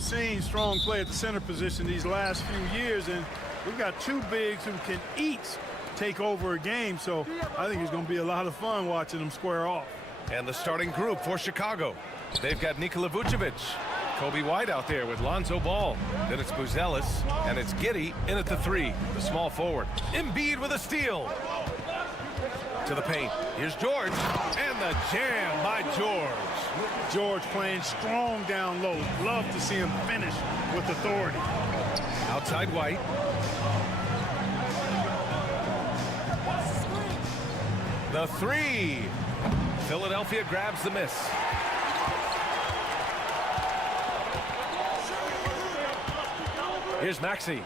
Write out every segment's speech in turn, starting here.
seen strong play at the center position these last few years, and we've got two bigs who can each take over a game, so I think it's going to be a lot of fun watching them square off. And the starting group for Chicago. They've got Nikola Vucevic, Kobe White out there with Lonzo Ball. Then it's Buzelis, and it's Giddey in at the 3, the small forward. Embiid with a steal. To the paint. Here's George, and the jam by George. George playing strong down low. Love to see him finish with authority. Outside White. The 3. Philadelphia grabs the miss. Here's Maxey.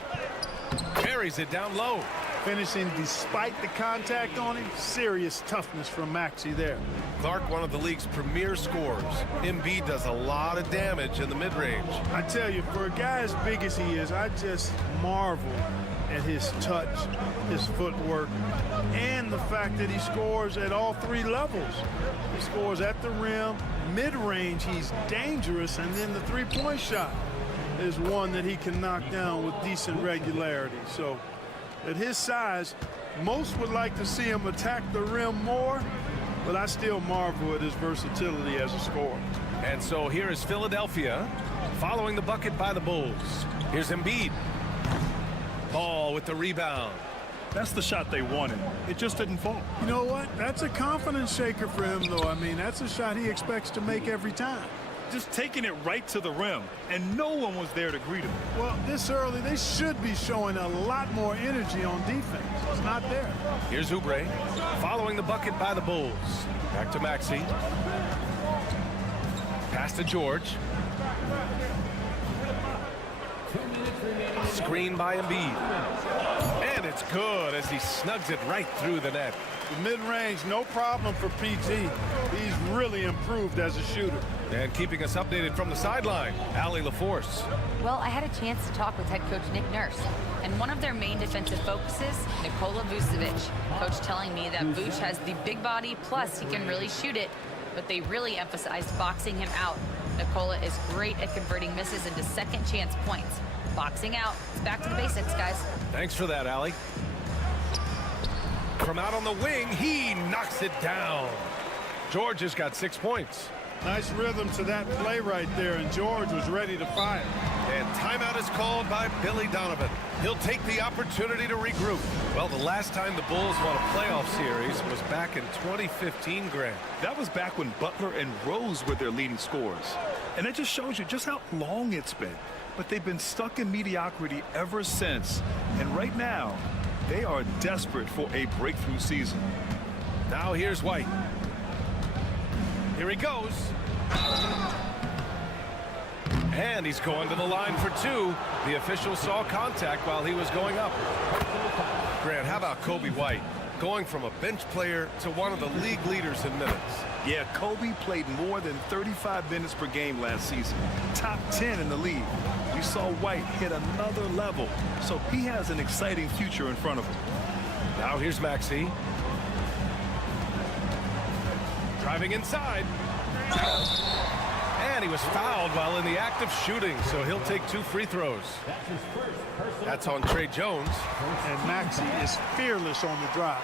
Carries it down low. Finishing despite the contact on him. Serious toughness from Maxey there. Clark, one of the league's premier scorers. Embiid does a lot of damage in the mid-range. I tell you, for a guy as big as he is, I just marvel at his touch, his footwork, and the fact that he scores at all 3 levels. He scores at the rim, mid-range, he's dangerous, and then the three-point shot is one that he can knock down with decent regularity. So at his size, most would like to see him attack the rim more, but I still marvel at his versatility as a scorer. And so here is Philadelphia following the bucket by the Bulls. Here's Embiid. Ball with the rebound. That's the shot they wanted. It just didn't fall. You know what? That's a confidence shaker for him, though. I mean, that's a shot he expects to make every time. Just taking it right to the rim, and no one was there to greet him. Well, this early, they should be showing a lot more energy on defense. It's not there. Here's Oubre following the bucket by the Bulls. Back to Maxey. Pass to George. Screen by Embiid. And it's good as he snugs it right through the net. The mid-range, no problem for PG. He's really improved as a shooter. And keeping us updated from the sideline, Allie LaForce. Well, I had a chance to talk with head coach Nick Nurse, and one of their main defensive focuses, Nikola Vucevic. Coach telling me that Vuce has the big body, plus he can really shoot it, but they really emphasized boxing him out. Nikola is great at converting misses into second chance points. Boxing out. It's back to the basics, guys. Thanks for that, Allie. From out on the wing, he knocks it down. George has got 6 points. Nice rhythm to that play right there, and George was ready to fire. And timeout is called by Billy Donovan. He'll take the opportunity to regroup. Well, the last time the Bulls won a playoff series was back in 2015, Grant. That was back when Butler and Rose were their leading scorers. And it just shows you just how long it's been. But they've been stuck in mediocrity ever since. And right now, they are desperate for a breakthrough season. Now here's White. Here he goes. And he's going to the line for 2. The official saw contact while he was going up. Grant, how about Kobe White? Going from a bench player to one of the league leaders in minutes. Yeah, Kobe played more than 35 minutes per game last season. Top 10 in the league. We saw White hit another level, so he has an exciting future in front of him. Now here's Maxey. Driving inside. And he was fouled while in the act of shooting, so he'll take 2 free throws. That's on Trey Jones. And Maxey is fearless on the drive.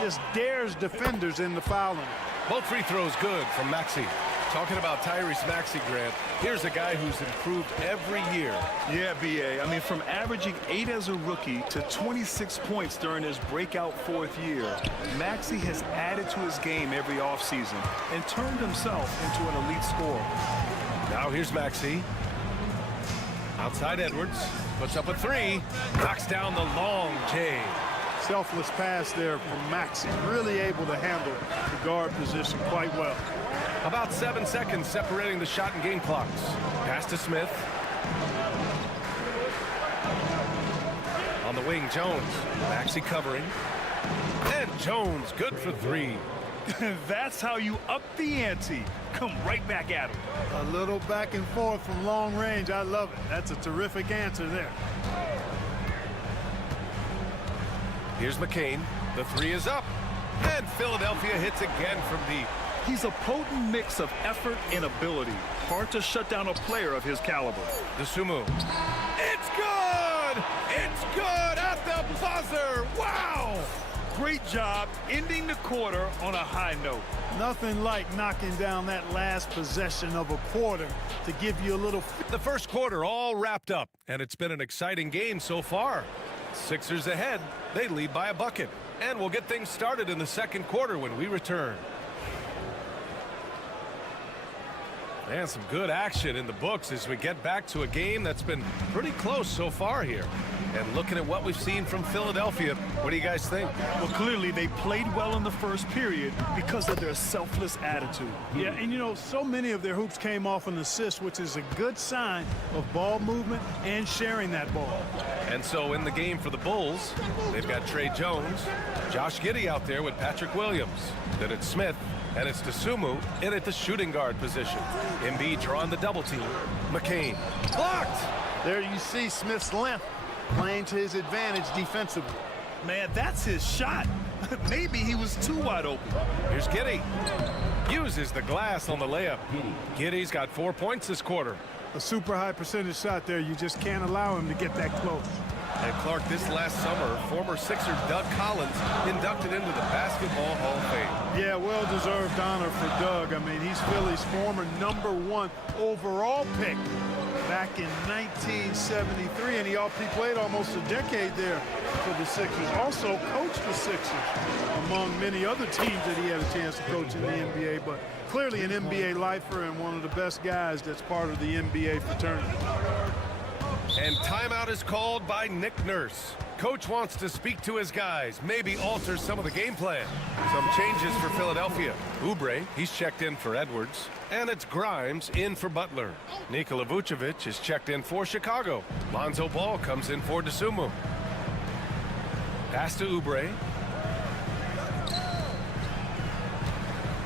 Just dares defenders into fouling. Both free throws good from Maxey. Talking about Tyrese Maxey, Grant, here's a guy who's improved every year. Yeah, B.A. I mean, from averaging 8 as a rookie to 26 points during his breakout 4th year, Maxey has added to his game every offseason and turned himself into an elite scorer. Now here's Maxey. Outside Edwards. Puts up a 3. Knocks down the long J. Selfless pass there from Maxey. Really able to handle the guard position quite well. About 7 seconds separating the shot and game clocks. Pass to Smith. On the wing, Jones. Maxey covering. And Jones, good for 3. That's how you up the ante. Come right back at him. A little back and forth from long range. I love it. That's a terrific answer there. Here's McCain. The 3 is up. And Philadelphia hits again from deep. He's a potent mix of effort and ability. Hard to shut down a player of his caliber. DeSumo. It's good! It's good at the buzzer! Wow! Great job ending the quarter on a high note. Nothing like knocking down that last possession of a quarter to give you a little... The first quarter all wrapped up, and it's been an exciting game so far. Sixers ahead. They lead by a bucket. And we'll get things started in the second quarter when we return. And some good action in the books as we get back to a game that's been pretty close so far here. And looking at what we've seen from Philadelphia, what do you guys think? Well, clearly they played well in the first period because of their selfless attitude. Yeah, and you know, so many of their hoops came off an assist, which is a good sign of ball movement and sharing that ball. And so in the game for the Bulls, they've got Trey Jones, Josh Giddey out there with Patrick Williams. Then it's Smith, and it's DeSumo in at the shooting guard position. Embiid drawing the double team. McCain blocked. There you see Smith's length playing to his advantage defensively. Man, that's his shot. Maybe he was too wide open. Here's Giddey. Uses the glass on the layup. Giddey's got 4 points this quarter. A super high percentage shot there. You just can't allow him to get that close. And Clark, this last summer, former Sixer Doug Collins inducted into the Basketball Hall of Fame. Yeah, well-deserved honor for Doug. I mean, he's Philly's former #1 overall pick back in 1973, and he played almost a decade there for the Sixers. Also coached the Sixers, among many other teams that he had a chance to coach in the NBA, but clearly an NBA lifer and one of the best guys that's part of the NBA fraternity. And timeout is called by Nick Nurse. Coach wants to speak to his guys, maybe alter some of the game plan. Some changes for Philadelphia. Oubre, he's checked in for Edwards. And it's Grimes in for Butler. Nikola Vucevic is checked in for Chicago. Lonzo Ball comes in for DeSumo. Pass to Oubre.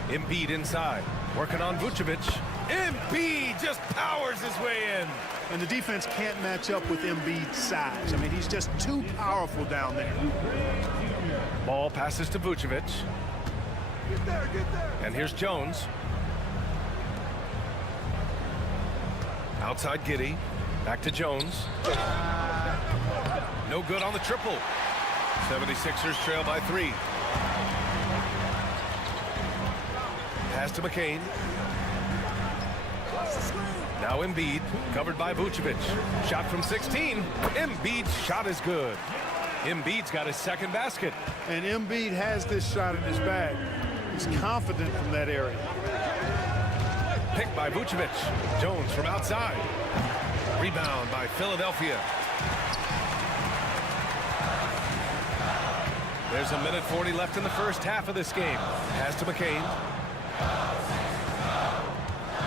Embiid inside, working on Vucevic. Embiid just powers his way in. And the defense can't match up with Embiid's size. I mean, he's just too powerful down there. Ball passes to Vucevic. Get there. And here's Jones. Outside Giddey. Back to Jones. No good on the triple. 76ers trail by 3. Pass to McCain. Now Embiid, covered by Vucevic. Shot from 16. Embiid's shot is good. Embiid's got his second basket. And Embiid has this shot in his bag. He's confident from that area. Picked by Vucevic. Jones from outside. Rebound by Philadelphia. There's a minute 40 left in the first half of this game. Pass to McCain.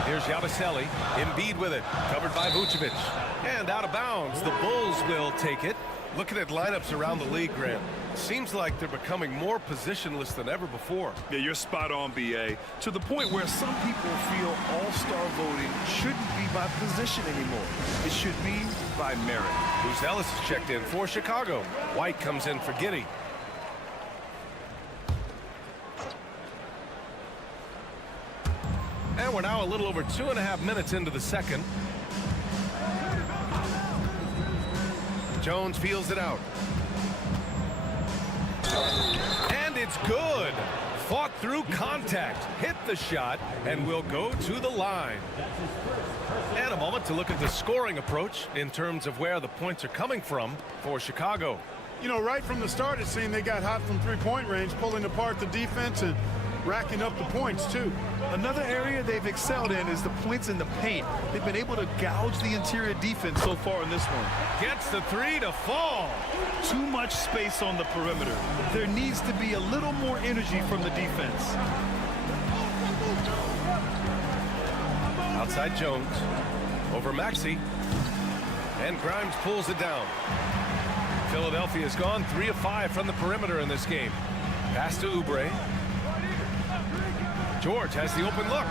Here's Yabusele. Embiid with it. Covered by Vucevic. And out of bounds. The Bulls will take it. Looking at lineups around the league, Grant, seems like they're becoming more positionless than ever before. Yeah, you're spot on, B.A. To the point where some people feel all-star voting shouldn't be by position anymore. It should be by merit. Ellis is checked in for Chicago. White comes in for Giddey. And we're now a little over 2.5 minutes into the second. Jones feels it out. And it's good. Fought through contact, hit the shot, and will go to the line. And a moment to look at the scoring approach in terms of where the points are coming from for Chicago. You know, right from the start, it seemed they got hot from three-point range, pulling apart the defense and racking up the points, too. Another area they've excelled in is the points in the paint. They've been able to gouge the interior defense so far in this one. Gets the three to fall. Too much space on the perimeter. There needs to be a little more energy from the defense. Outside Jones. Over Maxey. And Grimes pulls it down. Philadelphia's gone 3 of 5 from the perimeter in this game. Pass to Oubre. George has the open look.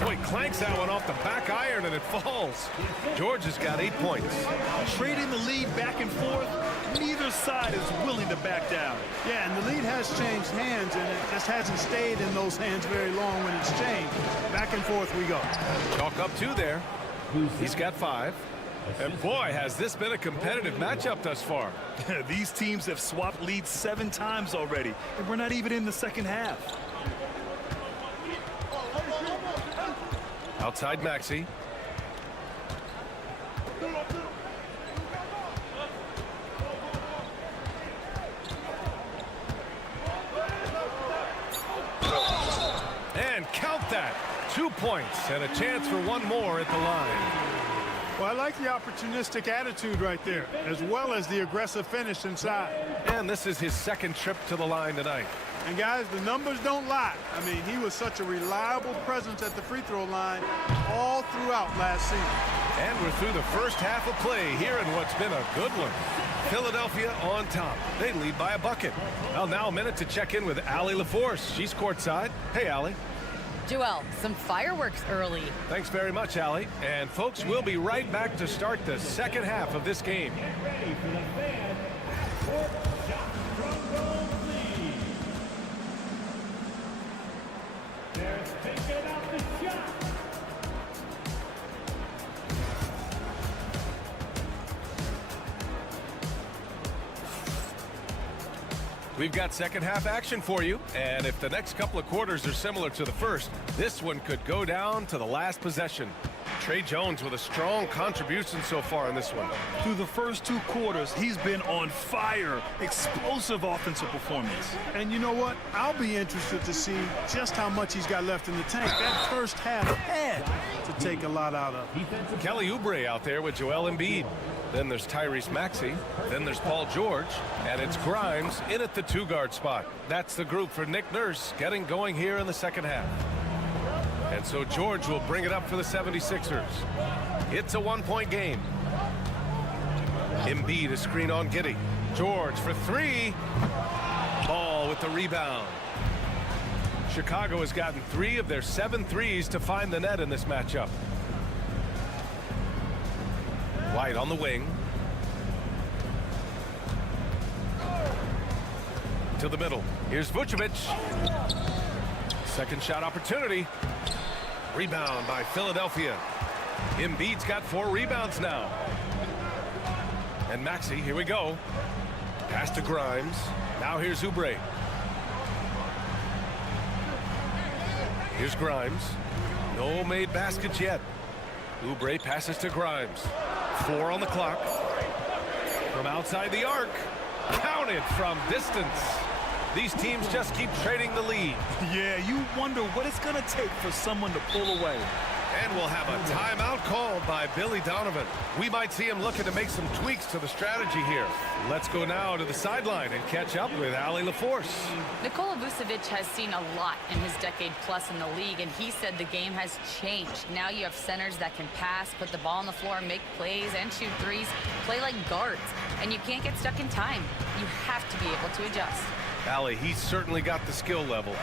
Boy, clanks that one off the back iron and it falls. George has got 8 points. Trading the lead back and forth, neither side is willing to back down. Yeah, and the lead has changed hands, and it just hasn't stayed in those hands very long when it's changed. Back and forth we go. Chalk up 2 there. He's got 5. And boy, has this been a competitive matchup thus far. These teams have swapped leads 7 times already, and we're not even in the second half. Outside Maxey. And count that. 2 points and a chance for one more at the line. Well, I like the opportunistic attitude right there, as well as the aggressive finish inside. And this is his second trip to the line tonight. And guys, the numbers don't lie. I mean, he was such a reliable presence at the free throw line all throughout last season. And we're through the first half of play here in what's been a good one. Philadelphia on top. They lead by a bucket. Well, now a minute to check in with Allie LaForce. She's courtside. Hey, Allie. Joel, some fireworks early. Thanks very much, Allie. And folks, we'll be right back to start the second half of this game. We've got second half action for you, and if the next couple of quarters are similar to the first, this one could go down to the last possession. Trey Jones with a strong contribution so far in this one. Through the first 2 quarters, he's been on fire. Explosive offensive performance. And you know what? I'll be interested to see just how much he's got left in the tank. That first half had to take a lot out of. Kelly Oubre out there with Joel Embiid. Then there's Tyrese Maxey. Then there's Paul George. And it's Grimes in at the 2-guard spot. That's the group for Nick Nurse getting going here in the second half. And so George will bring it up for the 76ers. It's a 1-point game. Embiid, a screen on Giddey. George for 3. Ball with the rebound. Chicago has gotten 3 of their 7 threes to find the net in this matchup. White on the wing. To the middle. Here's Vucevic. Second shot opportunity. Rebound by Philadelphia. Embiid's got 4 rebounds now. And Maxey, here we go. Pass to Grimes. Now here's Oubre. Here's Grimes. No made baskets yet. Oubre passes to Grimes. 4 on the clock. From outside the arc. Counted from distance. These teams just keep trading the lead. Yeah, you wonder what it's going to take for someone to pull away. And we'll have a timeout called by Billy Donovan. We might see him looking to make some tweaks to the strategy here. Let's go now to the sideline and catch up with Allie LaForce. Nikola Vucevic has seen a lot in his decade plus in the league, and he said the game has changed. Now you have centers that can pass, put the ball on the floor, make plays, and shoot threes, play like guards. And you can't get stuck in time. You have to be able to adjust. Allie, he's certainly got the skill level.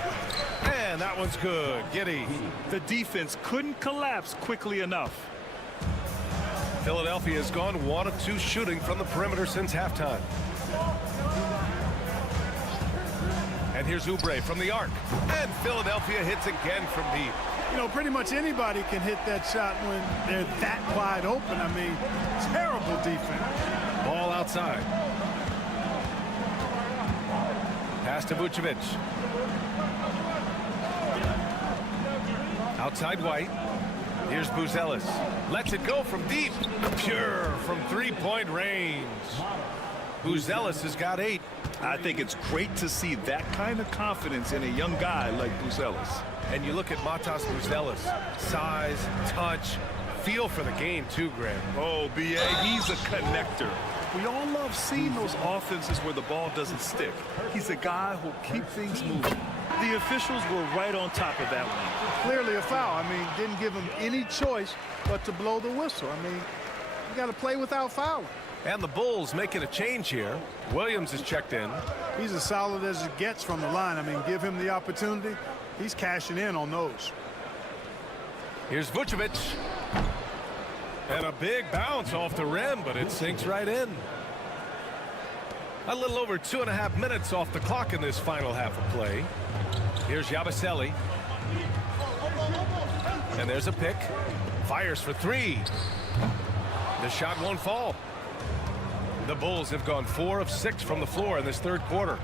And that one's good. Giddey. The defense couldn't collapse quickly enough. Philadelphia has gone 1 of 2 shooting from the perimeter since halftime. And here's Oubre from the arc. And Philadelphia hits again from deep. You know, pretty much anybody can hit that shot when they're that wide open. I mean, terrible defense. Ball outside. Pass to Vucevic. Outside White. Here's Buzelis. Lets it go from deep. Pure from 3-point range. Buzelis has got 8. I think it's great to see that kind of confidence in a young guy like Buzelis. And you look at Matas Buzelis. Size, touch, feel for the game too, Grant. Oh, B.A., he's a connector. We all love seeing those offenses where the ball doesn't stick. He's a guy who'll keep things moving. The officials were right on top of that one. Clearly a foul. I mean, didn't give him any choice but to blow the whistle. I mean, you got to play without fouling. And the Bulls making a change here. Williams is checked in. He's as solid as it gets from the line. I mean, give him the opportunity, He's cashing in on those. Here's Vucevic. And a big bounce off the rim, but it sinks right in. A little over 2.5 minutes off the clock in this final half of play. Here's Yabusele. And there's a pick. Fires for three. The shot won't fall. The Bulls have gone 4 of 6 from the floor in this third quarter.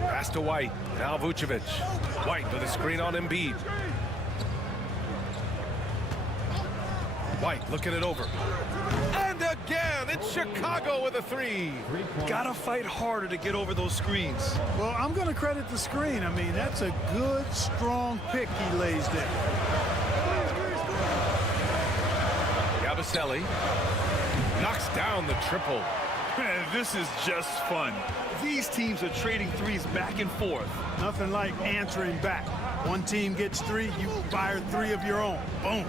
Pass to White. Now Vucevic. White with a screen on Embiid. White looking it over. And again, it's Chicago with a three. Gotta fight harder to get over those screens. Well, I'm going to credit the screen. I mean, that's a good, strong pick he lays there. Yabusele knocks down the triple. Man, this is just fun. These teams are trading threes back and forth. Nothing like answering back. One team gets 3, you fire 3 of your own. Boom.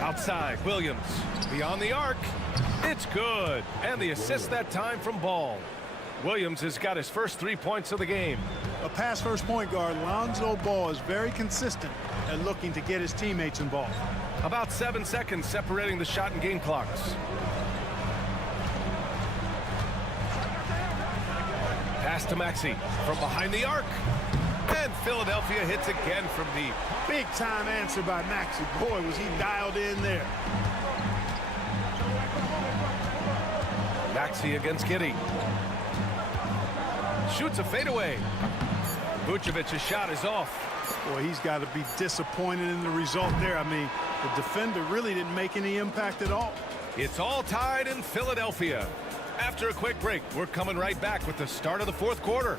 Outside, Williams. Beyond the arc. It's good. And the assist that time from Ball. Williams has got his first 3 points of the game. A pass-first point guard, Lonzo Ball, is very consistent at looking to get his teammates involved. About 7 seconds separating the shot and game clocks. Pass to Maxey from behind the arc. And Philadelphia hits again from deep. Big-time answer by Maxey. Boy, was he dialed in there. Maxey against Giddey. Shoots a fadeaway. Vucevic's shot is off. Boy, he's got to be disappointed in the result there. I mean, the defender really didn't make any impact at all. It's all tied in Philadelphia. After a quick break, we're coming right back with the start of the fourth quarter.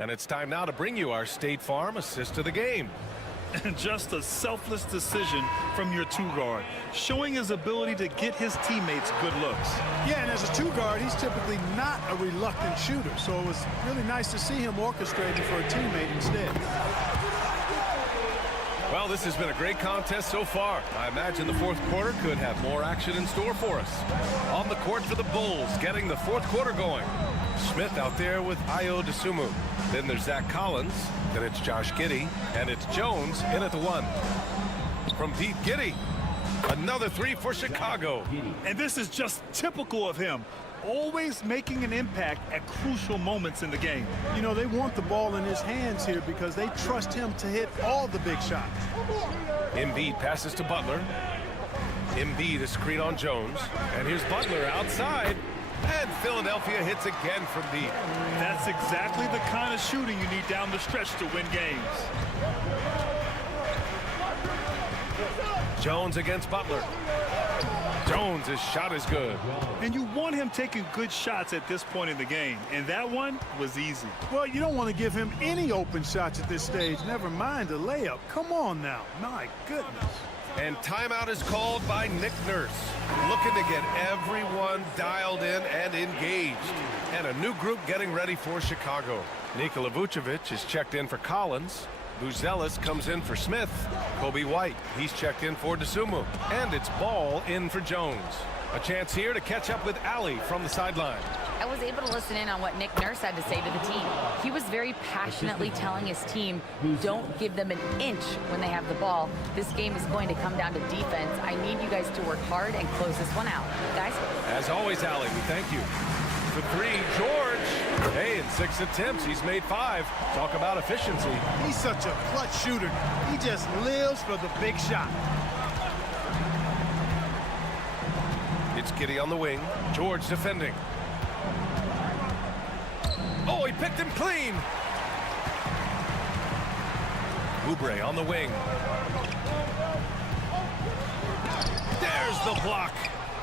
And it's time now to bring you our State Farm assist of the game. And just a selfless decision from your two-guard, showing his ability to get his teammates good looks. Yeah, and as a two-guard, he's typically not a reluctant shooter, so it was really nice to see him orchestrating for a teammate instead. Well, this has been a great contest so far. I imagine the fourth quarter could have more action in store for us. On the court for the Bulls, getting the fourth quarter going. Smith out there with Ayo Dosunmu. Then there's Zach Collins. Then it's Josh Giddey. And it's Jones in at the 1. From deep, Giddey. Another 3 for Chicago. And this is just typical of him. Always making an impact at crucial moments in the game. You know, they want the ball in his hands here because they trust him to hit all the big shots. Embiid passes to Butler. Embiid a screen on Jones. And here's Butler outside. And Philadelphia hits again from deep. That's exactly the kind of shooting you need down the stretch to win games. Jones against Butler. Jones' shot is good. And you want him taking good shots at this point in the game. And that one was easy. Well, you don't want to give him any open shots at this stage. Never mind a layup. Come on now. My goodness. And timeout is called by Nick Nurse, looking to get everyone dialed in and engaged. And a new group getting ready for Chicago. Nikola Vucevic is checked in for Collins. Buzelis comes in for Smith. Kobe White, he's checked in for Dosunmu. And it's Ball in for Jones. A chance here to catch up with Allie from the sideline. I was able to listen in on what Nick Nurse had to say to the team. He was very passionately telling his team, don't give them an inch when they have the ball. This game is going to come down to defense. I need you guys to work hard and close this one out. Guys? As always, Allie, we thank you. For 3, George. Hey, in 6 attempts, he's made 5. Talk about efficiency. He's such a clutch shooter. He just lives for the big shot. It's Giddey on the wing. George defending. Oh, he picked him clean. Oubre on the wing. There's the block.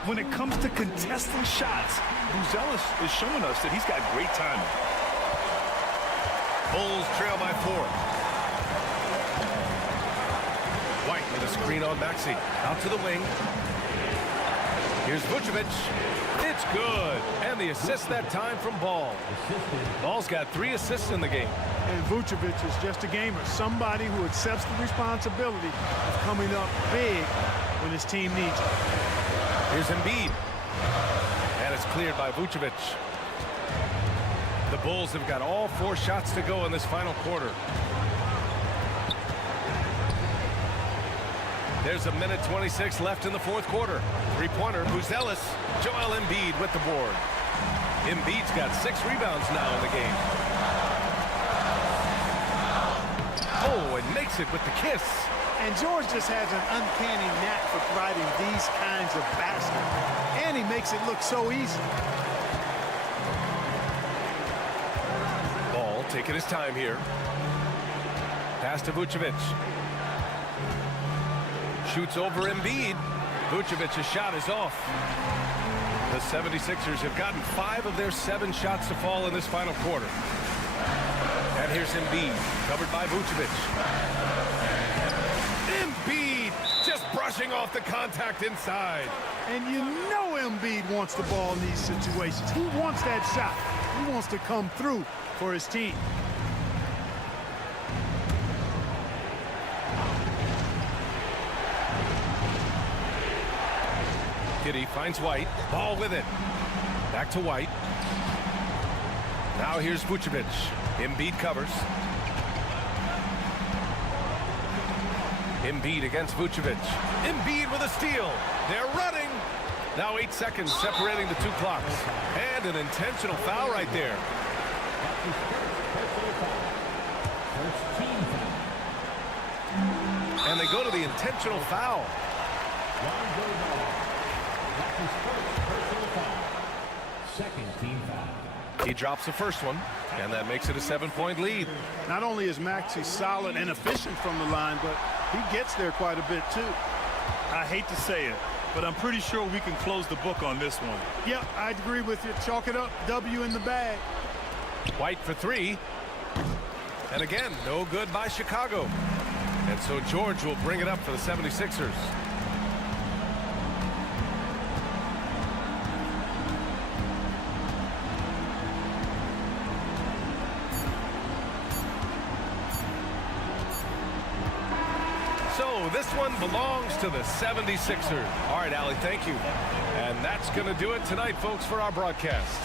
When it comes to contesting shots, Buzelis is showing us that he's got great timing. Bulls trail by 4. White with a screen on Maxey. Out to the wing. Here's Vucevic. It's good. And the assist that time from Ball. Ball's got 3 assists in the game. And Vucevic is just a gamer. Somebody who accepts the responsibility of coming up big when his team needs it. Here's Embiid. it's cleared by Vucevic. The Bulls have got all 4 shots to go in this final quarter. There's a minute 26 left in the 4th quarter. 3-pointer, Buzelis. Joel Embiid with the board. Embiid's got 6 rebounds now in the game. Oh, and makes it with the kiss. And George just has an uncanny knack for providing these kinds of baskets. And he makes it look so easy. Ball taking his time here. Pass to Vucevic. Shoots over Embiid. Vucevic's shot is off. The 76ers have gotten 5 of their 7 shots to fall in this final quarter. And here's Embiid, covered by Vucevic. Embiid just brushing off the contact inside. And you know Embiid wants the ball in these situations. He wants that shot. He wants to come through for his team. Giddey finds White. Ball with it. Back to White. Now here's Vucevic. Embiid covers. Embiid against Vucevic. Embiid with a steal. They're running. Now 8 seconds separating the 2 clocks. And an intentional foul right there. And they go to the intentional foul. Second team foul. He drops the first one, and that makes it a 7-point lead. Not only is Maxey solid and efficient from the line, but he gets there quite a bit too. I hate to say it, but I'm pretty sure we can close the book on this one. Yep, I agree with you. Chalk it up. W in the bag. White for 3. And again, no good by Chicago. And so George will bring it up for the 76ers. So this one belongs to the 76ers. All right, Allie, thank you. And that's going to do it tonight, folks, for our broadcast.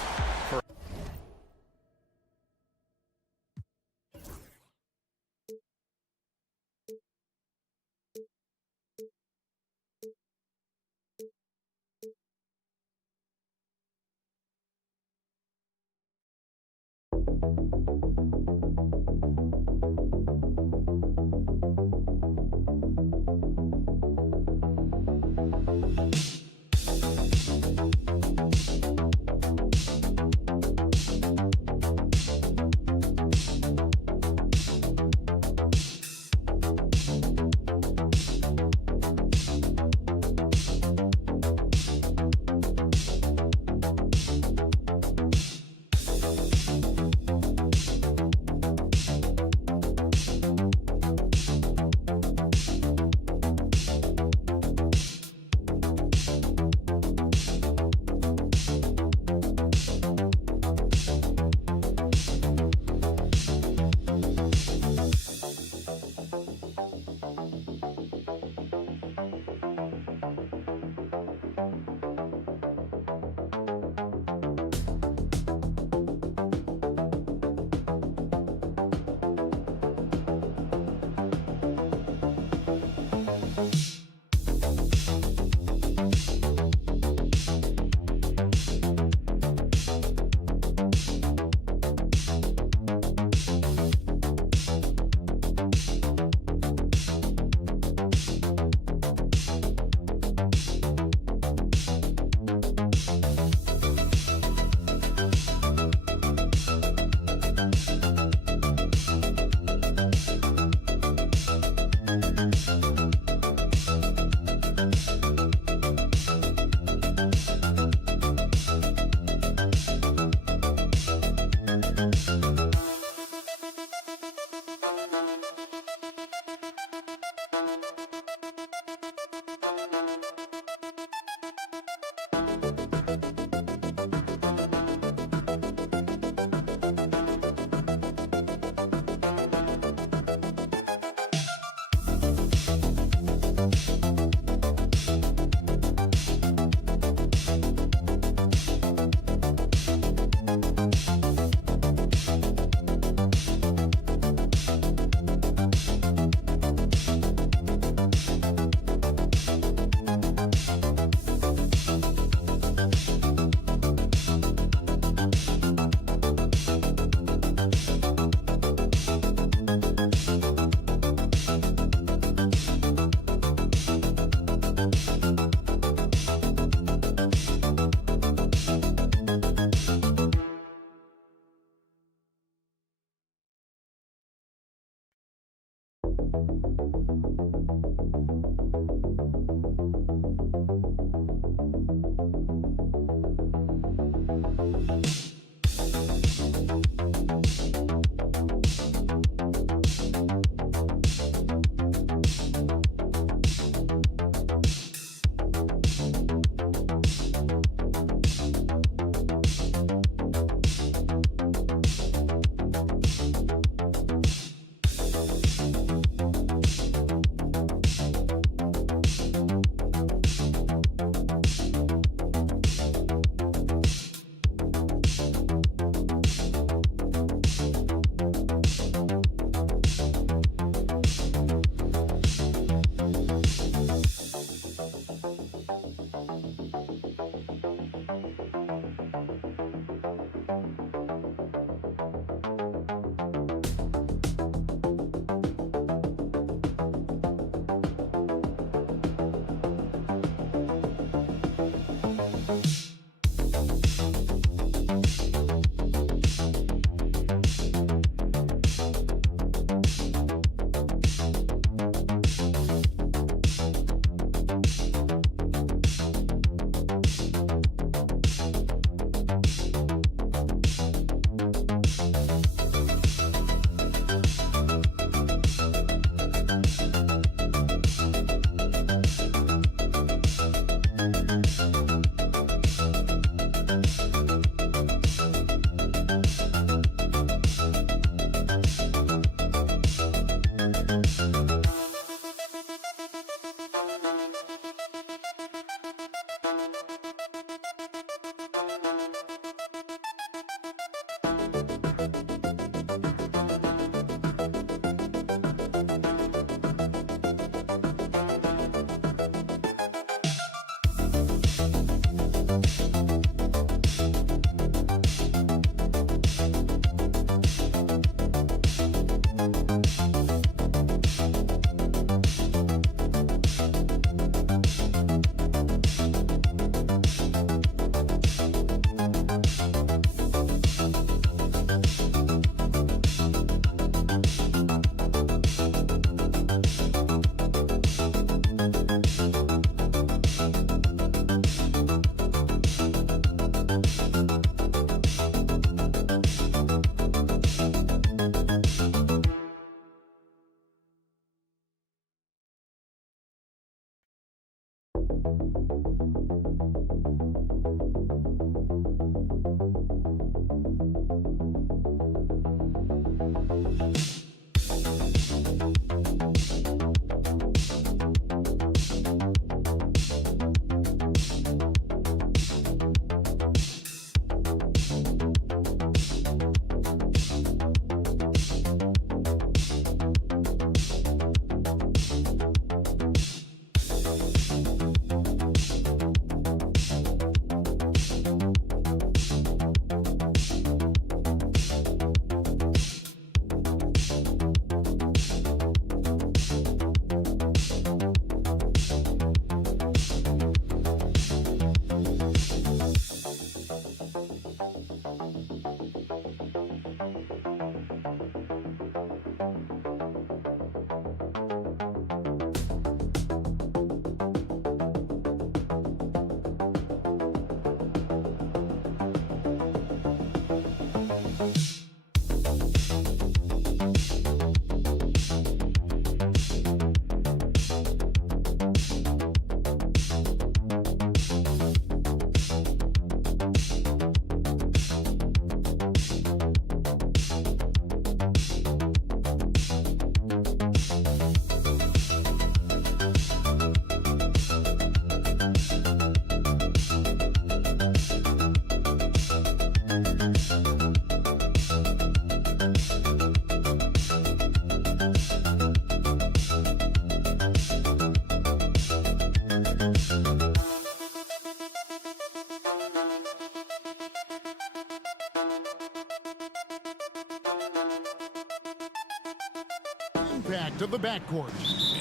impact of the backcourt.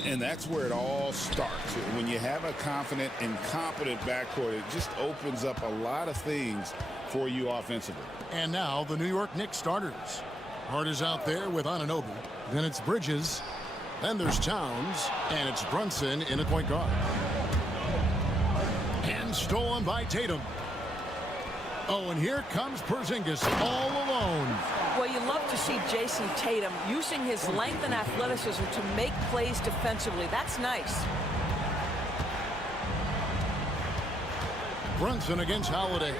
And that's where it all starts. When you have a confident and competent backcourt, it just opens up a lot of things for you offensively. And now the New York Knicks starters. Hart is out there with Anunoby. Then it's Bridges. Then there's Towns, and it's Brunson in a point guard. And stolen by Tatum. Oh, and here comes Porzingis all alone. Well, you love to see Jason Tatum using his length and athleticism to make plays defensively. That's nice. Brunson against Holiday.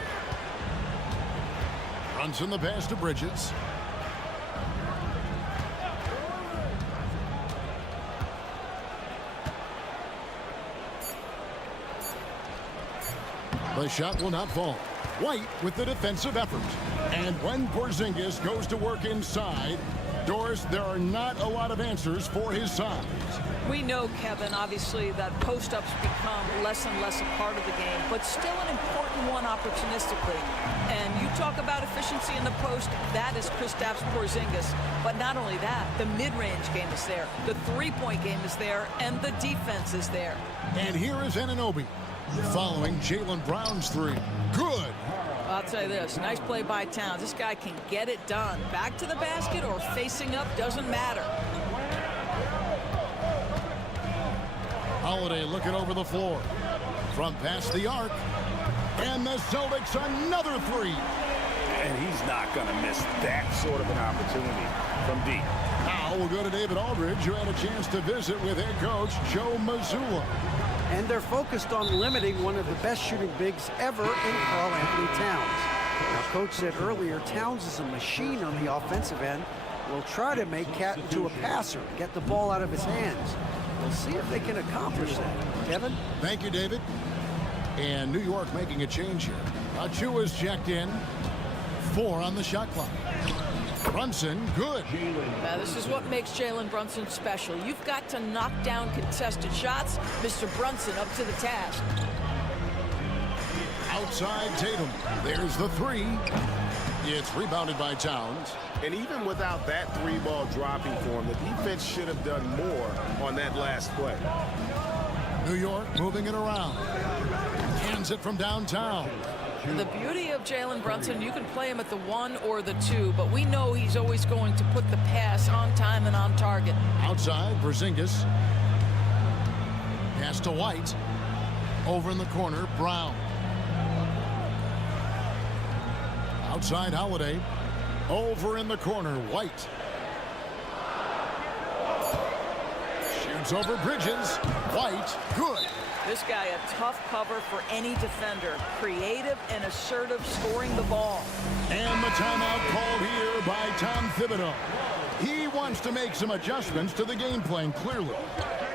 Brunson the pass to Bridges. The shot will not fall. White with the defensive effort. And when Porzingis goes to work inside, Doris, there are not a lot of answers for his size. We know, Kevin, obviously, that post-ups become less and less a part of the game, but still an important one opportunistically. And you talk about efficiency in the post, that is Kristaps Porzingis. But not only that, the mid-range game is there, the three-point game is there, and the defense is there. And here is Anunoby following Jaylen Brown's three. Good. I'll tell you this, nice play by Towns. This guy can get it done. Back to the basket or facing up, doesn't matter. Holiday looking over the floor. From past the arc. And the Celtics another three. And he's not going to miss that sort of an opportunity from deep. Now we'll go to David Aldridge, who had a chance to visit with head coach Joe Mazzulla. And they're focused on limiting one of the best shooting bigs ever in Karl-Anthony Towns. Now, Coach said earlier, Towns is a machine on the offensive end. Will try to make Cat into a passer, get the ball out of his hands. We'll see if they can accomplish that. Kevin? Thank you, David. And New York making a change here. Achua's checked in. 4 on the shot clock. Brunson, good. Now, this is what makes Jalen Brunson special. You've got to knock down contested shots. Mr. Brunson up to the task. Outside Tatum. There's the three. It's rebounded by Towns. And even without that three ball dropping for him, the defense should have done more on that last play. New York moving it around. Hands it from downtown. The beauty of Jalen Brunson, you can play him at the 1 or the 2, but we know he's always going to put the pass on time and on target. Outside, Porzingis. Pass to White. Over in the corner, Brown. Outside, Holiday. Over in the corner, White. Shoots over Bridges. White, good. This guy a tough cover for any defender. Creative and assertive scoring the ball. And the timeout called here by Tom Thibodeau. He wants to make some adjustments to the game plan, clearly.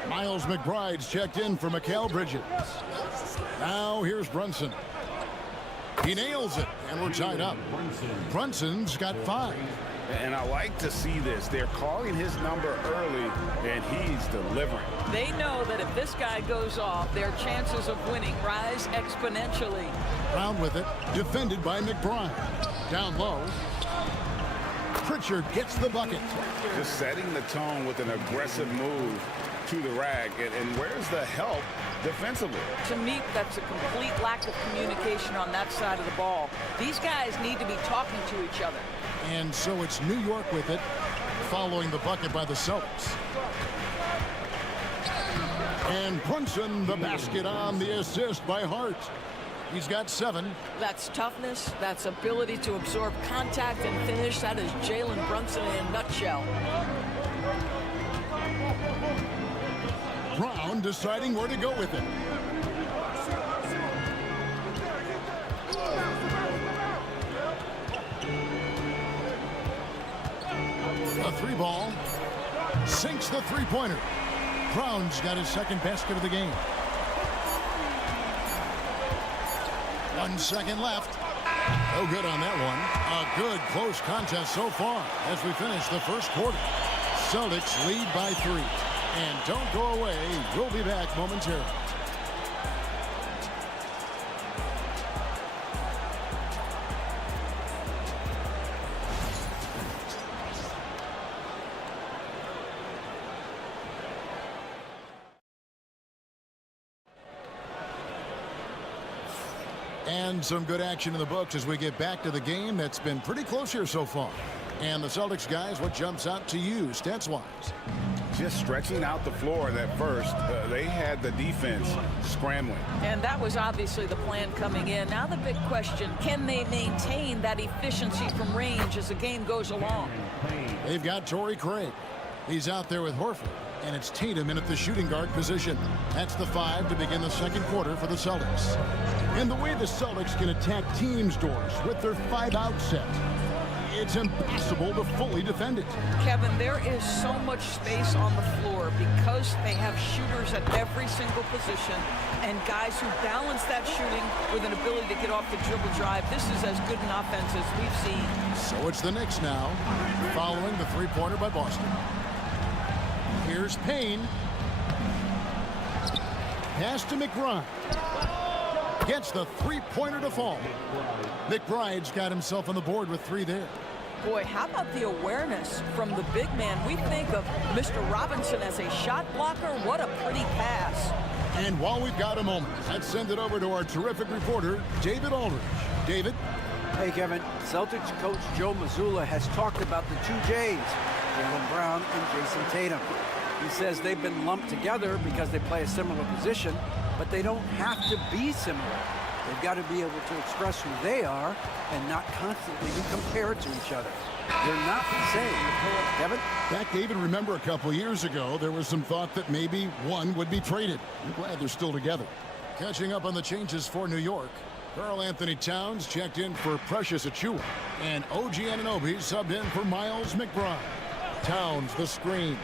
Miles McBride's checked in for Mikal Bridges. Now here's Brunson. He nails it, and we're tied up. Brunson's got 5. And I like to see this. They're calling his number early, and he's delivering. They know that if this guy goes off, their chances of winning rise exponentially. Brown with it, defended by McBride. Down low. Pritchard gets the bucket. Just setting the tone with an aggressive move to the rack. And where's the help defensively? To me, that's a complete lack of communication on that side of the ball. These guys need to be talking to each other. And so it's New York with it, following the bucket by the Celtics. And Brunson the basket on the assist by Hart. He's got 7. That's toughness. That's ability to absorb contact and finish. That is Jalen Brunson in a nutshell. Brown deciding where to go with it. A 3-ball. Sinks the three-pointer. Brown's got his second basket of the game. 1 second left. No good on that one. A good close contest so far as we finish the first quarter. Celtics lead by 3. And don't go away. We'll be back momentarily. And some good action in the books as we get back to the game that's been pretty close here so far. And the Celtics guys, what jumps out to you stats-wise? Just stretching out the floor that first. They had the defense scrambling. And that was obviously the plan coming in. Now the big question, can they maintain that efficiency from range as the game goes along? They've got Torrey Craig. He's out there with Horford. And it's Tatum in at the shooting guard position. That's the 5 to begin the second quarter for the Celtics. And the way the Celtics can attack teams' doors with their 5-out set, it's impossible to fully defend it. Kevin, there is so much space on the floor because they have shooters at every single position and guys who balance that shooting with an ability to get off the dribble drive. This is as good an offense as we've seen. So it's the Knicks now, following the three-pointer by Boston. Here's Payne. Pass to McBride. Gets the three-pointer to fall. McBride's got himself on the board with 3 there. Boy, how about the awareness from the big man? We think of Mr. Robinson as a shot blocker. What a pretty pass. And while we've got a moment, let's send it over to our terrific reporter, David Aldridge. David? Hey, Kevin. Celtics coach Joe Mazzulla has talked about the 2 J's, Jaylen Brown and Jason Tatum. He says they've been lumped together because they play a similar position, but they don't have to be similar. They've got to be able to express who they are and not constantly be compared to each other. They're not the same. Kevin? Back, David, remember a couple years ago, there was some thought that maybe one would be traded. I'm glad they're still together. Catching up on the changes for New York, Karl Anthony Towns checked in for Precious Achiuwa, and OG Anunoby subbed in for Miles McBride. Towns the screen.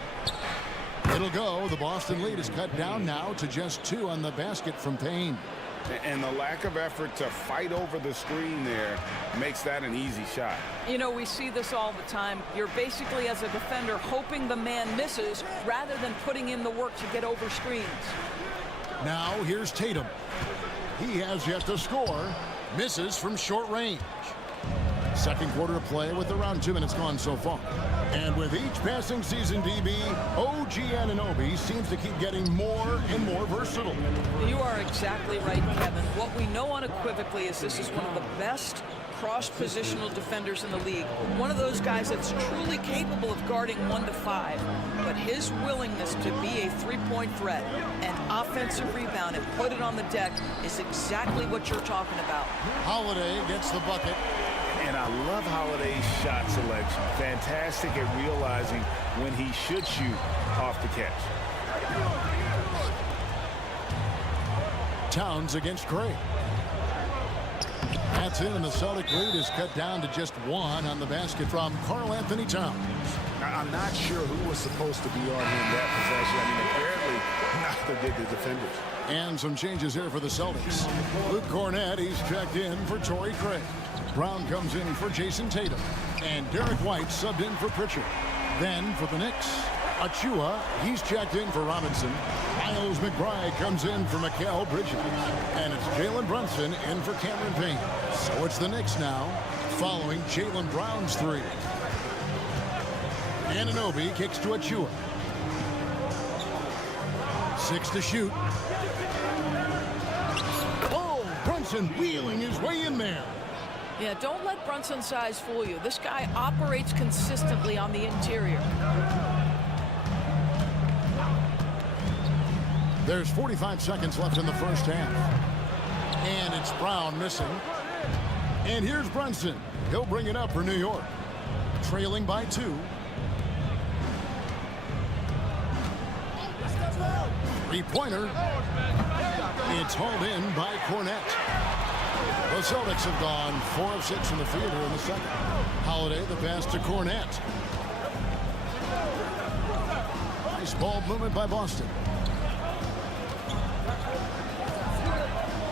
It'll go. The Boston lead is cut down now to just 2 on the basket from Payne. And the lack of effort to fight over the screen there makes that an easy shot. You know, we see this all the time. You're basically, as a defender, hoping the man misses rather than putting in the work to get over screens. Now here's Tatum. He has yet to score. Misses from short range. Second quarter of play with around 2 minutes gone so far. And with each passing season, DB, OG Anunoby seems to keep getting more and more versatile. You are exactly right, Kevin. What we know unequivocally is this is one of the best cross-positional defenders in the league. One of those guys that's truly capable of guarding 1 to 5. But his willingness to be a three-point threat, an offensive rebound, and put it on the deck is exactly what you're talking about. Holiday gets the bucket. And I love Holiday's shot selection. Fantastic at realizing when he should shoot off the catch. Towns against Craig. That's in, and the Celtic lead is cut down to just 1 on the basket from Karl Anthony Towns. I'm not sure who was supposed to be on him that possession. I mean, apparently neither did the defenders. And some changes here for the Celtics. Luke Cornett, he's checked in for Torrey Craig. Brown comes in for Jason Tatum. And Derek White subbed in for Pritchard. Then for the Knicks, Achiuwa, he's checked in for Robinson. Miles McBride comes in for Mikal Bridges. And it's Jalen Brunson in for Cameron Payne. So it's the Knicks now, following Jaylen Brown's 3. Anunoby kicks to Achiuwa. 6 to shoot. Oh, Brunson wheeling his way in there. Yeah, don't let Brunson's size fool you. This guy operates consistently on the interior. There's 45 seconds left in the first half. And it's Brown missing. And here's Brunson. He'll bring it up for New York. Trailing by 2. Three-pointer. It's hauled in by Cornett. The Celtics have gone 4 of 6 from the field here in the second. Holiday, the pass to Cornett. Nice ball movement by Boston.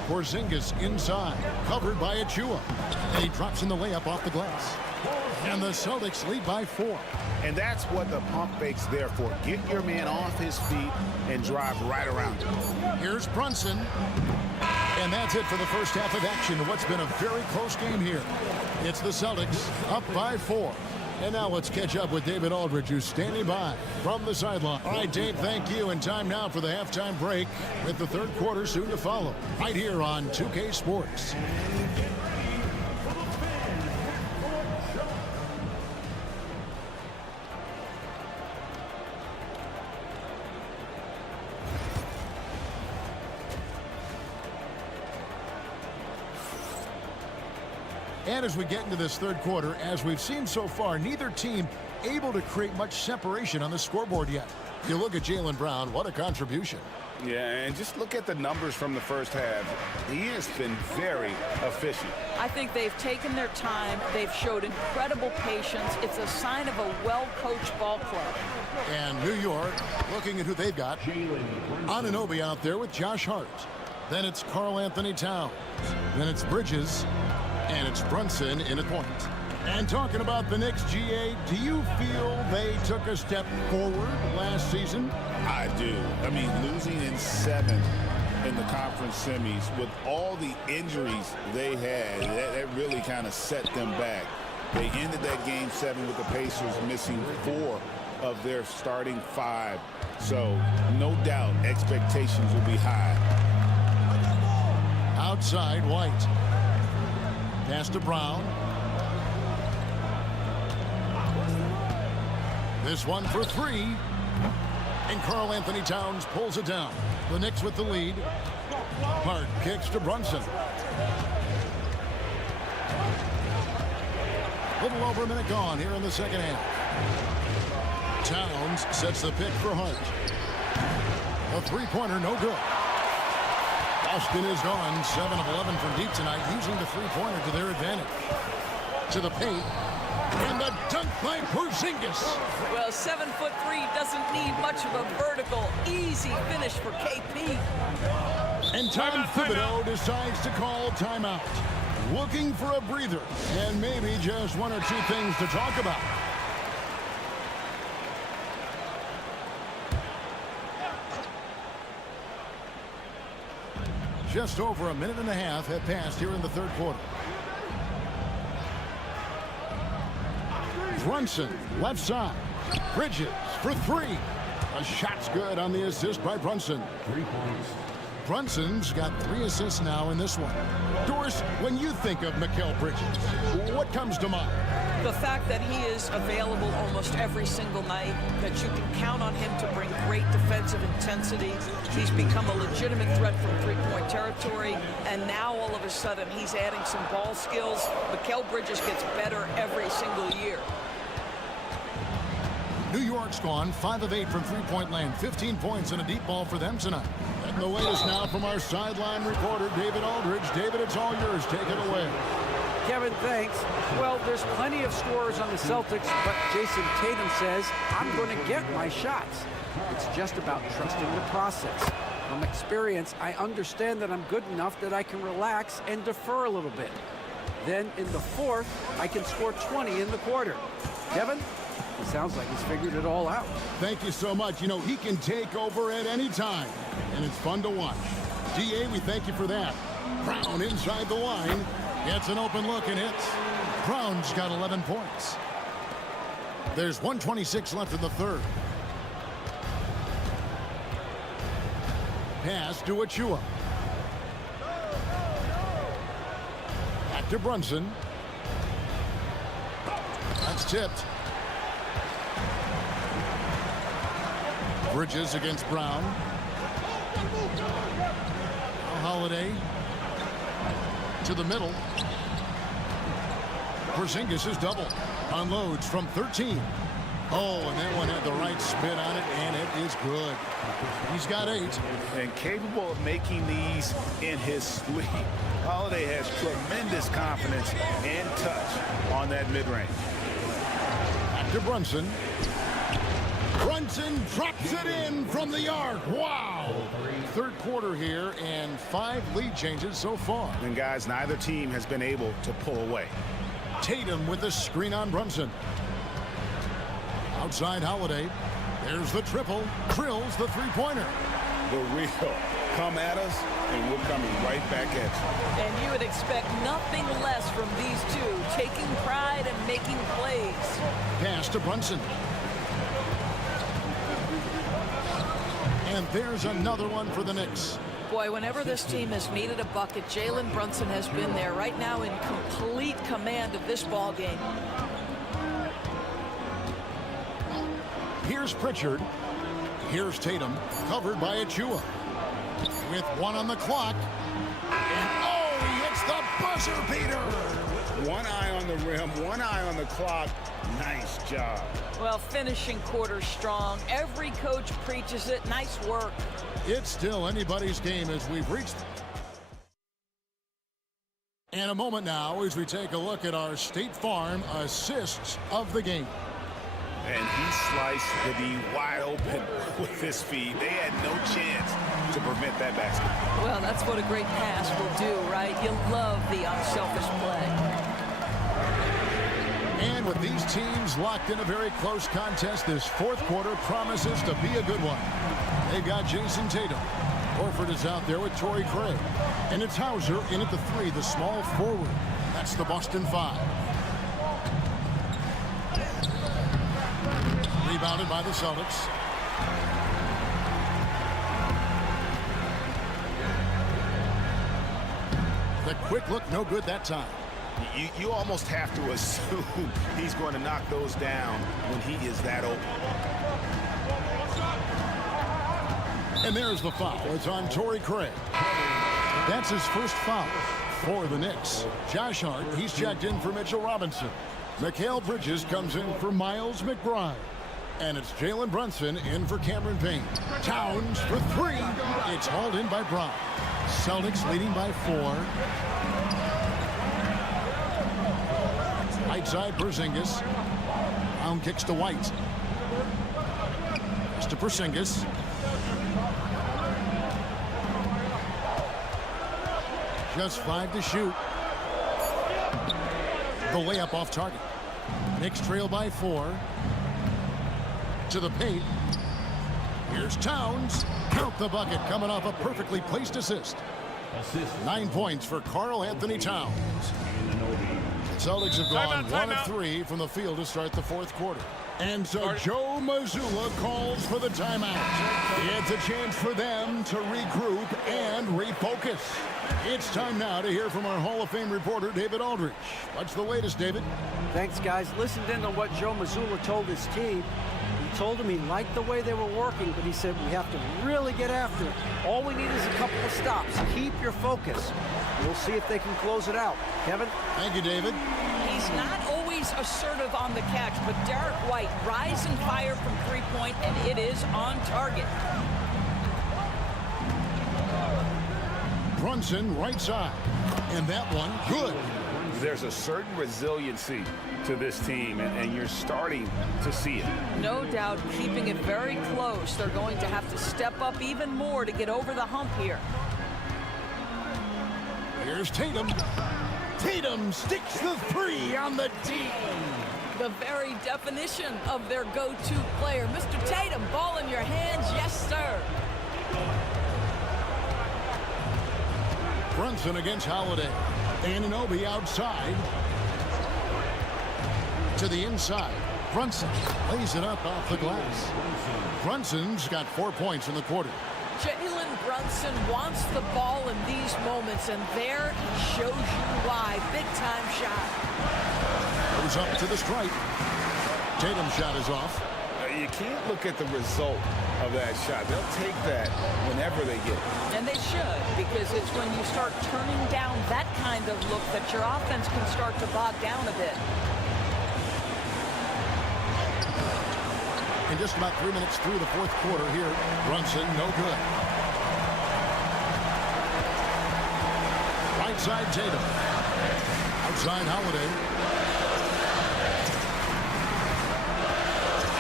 Porzingis inside, covered by Achiuwa. And he drops in the layup off the glass. And the Celtics lead by 4. And that's what the pump fake's there for. Get your man off his feet and drive right around him. Here's Brunson. And that's it for the first half of action. What's been a very close game here. It's the Celtics up by 4. And now let's catch up with David Aldridge, who's standing by from the sideline. All right, Dave, thank you. And time now for the halftime break with the third quarter soon to follow. Right here on 2K Sports. And as we get into this third quarter, as we've seen so far, neither team able to create much separation on the scoreboard yet. You look at Jaylen Brown, what a contribution. Yeah, and just look at the numbers from the first half. He has been very efficient. I think they've taken their time. They've showed incredible patience. It's a sign of a well-coached ball club. And New York, looking at who they've got. Anunoby out there with Josh Hart. Then it's Karl Anthony Towns. Then it's Bridges. And it's Brunson in a point. And talking about the Knicks, GA, do you feel they took a step forward last season? I do. I mean, losing in 7 in the conference semis with all the injuries they had, that really kind of set them back. They ended that game 7 with the Pacers missing 4 of their starting 5. So, no doubt, expectations will be high. Outside, White. Pass to Brown. This one for 3. And Karl Anthony Towns pulls it down. The Knicks with the lead. Hart kicks to Brunson. Little over a minute gone here in the second half. Towns sets the pick for Hart. A three-pointer, no good. Boston is gone 7 of 11 from deep tonight, using the three-pointer to their advantage. To the paint. And the dunk by Porzingis. Well, 7'3" doesn't need much of a vertical, easy finish for KP. And Tom Thibodeau decides to call timeout. Looking for a breather and maybe just 1 or 2 things to talk about. Just over a minute and a half have passed here in the third quarter. Brunson, left side. Bridges for 3. A shot's good on the assist by Brunson. 3 points. Brunson's got 3 assists now in this one. Doris, when you think of Mikal Bridges, what comes to mind? The fact that he is available almost every single night, that you can count on him to bring great defensive intensity. He's become a legitimate threat from three-point territory, and now all of a sudden he's adding some ball skills. Mikal Bridges gets better every single year. New York's gone 5 of 8 from three-point land, 15 points and a deep ball for them tonight. And the latest now from our sideline reporter, David Aldridge. David, it's all yours. Take it away. Kevin, thanks. Well, there's plenty of scorers on the Celtics, but Jason Tatum says, I'm going to get my shots. It's just about trusting the process. From experience, I understand that I'm good enough that I can relax and defer a little bit. Then in the fourth, I can score 20 in the quarter. Kevin? It sounds like he's figured it all out. Thank you so much. You know, he can take over at any time, and it's fun to watch. DA, we thank you for that. Brown inside the line. Gets an open look and hits. Brown's got 11 points. There's 1:26 left in the third. Pass to Achua. Back to Brunson. That's tipped. Bridges against Brown. Holiday to the middle. Porzingis is double. Unloads from 13. Oh, and that one had the right spin on it, and it is good. He's got 8. And capable of making these in his sleep. Holiday has tremendous confidence and touch on that mid-range. Back to Brunson. Brunson drops it in from the arc. Wow! Third quarter here, and 5 lead changes so far. And guys, neither team has been able to pull away. Tatum with the screen on Brunson. Outside Holiday. There's the triple. Drills the three-pointer. the real. Come at us, and we're coming right back at you. And you would expect nothing less from these two, taking pride and making plays. Pass to Brunson. And there's another one for the Knicks. Boy, whenever this team has needed a bucket, Jalen Brunson has been there, right now in complete command of this ball game. Here's Pritchard. Here's Tatum, covered by Achua. With 1 on the clock. And oh, he hits the buzzer beater. One eye on the rim, one eye on the clock. Nice job. Well, finishing quarter strong. Every coach preaches it. Nice work. It's still anybody's game as we've reached. And a moment now as we take a look at our State Farm assists of the game. And he sliced the D wide open with his feet. They had no chance to prevent that basket. Well, that's what a great pass will do, right? You love the unselfish play. And with these teams locked in a very close contest, this fourth quarter promises to be a good one. They've got Jason Tatum. Horford is out there with Torrey Craig. And it's Hauser in at the 3, the small forward. That's the Boston 5. Rebounded by the Celtics. The quick look, no good that time. You almost have to assume he's going to knock those down when he is that open. And there's the foul. It's on Torrey Craig. That's his first foul for the Knicks. Josh Hart, he's checked in for Mitchell Robinson. Mikal Bridges comes in for Miles McBride. And it's Jalen Brunson in for Cameron Payne. Towns for 3. It's hauled in by Brown. Celtics leading by 4. Right side, Porzingis. Brown kicks to White. It's to Porzingis. Just 5 to shoot. The layup off target. Knicks trail by 4. To the paint. Here's Towns. Count the bucket, coming off a perfectly placed assist. 9 points for Karl Anthony Towns. Celtics have gone 1 of 3 from the field to start the fourth quarter. And so Joe Mazzulla calls for the timeout. It's a chance for them to regroup and refocus. It's time now to hear from our Hall of Fame reporter, David Aldridge. What's the latest, David? Thanks, guys. Listened in to what Joe Mazzulla told his team. He told him he liked the way they were working, but he said we have to really get after it. All we need is a couple of stops. Keep your focus. We'll see if they can close it out. Kevin? Thank you, David. He's not always assertive on the catch, but Derek White, rise and fire from three-point, and it is on target. Brunson, right side. And that one, good. There's a certain resiliency to this team, and you're starting to see it. No doubt, keeping it very close. They're going to have to step up even more to get over the hump here. Here's Tatum. Tatum sticks the 3 on the D. The very definition of their go-to player. Mr. Tatum, ball in your hands. Yes, sir. Brunson against Holiday. Anunoby outside. To the inside. Brunson lays it up off the glass. Brunson's got 4 points in the quarter. Jalen Brunson wants the ball in these moments, and there he shows you why. Big-time shot. Goes up to the stripe. Tatum's shot is off. You can't look at the result of that shot. They'll take that whenever they get it. And they should, because it's when you start turning down that kind of look that your offense can start to bog down a bit. In just about 3 minutes through the fourth quarter here, Brunson, no good. Right side, Tatum. Outside, Holiday.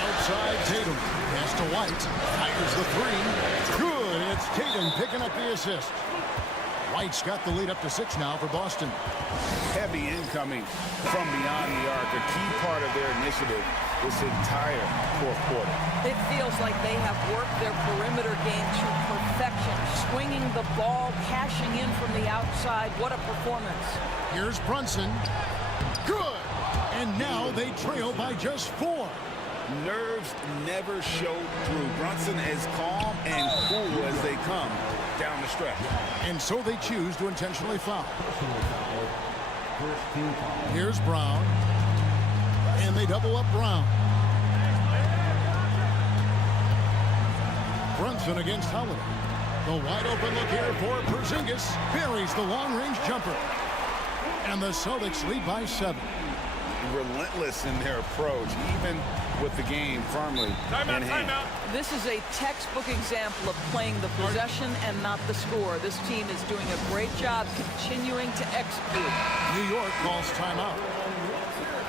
Outside, Tatum. Pass to White. Fires the 3. Good. It's Tatum picking up the assist. White's got the lead up to 6 now for Boston. Heavy incoming from beyond the arc, a key part of their initiative. this entire fourth quarter. It feels like they have worked their perimeter game to perfection, swinging the ball, cashing in from the outside. What a performance. Here's Brunson. Good. And now they trail by just 4. Nerves never showed through. Brunson as calm and cool as they come down the stretch. And so they choose to intentionally foul. Here's Brown. And they double up Brown. Brunson against Holiday. The wide open look here for Porzingis. Buries the long-range jumper. And the Celtics lead by 7. Relentless in their approach, even with the game firmly in hand. This is a textbook example of playing the possession and not the score. This team is doing a great job continuing to execute. New York calls timeout.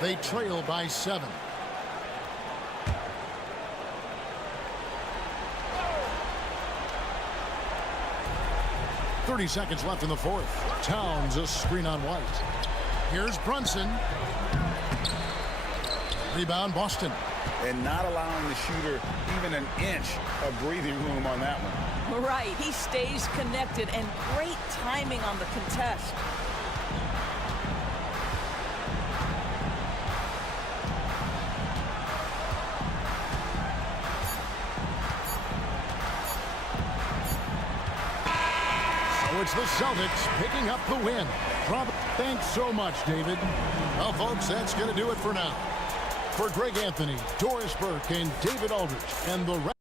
They trail by 7. .30 seconds left in the fourth. Towns a screen on White. Here's Brunson. Rebound Boston. And not allowing the shooter even an inch of breathing room on that one. Right, he stays connected, and great timing on the contest. So it's the Celtics picking up the win. Thanks so much, David. Well, folks, that's going to do it for now. For Greg Anthony, Doris Burke, and David Aldridge, and the rest.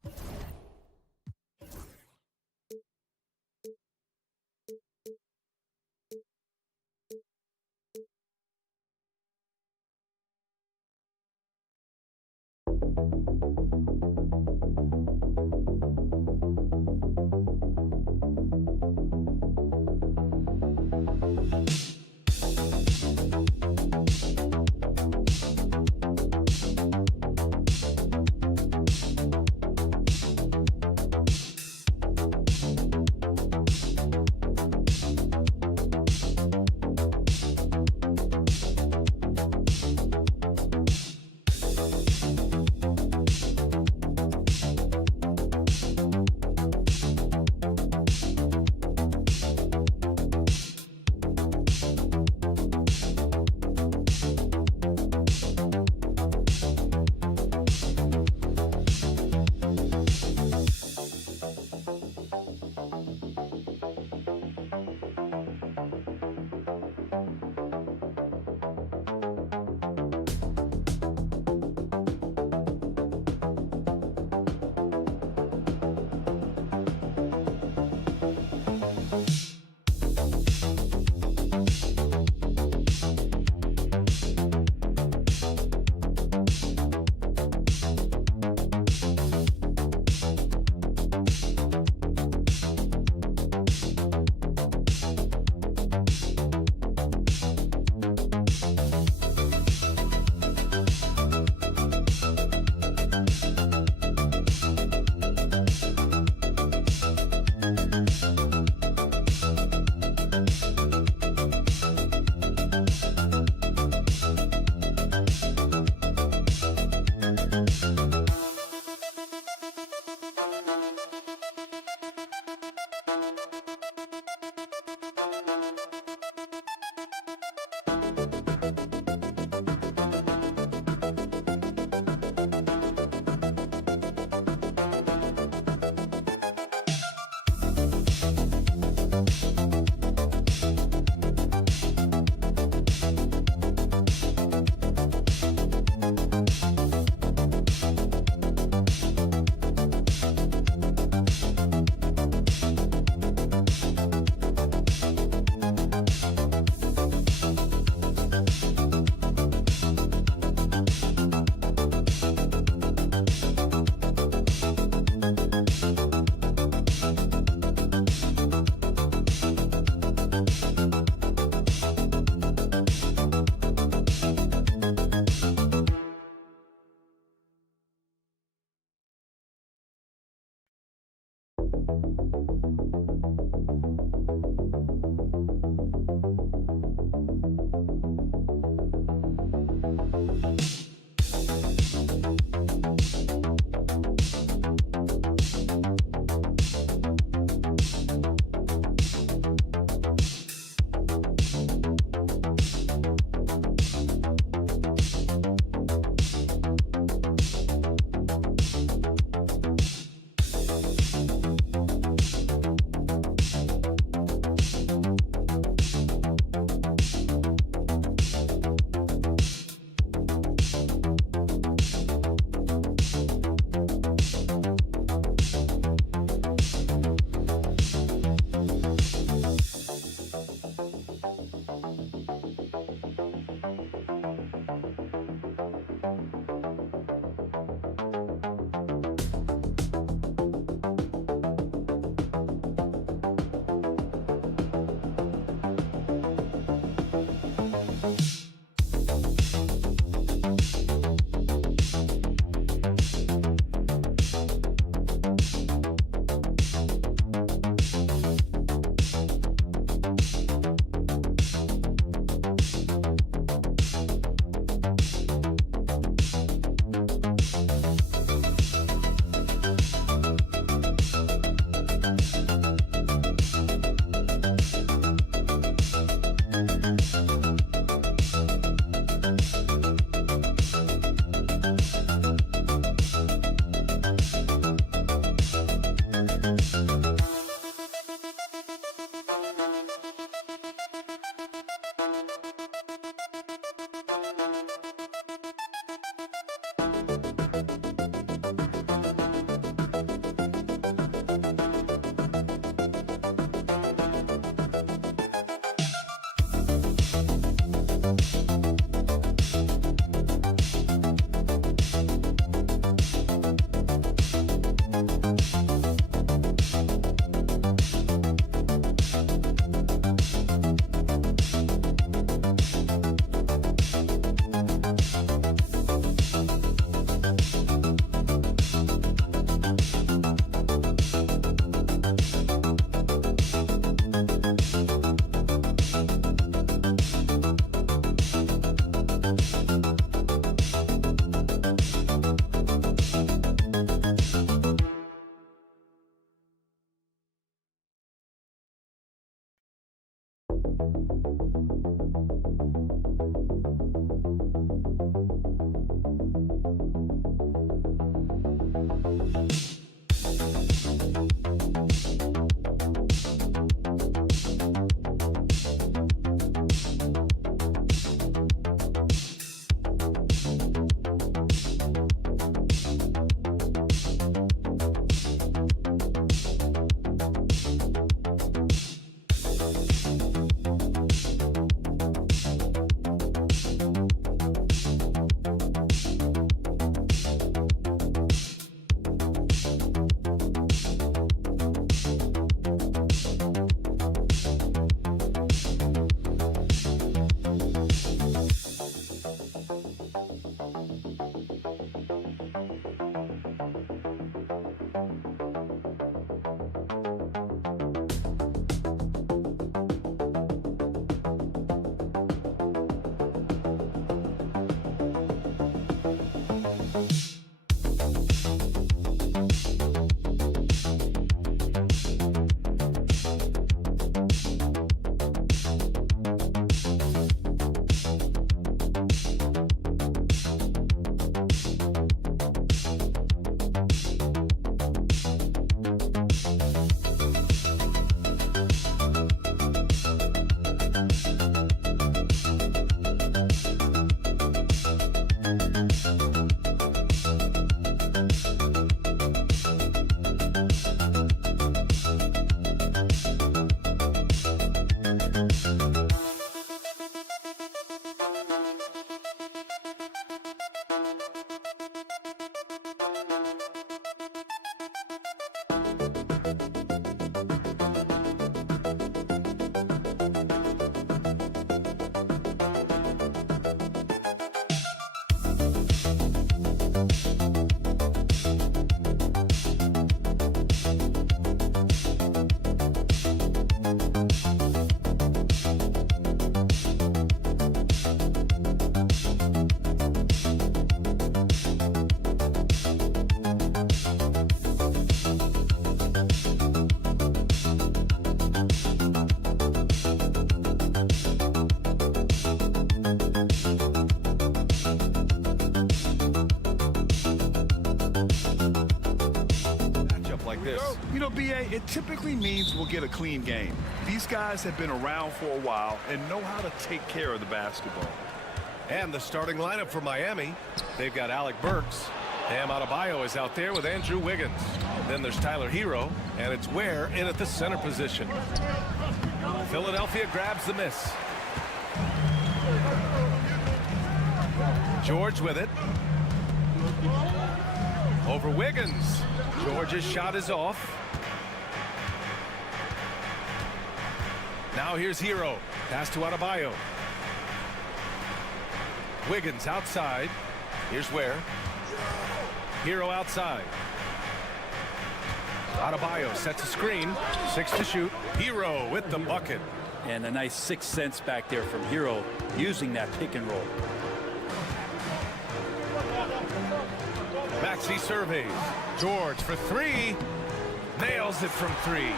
You know, B.A., it typically means we'll get a clean game. These guys have been around for a while and know how to take care of the basketball. And the starting lineup for Miami. They've got Alec Burks. Bam Adebayo is out there with Andrew Wiggins. Then there's Tyler Hero, and it's Ware in at the center position. Philadelphia grabs the miss. George with it. Over Wiggins. George's shot is off. Now here's Hero. Pass to Adebayo. Wiggins outside. Here's Ware. Hero outside. Adebayo sets a screen. 6 to shoot. Hero with the bucket. And a nice 6 cents back there from Hero using that pick and roll. Maxey surveys. George for 3. Nails it from 3.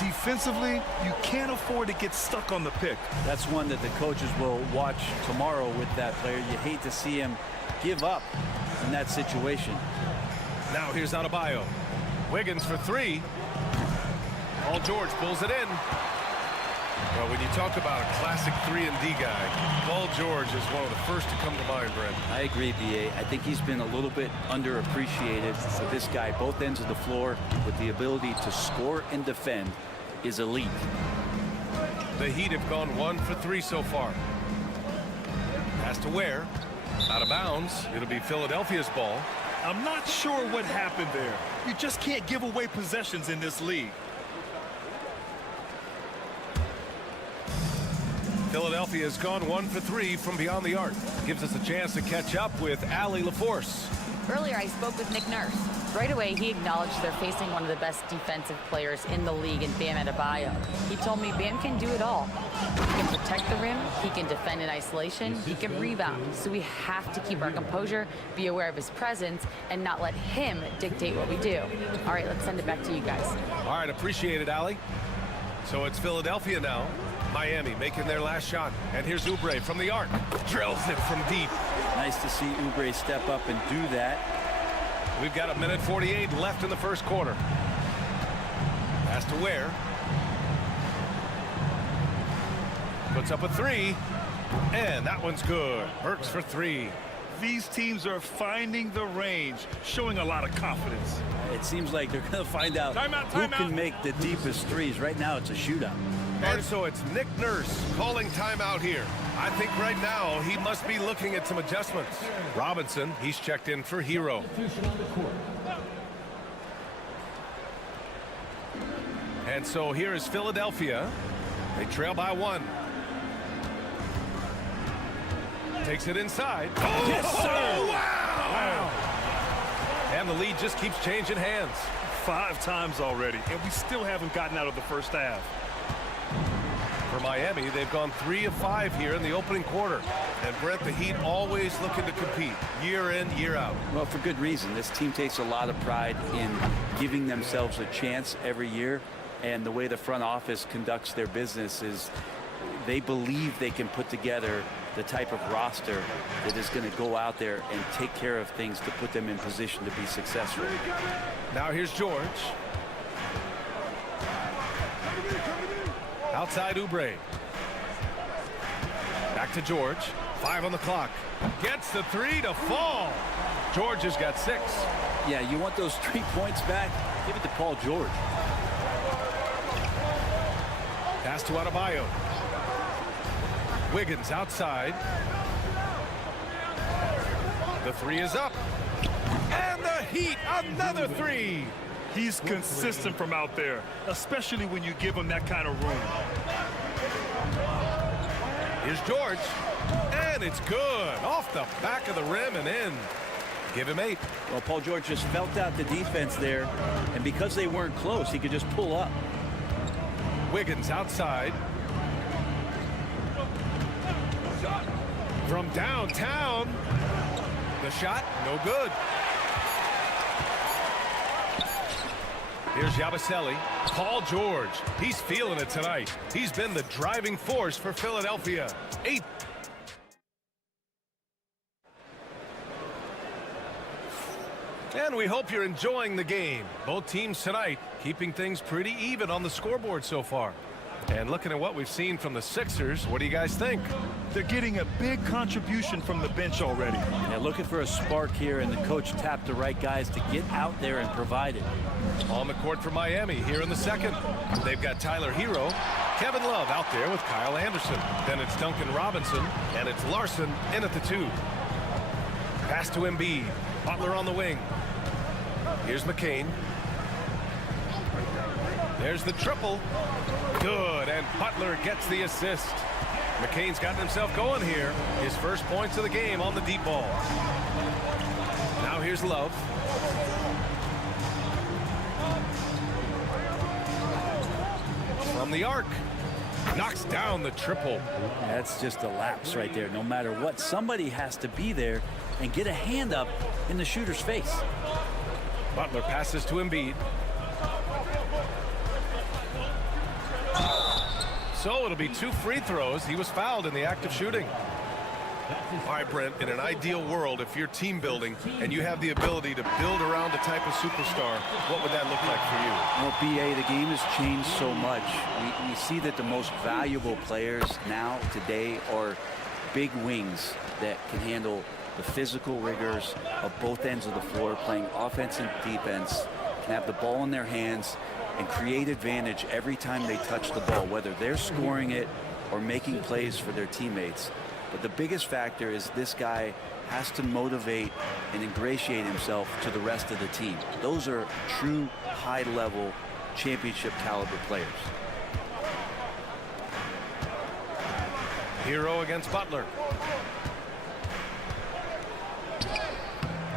Defensively, you can't afford to get stuck on the pick. That's one that the coaches will watch tomorrow with that player. You hate to see him give up in that situation. Now here's Adebayo. Wiggins for 3. Paul George pulls it in. Well, when you talk about a classic 3-and-D guy, Paul George is one of the first to come to mind, Brent. I agree, B.A. I think he's been a little bit underappreciated. But this guy, both ends of the floor, with the ability to score and defend, is elite. The Heat have gone 1 for 3 so far. Pass to Ware. Out of bounds. It'll be Philadelphia's ball. I'm not sure what happened there. You just can't give away possessions in this league. Philadelphia has gone 1 for 3 from beyond the arc. Gives us a chance to catch up with Allie LaForce. Earlier, I spoke with Nick Nurse. Right away, he acknowledged they're facing one of the best defensive players in the league in Bam Adebayo. He told me Bam can do it all. He can protect the rim, he can defend in isolation, he can rebound. So we have to keep our composure, be aware of his presence, and not let him dictate what we do. All right, let's send it back to you guys. All right, appreciate it, Allie. So it's Philadelphia now. Miami making their last shot. And here's Oubre from the arc. Drills it from deep. Nice to see Oubre step up and do that. We've got 1:48 left in the first quarter. Pass to Ware. Puts up a 3. And that one's good. Burks for 3. These teams are finding the range, showing a lot of confidence. It seems like they're going to find out who can make the deepest threes. Right now, it's a shootout. And so it's Nick Nurse calling timeout here. I think right now he must be looking at some adjustments. Robinson, he's checked in for Hero. And so here is Philadelphia. They trail by 1. Takes it inside. Oh, yes, sir! Oh, wow! And the lead just keeps changing hands. 5 times already, and we still haven't gotten out of the first half. For Miami, they've gone 3 of 5 here in the opening quarter. And Brent, the Heat always looking to compete year in, year out. Well, for good reason. This team takes a lot of pride in giving themselves a chance every year. And the way the front office conducts their business is they believe they can put together the type of roster that is going to go out there and take care of things to put them in position to be successful. Now here's George. Outside Oubre. Back to George. 5 on the clock. Gets the 3 to fall. George has got 6. Yeah, you want those 3 points back? Give it to Paul George. Pass to Adebayo. Wiggins outside. The 3 is up. And the Heat, another 3. He's consistent from out there, especially when you give him that kind of room. Here's George. And it's good. Off the back of the rim and in. Give him 8. Well, Paul George just felt out the defense there. And because they weren't close, he could just pull up. Wiggins outside. From downtown. The shot, no good. Here's Yabusele. Paul George. He's feeling it tonight. He's been the driving force for Philadelphia. 8. And And we hope you're enjoying the game. Both teams tonight keeping things pretty even on the scoreboard so far. And looking at what we've seen from the Sixers, what do you guys think? They're getting a big contribution from the bench already. Yeah, looking for a spark here, and the coach tapped the right guys to get out there and provide it. On the court for Miami here in the second. They've got Tyler Hero, Kevin Love out there with Kyle Anderson. Then it's Duncan Robinson, and it's Larson in at the 2. Pass to Embiid. Butler on the wing. Here's McCain. There's the triple. Good, and Butler gets the assist. McCain's gotten himself going here. His first points of the game on the deep ball. Now here's Love. From the arc. Knocks down the triple. That's just a lapse right there. No matter what, somebody has to be there and get a hand up in the shooter's face. Butler passes to Embiid. So it'll be 2 free throws. He was fouled in the act of shooting. All right, Brent, in an ideal world, if you're team building and you have the ability to build around a type of superstar, what would that look like for you? Well, BA, the game has changed so much. We see that the most valuable players now, today, are big wings that can handle the physical rigors of both ends of the floor, playing offense and defense, can have the ball in their hands and create advantage every time they touch the ball, whether they're scoring it or making plays for their teammates. But the biggest factor is this guy has to motivate and ingratiate himself to the rest of the team. Those are true high-level championship caliber players. Hero against Butler.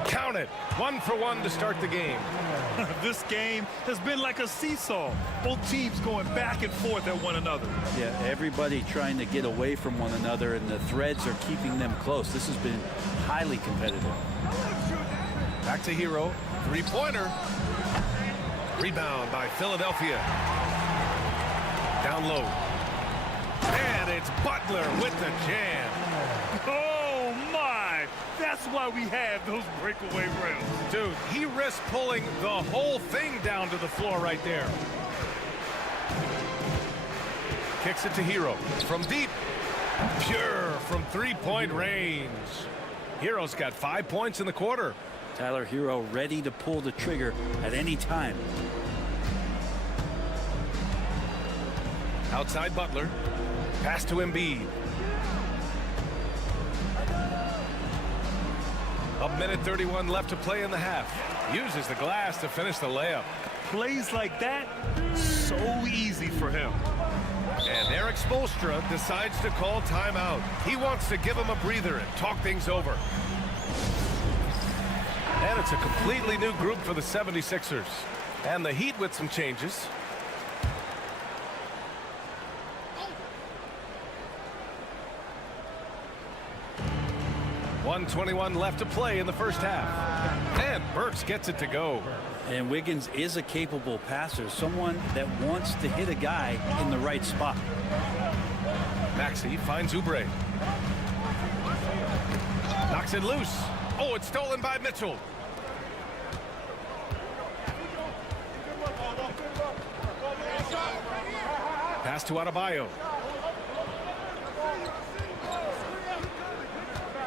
Count it. 1 for 1 to start the game. This game has been like a seesaw. Both teams going back and forth at one another. Yeah, everybody trying to get away from one another, and the threads are keeping them close. This has been highly competitive. Back to Hero. 3-pointer. Rebound by Philadelphia. Down low. And it's Butler with the jam. Oh, my! That's why we have those breakaway rims. Dude, he risked pulling the whole thing down to the floor right there. Kicks it to Hero. From deep. Pure from 3-point range. Hero's got 5 points in the quarter. Tyler Hero ready to pull the trigger at any time. Outside Butler. Pass to Embiid. A minute 31 left to play in the half. Uses the glass to finish the layup. Plays like that, so easy for him. And Eric Spoelstra decides to call timeout. He wants to give him a breather and talk things over. And it's a completely new group for the 76ers. And the Heat with some changes. .121 left to play in the first half. And Burks gets it to go. And Wiggins is a capable passer, someone that wants to hit a guy in the right spot. Maxey finds Oubre. Knocks it loose. Oh, it's stolen by Mitchell. Pass to Adebayo.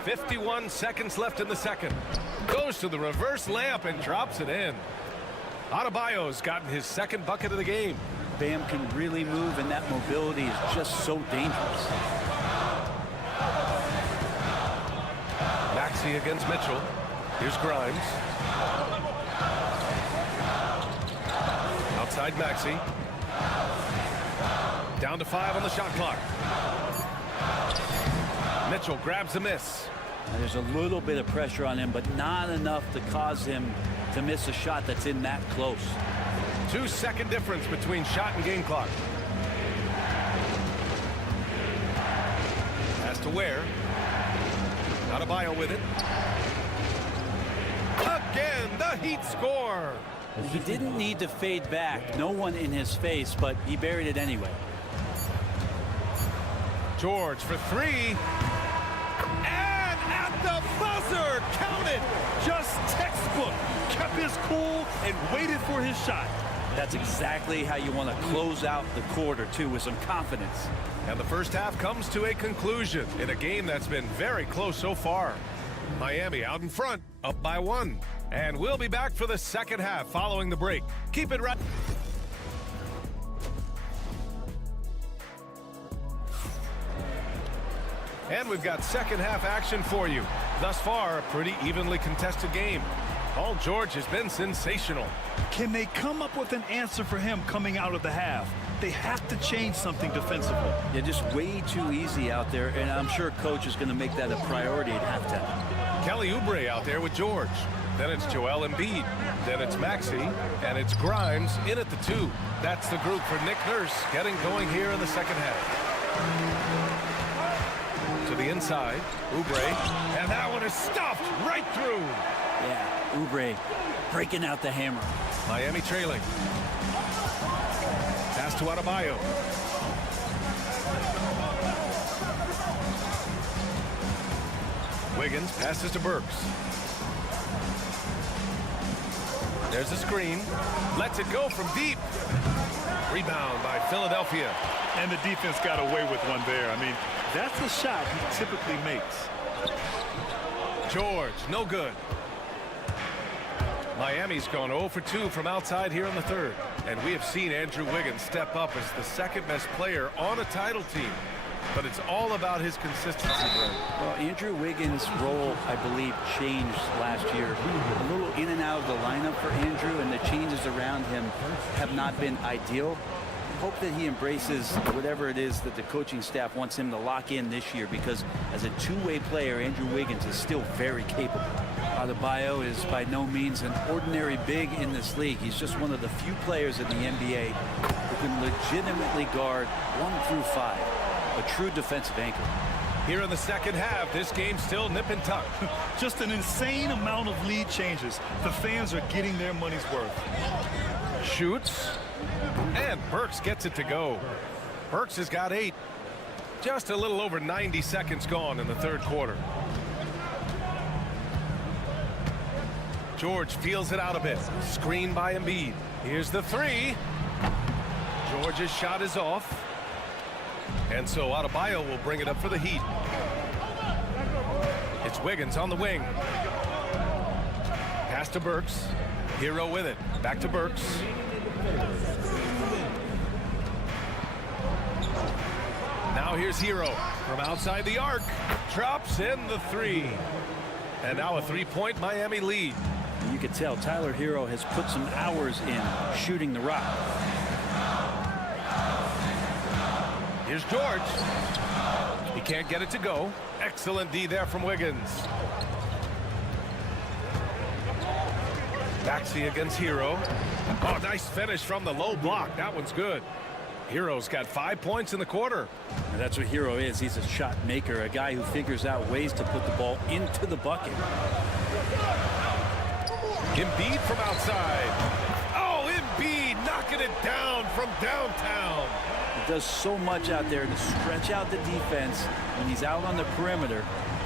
51 seconds left in the second. Goes to the reverse layup and drops it in. Adebayo's gotten his second bucket of the game. Bam can really move, and that mobility is just so dangerous. Maxey against Mitchell. Here's Grimes. Outside Maxey. Down to 5 on the shot clock. Mitchell grabs the miss. And there's a little bit of pressure on him, but not enough to cause him to miss a shot that's in that close. 2-second difference between shot and game clock. Pass to Ware. Adebayo with it. Again, the Heat score. He didn't need to fade back. No one in his face, but he buried it anyway. George for 3. And at the buzzer! buzzer, count it. Just textbook. Kept his cool and waited for his shot. That's exactly how you want to close out the quarter, too, with some confidence. And the first half comes to a conclusion in a game that's been very close so far. Miami out in front, up by 1. And we'll be back for the second half following the break. Keep it right. And we've got second half action for you. Thus far, a pretty evenly contested game. Paul George has been sensational. Can they come up with an answer for him coming out of the half? They have to change something defensively. They're just way too easy out there, and I'm sure coach is going to make that a priority at halftime. Kelly Oubre out there with George. Then it's Joel Embiid. Then it's Maxey. And it's Grimes in at the 2. That's the group for Nick Nurse getting going here in the second half. To the inside, Oubre. And that one is stuffed right through. Yeah, Oubre breaking out the hammer. Miami trailing. Pass to Adebayo. Wiggins passes to Burks. There's a screen. Lets it go from deep. Rebound by Philadelphia. And the defense got away with one there. I mean, that's a shot he typically makes. George, no good. Miami's gone 0 for 2 from outside here in the third. And we have seen Andrew Wiggins step up as the second best player on a title team. But it's all about his consistency. Well, Andrew Wiggins' role, I believe, changed last year. A little in and out of the lineup for Andrew, and the changes around him have not been ideal. Hope that he embraces whatever it is that the coaching staff wants him to lock in this year, because as a two-way player, Andrew Wiggins is still very capable. Adebayo is by no means an ordinary big in this league. He's just one of the few players in the NBA who can legitimately guard 1 through 5. A true defensive anchor. Here in the second half, this game's still nip and tuck. Just an insane amount of lead changes. The fans are getting their money's worth. Shoots. And Burks gets it to go. Burks has got 8. Just a little over 90 seconds gone in the third quarter. George feels it out a bit. Screen by Embiid. Here's the 3. George's shot is off. And so Adebayo will bring it up for the Heat. It's Wiggins on the wing. Pass to Burks. Hero with it. Back to Burks. Now here's Hero from outside the arc. Drops in the 3. And now a 3-point Miami lead. You can tell Tyler Hero has put some hours in shooting the rock. Here's George. He can't get it to go. Excellent D there from Wiggins. Maxey against Hero. Oh, nice finish from the low block. That one's good. Hero's got 5 points in the quarter. And that's what Hero is. He's a shot maker, a guy who figures out ways to put the ball into the bucket. Embiid from outside. Oh, Embiid knocking it down from downtown. He does so much out there to stretch out the defense when he's out on the perimeter,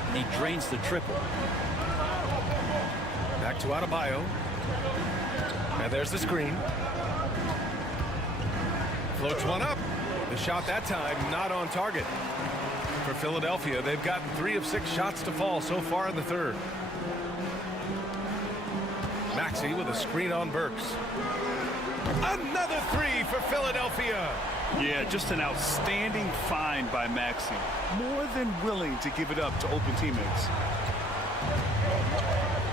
and he drains the triple. Back to Adebayo. And there's the screen. Floats one up. The shot that time not on target. For Philadelphia, they've gotten 3 of 6 shots to fall so far in the third. Maxey with a screen on Burks. Another 3 for Philadelphia. Yeah, just an outstanding find by Maxey. More than willing to give it up to open teammates.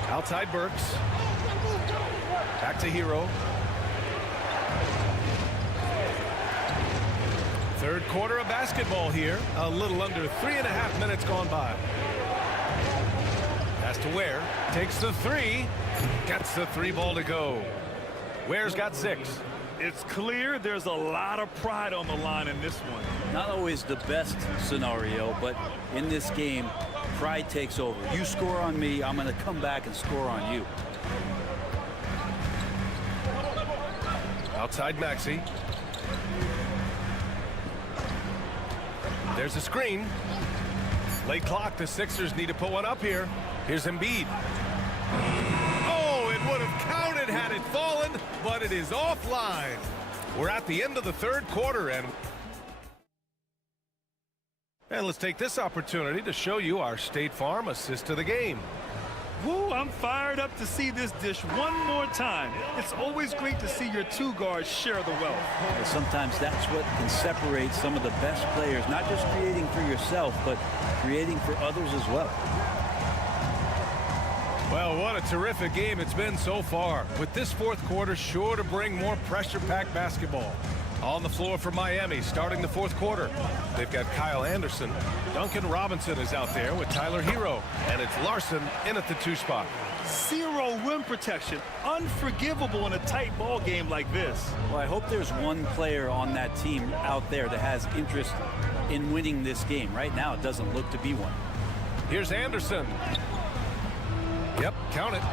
Outside Burks. Back to Hero. Third quarter of basketball here. A little under 3.5 minutes gone by. Pass to Ware. Takes the 3. Gets the 3 ball to go. Ware's got 6. It's clear there's a lot of pride on the line in this one. Not always the best scenario, but in this game, pride takes over. You score on me, I'm going to come back and score on you. Outside Maxey. There's a screen. Late clock. The Sixers need to put one up here. Here's Embiid. Oh, it would have counted had it fallen, but it is offline. We're at the end of the third quarter, and let's take this opportunity to show you our State Farm assist to the game. Woo, I'm fired up to see this dish one more time. It's always great to see your two guards share the wealth. And sometimes that's what can separate some of the best players, not just creating for yourself, but creating for others as well. Well, what a terrific game it's been so far, with this fourth quarter sure to bring more pressure-packed basketball. On the floor for Miami, starting the fourth quarter, they've got Kyle Anderson. Duncan Robinson is out there with Tyler Hero, and it's Larson in at the 2 spot. Zero rim protection. Unforgivable in a tight ball game like this. Well, I hope there's one player on that team out there that has interest in winning this game. Right now, it doesn't look to be one. Here's Anderson. Yep, count it.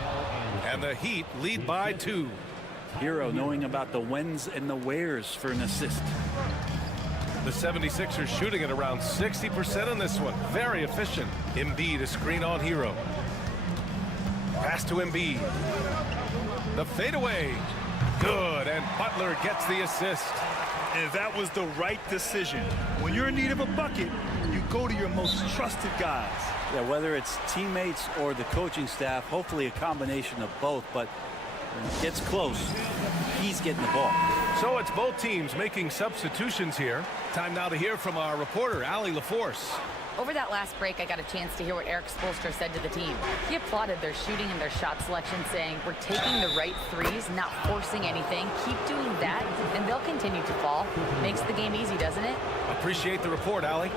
And the Heat lead by 2. Hero knowing about the whens and the wheres for an assist. The 76ers shooting at around 60% in this one. Very efficient. Embiid, a screen on Hero. Pass to Embiid. The fadeaway. Good, and Butler gets the assist. And that was the right decision. When you're in need of a bucket, you go to your most trusted guys. Yeah, whether it's teammates or the coaching staff, hopefully a combination of both, but when it gets close, he's getting the ball. So it's both teams making substitutions here. Time now to hear from our reporter, Allie LaForce. Over that last break, I got a chance to hear what Eric Spoelstra said to the team. He applauded their shooting and their shot selection, saying, "We're taking the right threes, not forcing anything. Keep doing that, and they'll continue to fall." Makes the game easy, doesn't it? Appreciate the report, Allie.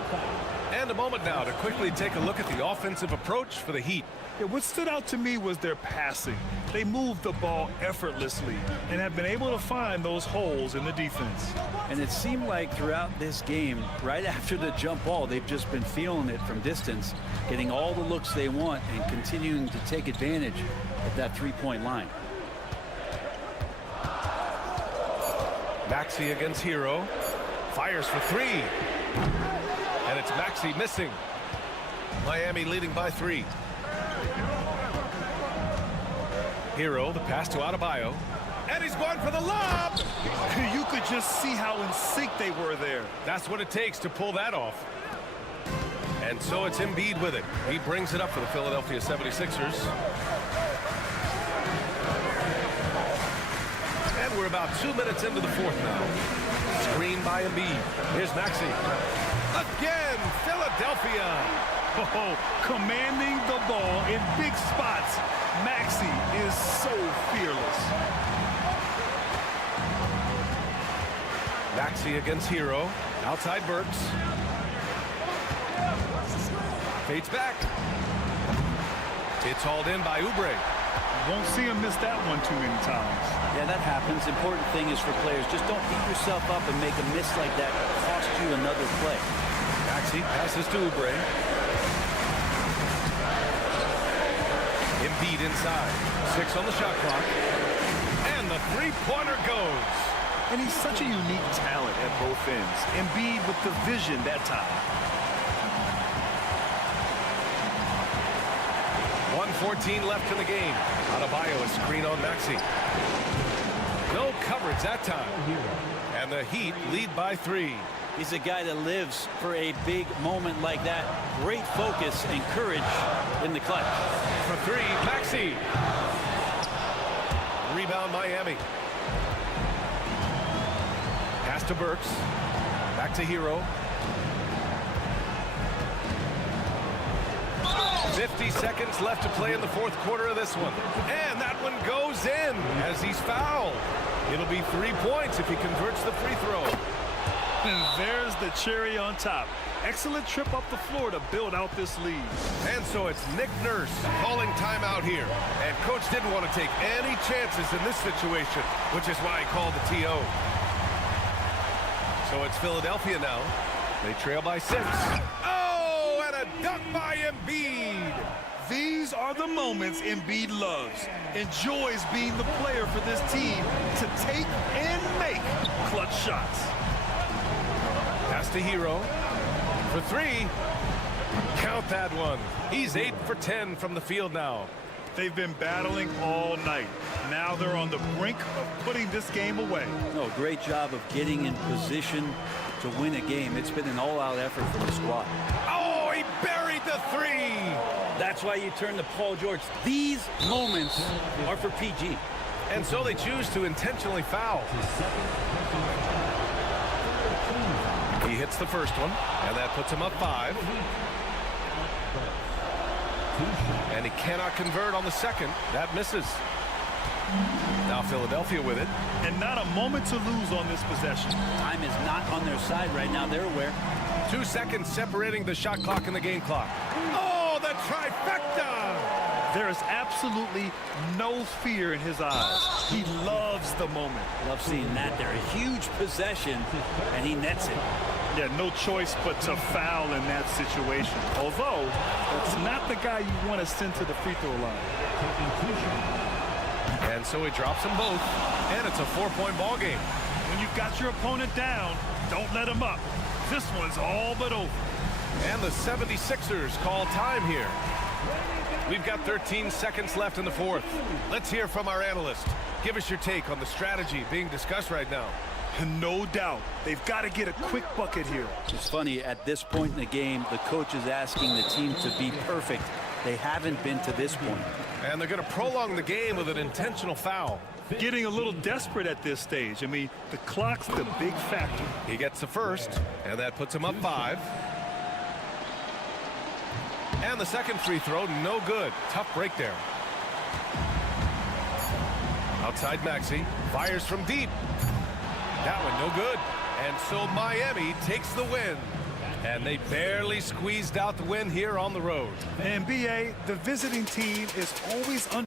And a moment now to quickly take a look at the offensive approach for the Heat. Yeah, what stood out to me was their passing. They moved the ball effortlessly and have been able to find those holes in the defense. And it seemed like throughout this game, right after the jump ball, they've just been feeling it from distance, getting all the looks they want and continuing to take advantage of that three-point line. Maxey against Hero. Fires for 3. And it's Maxey missing. Miami leading by 3. Hero, the pass to Adebayo. And he's going for the lob! You could just see how in sync they were there. That's what it takes to pull that off. And so it's Embiid with it. He brings it up for the Philadelphia 76ers. And we're about 2 minutes into the fourth now. Screen by Embiid. Here's Maxey. Again, Philadelphia. Oh, commanding the ball in big spots. Maxey is so fearless. Maxey against Hero. Outside Burks. Fades back. It's hauled in by Oubre. Won't see him miss that one too many times. Yeah, that happens. Important thing is for players, just don't beat yourself up and make a miss like that cost you another play. Maxey passes to Oubre. Embiid inside. 6 on the shot clock. And the three-pointer goes. And he's such a unique talent at both ends. Embiid with the vision that time. 1:14 left in the game. Adebayo, a screen on Maxey. No coverage that time. And the Heat lead by 3. He's a guy that lives for a big moment like that. Great focus and courage in the clutch. For 3, Maxey. Rebound Miami. Pass to Burks. Back to Hero. 50 seconds left to play in the fourth quarter of this one. And that one goes in as he's fouled. It'll be 3 points if he converts the free throw. And there's the cherry on top. Excellent trip up the floor to build out this lead. And so it's Nick Nurse calling timeout here. And coach didn't want to take any chances in this situation, which is why he called the TO. So it's Philadelphia now. They trail by 6. Oh, and a dunk by Embiid. These are the moments Embiid loves. Enjoys being the player for this team to take and make clutch shots. Pass to Hero for 3. Count that one. He's 8 for 10 from the field now. They've been battling all night. Now they're on the brink of putting this game away. No, great job of getting in position to win a game. It's been an all-out effort from the squad. Oh, he buried the 3. That's why you turn to Paul George. These moments are for PG. And so they choose to intentionally foul. He hits the first one, and that puts him up 5. And he cannot convert on the second. That misses. Now Philadelphia with it. And not a moment to lose on this possession. Time is not on their side right now. They're aware. 2 seconds separating the shot clock and the game clock. Oh, the trifecta! There is absolutely no fear in his eyes. He loves the moment. Love seeing that there. A huge possession, and he nets it. Yeah, no choice but to foul in that situation. Although, that's not the guy you want to send to the free throw line. And so he drops them both, and it's a 4-point ball game. When you've got your opponent down, don't let him up. This one's all but over. And the 76ers call time here. We've got 13 seconds left in the fourth. Let's hear from our analyst. Give us your take on the strategy being discussed right now. No doubt. They've got to get a quick bucket here. It's funny, at this point in the game, the coach is asking the team to be perfect. They haven't been to this point. And they're going to prolong the game with an intentional foul. Getting a little desperate at this stage. I mean, the clock's the big factor. He gets the first, and that puts him up 5. And the second free throw, no good. Tough break there. Outside Maxey, fires from deep. That one no good. And so Miami takes the win. And they barely squeezed out the win here on the road. And BA, the visiting team is always under.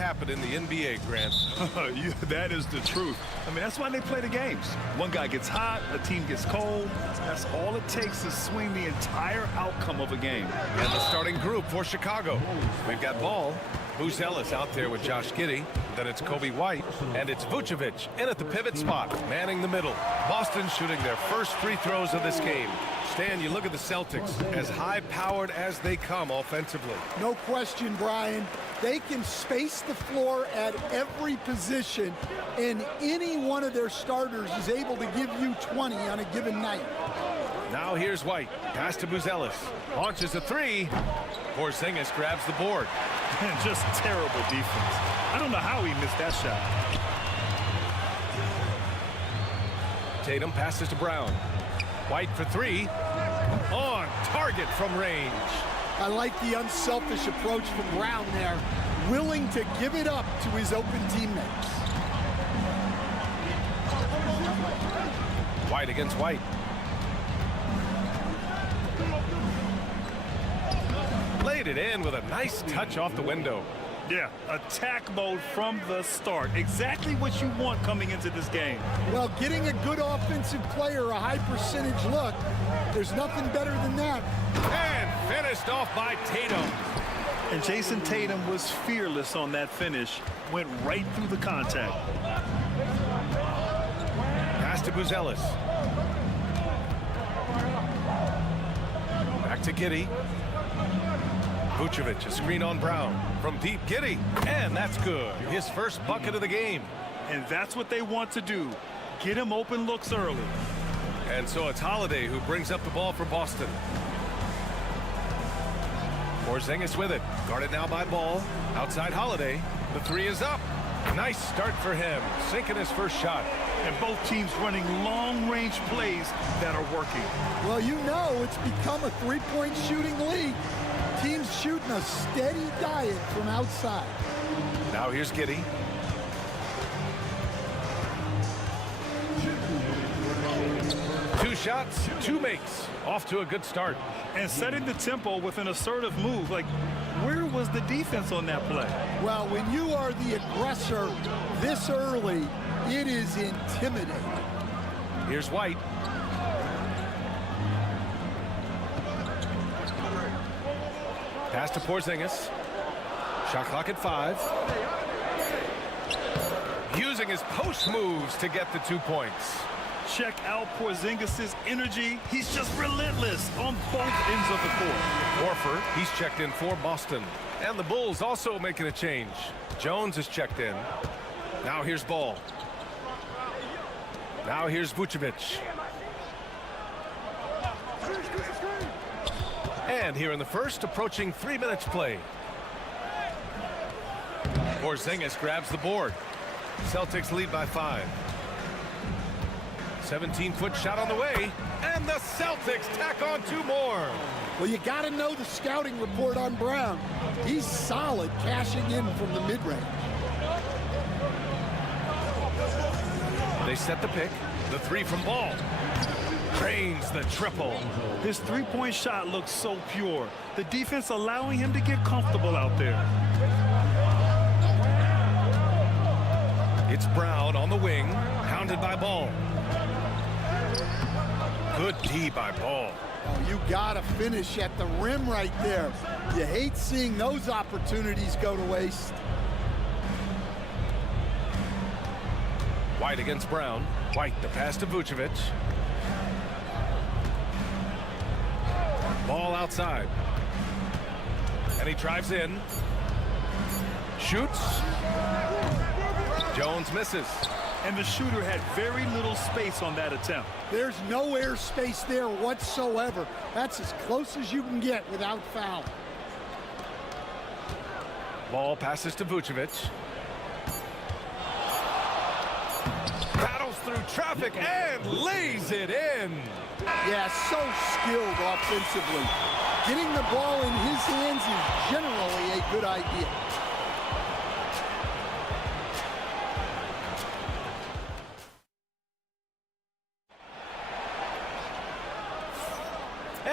happen in the NBA, Grant. That is the truth. I mean, that's why they play the games. One guy gets hot, a team gets cold. That's all it takes to swing the entire outcome of a game. And the starting group for Chicago. We've got Ball, Ellis out there with Josh Giddey. Then it's Kobe White, and it's Vucevic in at the pivot spot, manning the middle. Boston shooting their first free throws of this game. Stan, you look at the Celtics, as high-powered as they come offensively. No question, Brian. They can space the floor at every position, and any one of their starters is able to give you 20 on a given night. Now here's White. Pass to Ellis. Launches a three. Porzingis grabs the board. Just terrible defense. I don't know how he missed that shot. Tatum passes to Brown. White for three. On target from range. I like the unselfish approach from Brown there, willing to give it up to his open teammates. White against White. Laid it in with a nice touch off the window. Yeah, attack mode from the start. Exactly what you want coming into this game. Well, getting a good offensive player a high percentage look, there's nothing better than that. And finished off by Tatum. And Jason Tatum was fearless on that finish. Went right through the contact. Pass to Ellis. Back to Giddey. Vucevic, a screen on Brown. From deep, Giddey. And that's good. His first bucket of the game. And that's what they want to do. Get him open looks early. And so it's Holiday who brings up the ball for Boston. Porzingis with it. Guarded now by Ball. Outside Holiday. The three is up. Nice start for him. Sinking his first shot. And both teams running long-range plays that are working. Well, you know it's become a three-point shooting league. Teams shooting a steady diet from outside. Now here's Giddey. Two shots, two makes. Off to a good start. And setting the tempo with an assertive move. Like, where was the defense on that play? Well, when you are the aggressor this early, it is intimidating. Here's White. Pass to Porzingis. Shot clock at 5. Using his post moves to get the 2 points. Check out Porzingis' energy. He's just relentless on both ends of the court. Horford, he's checked in for Boston. And the Bulls also making a change. Jones is checked in. Now here's Ball. Now here's Vucevic. And here in the first, approaching 3 minutes play. Porzingis grabs the board. Celtics lead by 5. 17-foot shot on the way, and the Celtics tack on 2 more. Well, you got to know the scouting report on Brown. He's solid cashing in from the mid-range. They set the pick. The 3 from Ball. Drains the triple. His three-point shot looks so pure. The defense allowing him to get comfortable out there. It's Brown on the wing, hounded by Ball. Good D by Ball. Oh, you got to finish at the rim right there. You hate seeing those opportunities go to waste. White against Brown. White, the pass to Vucevic. Ball outside. And he drives in. Shoots. Jones misses. And the shooter had very little space on that attempt. There's no air space there whatsoever. That's as close as you can get without foul. Ball passes to Vucevic. Battles through traffic and lays it in. Yeah, so skilled offensively. Getting the ball in his hands is generally a good idea.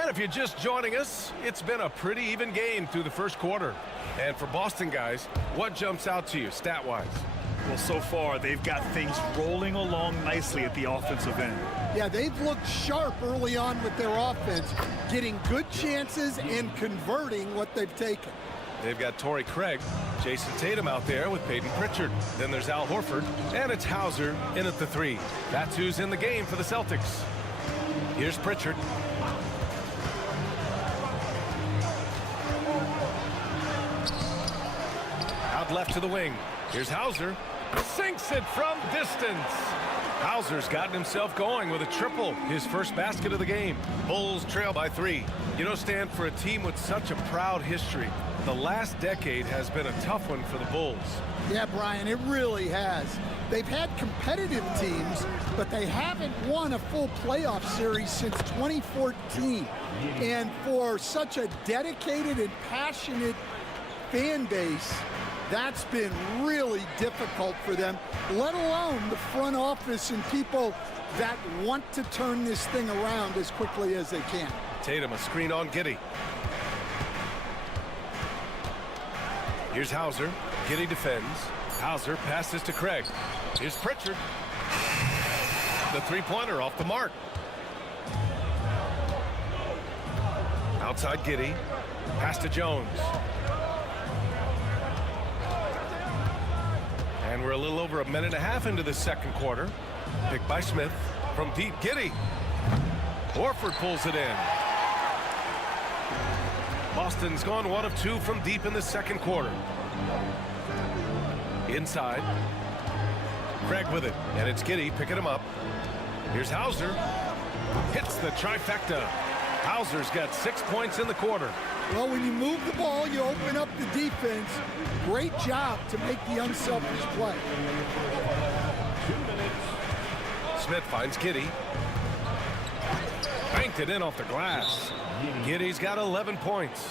And if you're just joining us, it's been a pretty even game through the first quarter. And for Boston guys, what jumps out to you stat-wise? Well, so far, they've got things rolling along nicely at the offensive end. Yeah, they've looked sharp early on with their offense, getting good chances and converting what they've taken. They've got Torrey Craig, Jason Tatum out there with Peyton Pritchard. Then there's Al Horford, and it's Hauser in at the 3. That's who's in the game for the Celtics. Here's Pritchard. Out left to the wing. Here's Hauser. Sinks it from distance. Hauser's gotten himself going with a triple, his first basket of the game. Bulls trail by 3. You know, Stan, for a team with such a proud history, the last decade has been a tough one for the Bulls. Yeah, Brian, it really has. They've had competitive teams, but they haven't won a full playoff series since 2014. And for such a dedicated and passionate fan base, that's been really difficult for them, let alone the front office and people that want to turn this thing around as quickly as they can. Tatum, a screen on Giddey. Here's Hauser. Giddey defends. Hauser passes to Craig. Here's Pritchard. The three-pointer off the mark. Outside Giddey. Pass to Jones. And we're a little over a minute and a half into the second quarter. Picked by Smith. From deep, Giddey. Horford pulls it in. Boston's gone 1 of 2 from deep in the second quarter. Inside. Craig with it. And it's Giddey picking him up. Here's Hauser. Hits the trifecta. Hauser's got 6 points in the quarter. Well, when you move the ball, you open up the defense. Great job to make the unselfish play. 2 minutes. Smith finds Giddey. Banked it in off the glass. Giddey's got 11 points.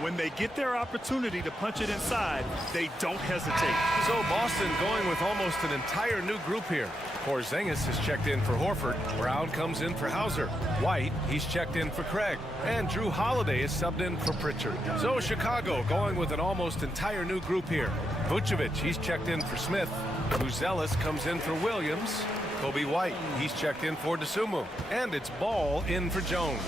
When they get their opportunity to punch it inside, they don't hesitate. So Boston going with almost an entire new group here. Porzingis has checked in for Horford. Brown comes in for Hauser. White, he's checked in for Craig. And Drew Holiday is subbed in for Pritchard. So Chicago going with an almost entire new group here. Vucevic, he's checked in for Smith. Buzelis comes in for Williams. Kobe White, he's checked in for DeSumo. And it's Ball in for Jones.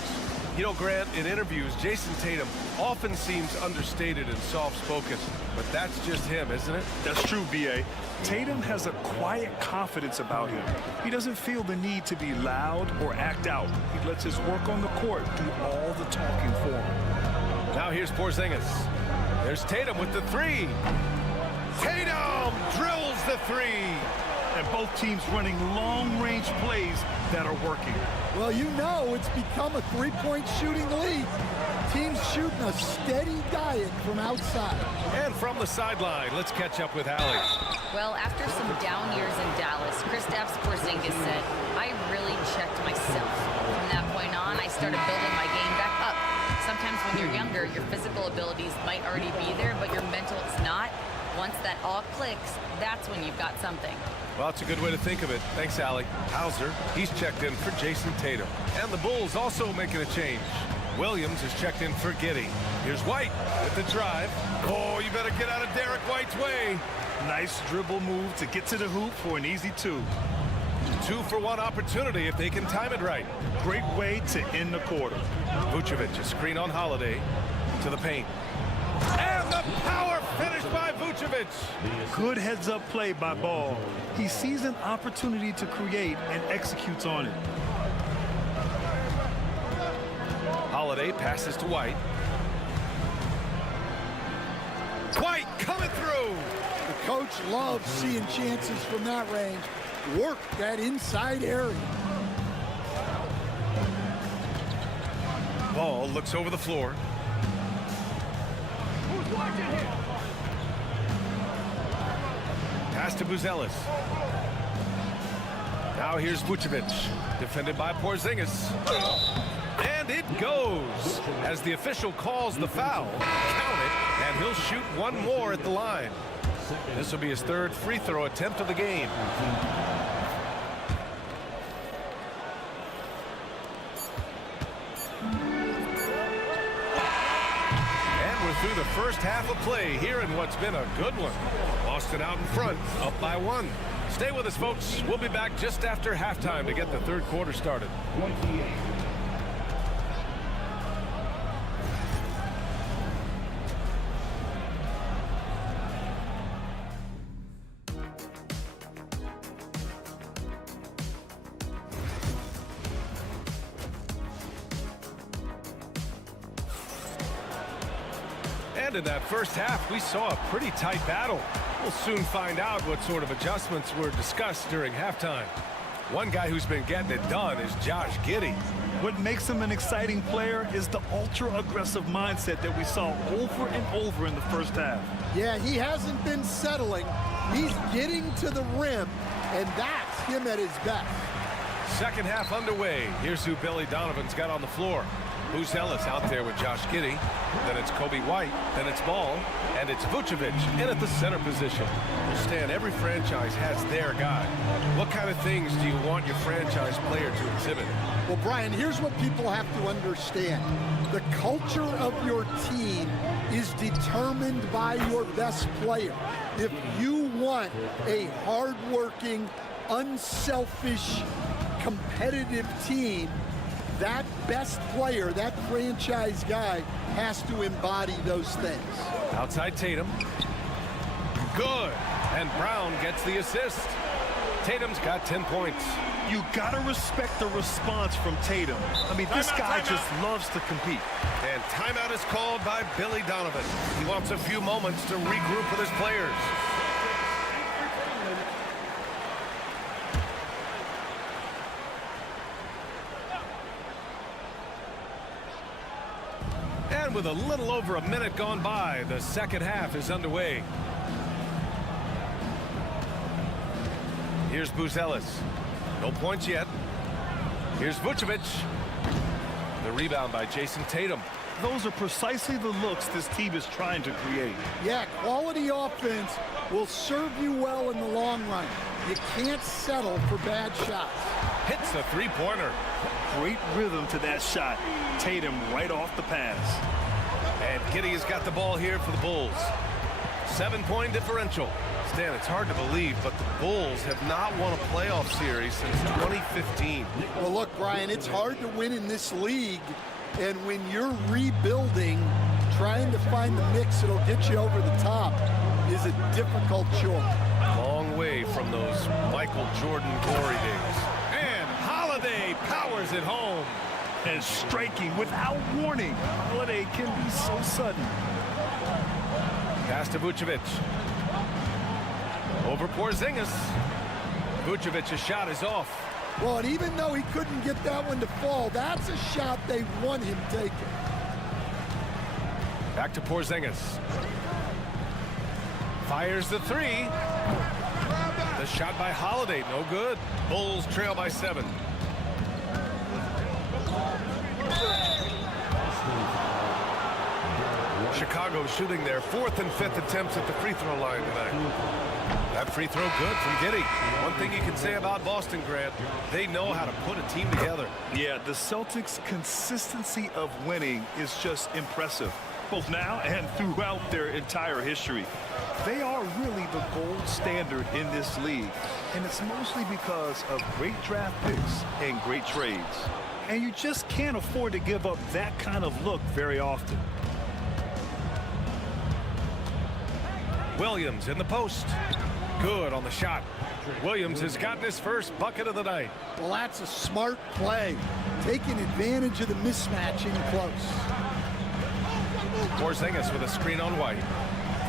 You know, Grant, in interviews, Jason Tatum often seems understated and soft-spoken, but that's just him, isn't it? That's true, B.A. Tatum has a quiet confidence about him. He doesn't feel the need to be loud or act out. He lets his work on the court do all the talking for him. Now here's Porzingis. There's Tatum with the 3. Tatum drills the 3. And both teams running long-range plays that are working. Well, you know it's become a three-point shooting league. Teams shooting a steady diet from outside. And from the sideline, let's catch up with Allie. Well, after some down years in Dallas, Kristaps Porzingis said, I really checked myself. From that point on, I started building my game back up. Sometimes when you're younger, your physical abilities might already be there, but your mental is not. Once that all clicks, that's when you've got something. Well, it's a good way to think of it. Thanks, Allie. Hauser, he's checked in for Jason Tatum. And the Bulls also making a change. Williams is checked in for Giddey. Here's White with the drive. Oh, you better get out of Derek White's way. Nice dribble move to get to the hoop for an easy 2. 2-for-1 opportunity if they can time it right. Great way to end the quarter. Vucevic, a screen on Holiday to the paint. And the power finish by Vucevic. Good heads-up play by Ball. He sees an opportunity to create and executes on it. Holiday passes to White. White coming through. The coach loves seeing chances from that range. Work that inside area. Ball looks over the floor. Pass to Buzelis. Now here's Vucevic, defended by Porzingis. And it goes as the official calls the foul. Count it, and he'll shoot one more at the line. This will be his 3rd free throw attempt of the game. through the first half of play here in what's been a good one. Boston out in front, up by 1. Stay with us, folks. We'll be back just after halftime to get the third quarter started. 28. And in that first half, we saw a pretty tight battle. We'll soon find out what sort of adjustments were discussed during halftime. One guy who's been getting it done is Josh Giddey. What makes him an exciting player is the ultra-aggressive mindset that we saw over and over in the first half. Yeah, he hasn't been settling. He's getting to the rim, and that's him at his best. Second half underway. Here's who Billy Donovan's got on the floor. Buzelis out there with Josh Giddey. Then it's Kobe White. Then it's Ball. And it's Vucevic in at the center position. Well, Stan, every franchise has their guy. What kind of things do you want your franchise player to exhibit? Well, Brian, here's what people have to understand. The culture of your team is determined by your best player. If you want a hardworking, unselfish, competitive team, that best player, that franchise guy, has to embody those things. Outside Tatum. Good. And Brown gets the assist. Tatum's got 10 points. You gotta respect the response from Tatum. I mean, this guy just loves to compete. And timeout is called by Billy Donovan. He wants a few moments to regroup with his players. And with a little over a minute gone by, the second half is underway. Here's Buzelis. No points yet. Here's Vucevic. The rebound by Jason Tatum. Those are precisely the looks this team is trying to create. Yeah, quality offense will serve you well in the long run. You can't settle for bad shots. Hits a three-pointer. Great rhythm to that shot. Tatum right off the pass. And Giddey has got the ball here for the Bulls. 7-point differential. Stan, it's hard to believe, but the Bulls have not won a playoff series since 2015. Well, look, Brian, it's hard to win in this league. And when you're rebuilding, trying to find the mix that'll get you over the top is a difficult chore. Long way from those Michael Jordan glory days. And Holiday powers it home. And striking without warning. Holiday can be so sudden. Pass to Vucevic. Over Porzingis. Vucevic's shot is off. Well, and even though he couldn't get that one to fall, that's a shot they want him taking. Back to Porzingis. Fires the three. The shot by Holiday, no good. Bulls trail by 7. Chicago shooting their 4th and 5th attempts at the free throw line tonight. That free throw good from Giddey. One thing you can say about Boston, Grant, they know how to put a team together. Yeah, the Celtics' consistency of winning is just impressive, both now and throughout their entire history. They are really the gold standard in this league, and it's mostly because of great draft picks and great trades. And you just can't afford to give up that kind of look very often. Williams in the post. Good on the shot. Williams has gotten his first bucket of the night. Well, that's a smart play, taking advantage of the mismatch in close. Porzingis with a screen on White.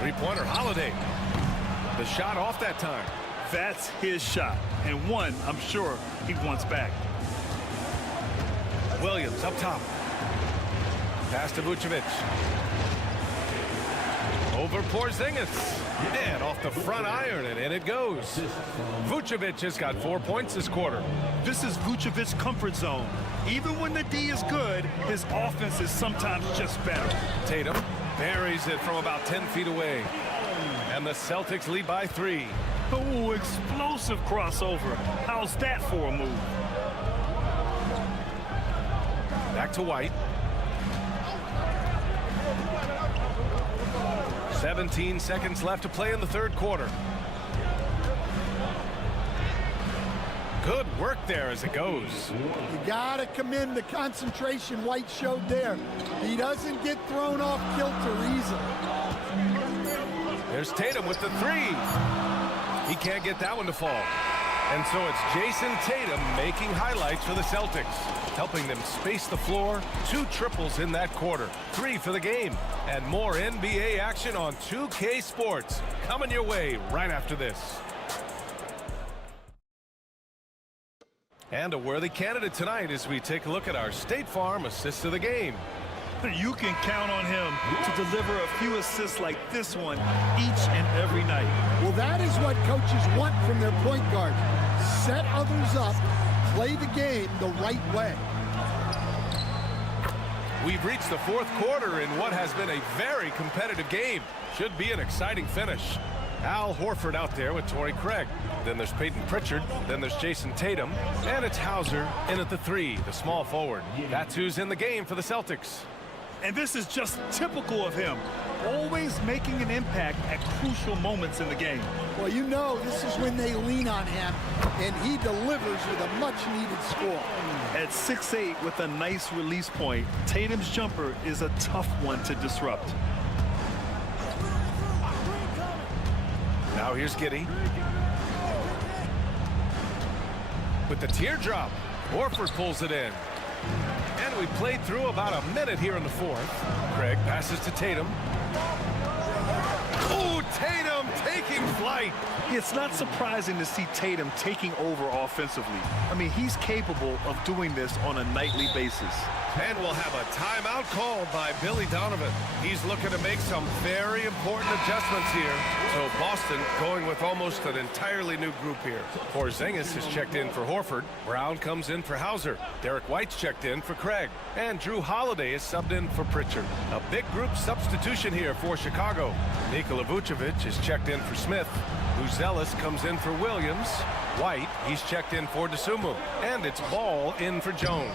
Three-pointer, Holiday. The shot off that time. That's his shot, and one I'm sure he wants back. Williams up top. Pass to Vucevic. Over Porzingis. And off the front iron, and in it goes. Vucevic has got 4 points this quarter. This is Vucevic's comfort zone. Even when the D is good, his offense is sometimes just better. Tatum buries it from about 10 feet away. And the Celtics lead by 3. Oh, explosive crossover. How's that for a move? Back to White. 17 seconds left to play in the third quarter. Good work there as it goes. You gotta commend the concentration White showed there. He doesn't get thrown off kilter easily. There's Tatum with the three. He can't get that one to fall. And so it's Jason Tatum making highlights for the Celtics, helping them space the floor. 2 triples in that quarter. 3 for the game. And more NBA action on 2K Sports coming your way right after this. And a worthy candidate tonight as we take a look at our State Farm assist of the game. You can count on him to deliver a few assists like this one each and every night. Well, that is what coaches want from their point guard. Set others up, play the game the right way. We've reached the fourth quarter in what has been a very competitive game. Should be an exciting finish. Al Horford out there with Torrey Craig. Then there's Peyton Pritchard. Then there's Jason Tatum. And it's Hauser in at the 3, the small forward. That's who's in the game for the Celtics. And this is just typical of him. Always making an impact at crucial moments in the game. Well, you know this is when they lean on him, and he delivers with a much-needed score. At 6'8" with a nice release point, Tatum's jumper is a tough one to disrupt. Now here's Giddey. With the teardrop, Horford pulls it in. And we played through about a minute here in the fourth. Craig passes to Tatum. Oh, Tatum taking flight. It's not surprising to see Tatum taking over offensively. I mean, he's capable of doing this on a nightly basis. And we'll have a timeout called by Billy Donovan. He's looking to make some very important adjustments here. So Boston going with almost an entirely new group here. Porzingis is checked in for Horford. Brown comes in for Hauser. Derek White's checked in for Craig. And Drew Holiday is subbed in for Pritchard. A big group substitution here for Chicago. Nikola Vucevic is checked in for Smith. Buzelis comes in for Williams. White, he's checked in for DeSumo. And it's Ball in for Jones.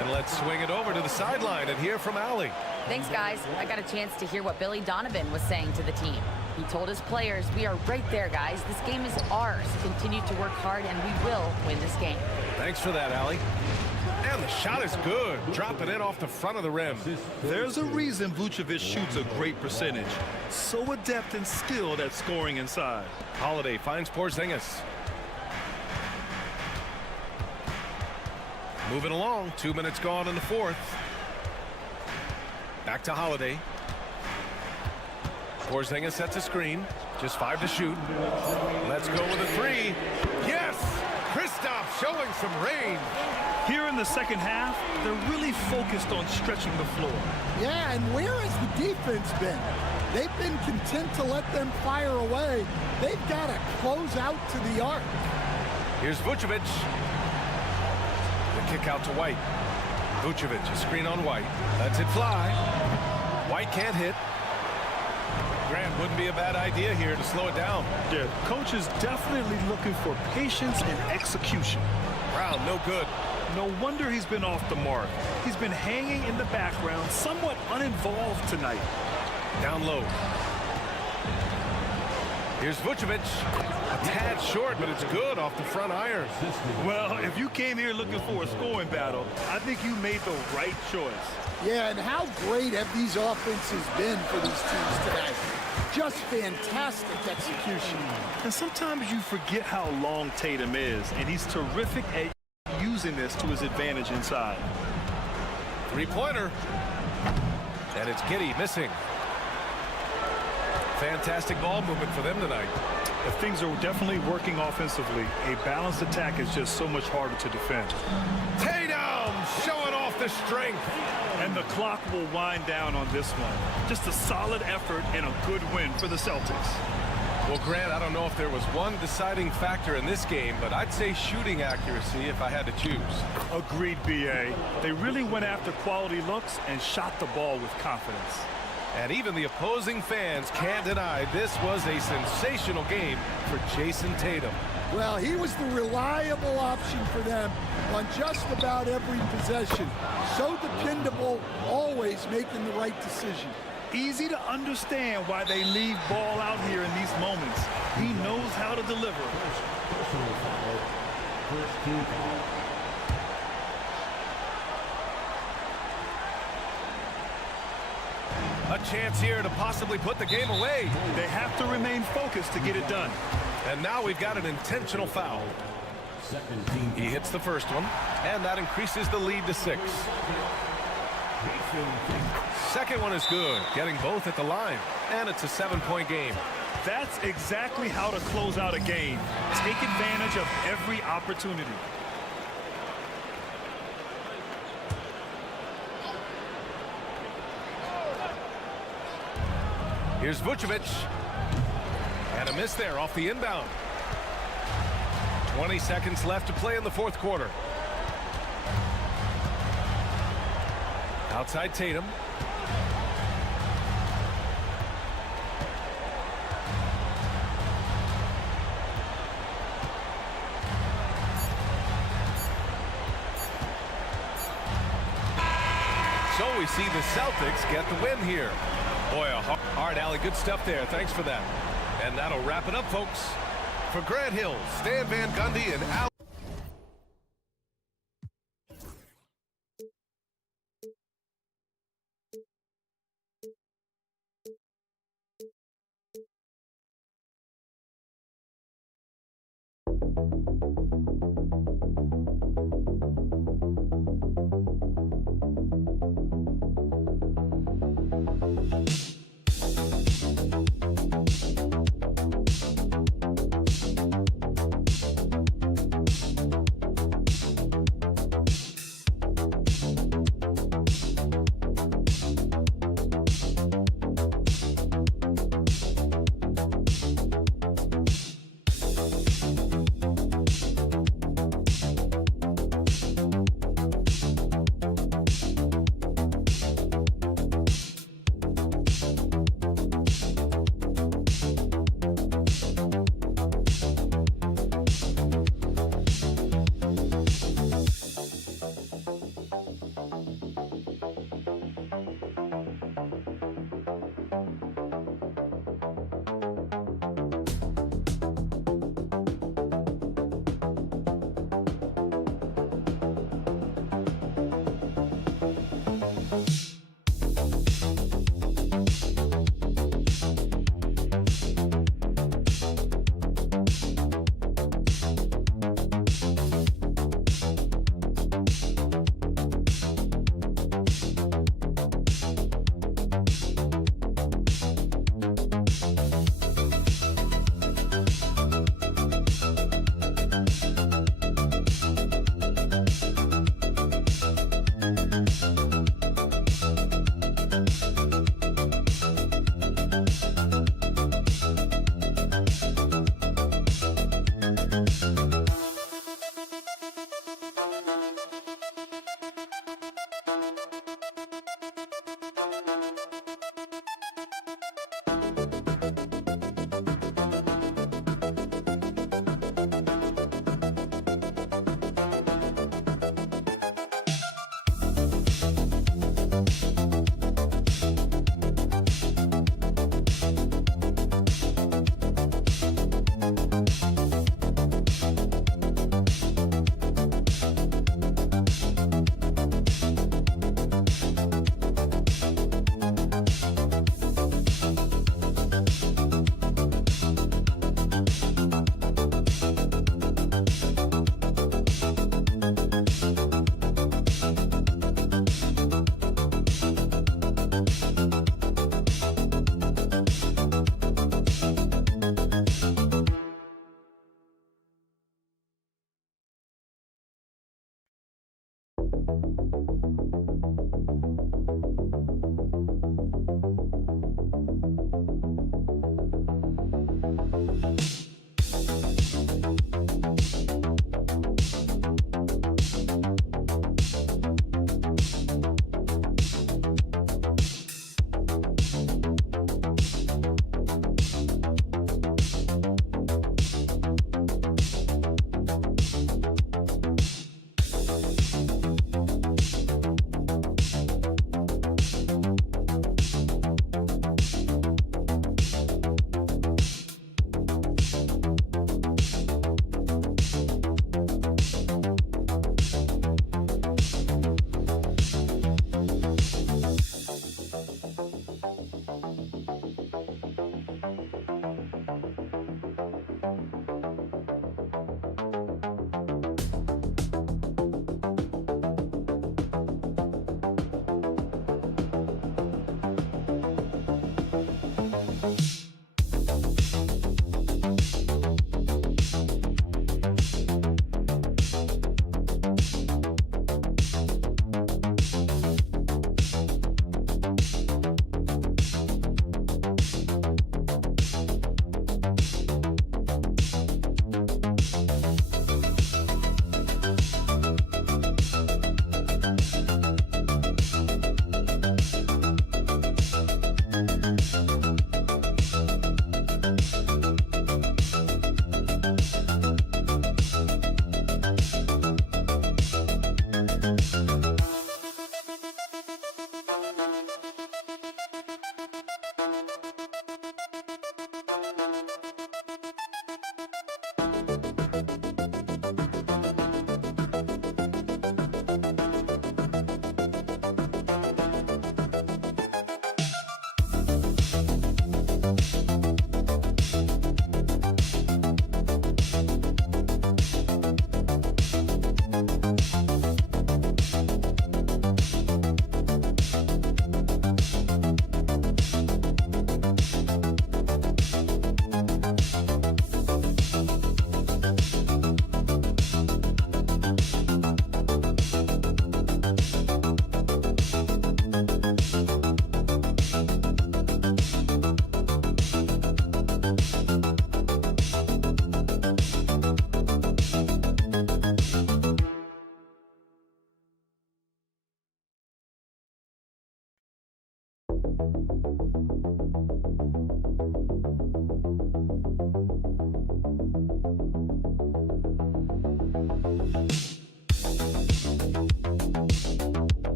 And let's swing it over to the sideline and hear from Allie. Thanks, guys. I got a chance to hear what Billy Donovan was saying to the team. He told his players, we are right there, guys. This game is ours. Continue to work hard, and we will win this game. Thanks for that, Allie. And the shot is good. Dropping it off the front of the rim. There's a reason Vucevic shoots a great percentage. So adept and skilled at scoring inside. Holiday finds Porzingis. Moving along, 2 minutes gone in the fourth. Back to Holiday. Porzingis sets a screen. Just 5 to shoot. Let's go with a 3. Yes! Kristaps showing some range. Here in the second half, they're really focused on stretching the floor. Yeah, and where has the defense been? They've been content to let them fire away. They've got to close out to the arc. Here's Vucevic. The kick out to White. Vucevic, a screen on White. Lets it fly. White can't hit. Grant, wouldn't be a bad idea here to slow it down. Yeah, coach is definitely looking for patience and execution. Brown, no good. No wonder he's been off the mark. He's been hanging in the background, somewhat uninvolved tonight. Down low. Here's Vucevic. A tad short, but it's good off the front iron. Well, if you came here looking for a scoring battle, I think you made the right choice. Yeah, and how great have these offenses been for these teams tonight? Just fantastic execution. And sometimes you forget how long Tatum is, and he's terrific at using this to his advantage inside. Three-pointer. And it's Giddey missing. Fantastic ball movement for them tonight. If things are definitely working offensively, a balanced attack is just so much harder to defend. Tatum showing off the strength. And the clock will wind down on this one. Just a solid effort and a good win for the Celtics. Well, Grant, I don't know if there was one deciding factor in this game, but I'd say shooting accuracy if I had to choose. Agreed, B.A. They really went after quality looks and shot the ball with confidence. And even the opposing fans can't deny this was a sensational game for Jason Tatum. Well, he was the reliable option for them on just about every possession. So dependable, always making the right decision. Easy to understand why they leave ball out here in these moments. He knows how to deliver. Personal foul. First team foul. A chance here to possibly put the game away. They have to remain focused to get it done. And now we've got an intentional foul. Second team. He hits the first one, and that increases the lead to 6. Second one is good, getting both at the line, and it's a 7-point game. That's exactly how to close out a game. Take advantage of every opportunity. Here's Vucevic. And a miss there off the inbound. 20 seconds left to play in the fourth quarter. Outside Tatum. So we see the Celtics get the win here. Boy, a hard alley. Good stuff there. Thanks for that. And that'll wrap it up, folks. For Grant Hill, Stan Van Gundy, and Al.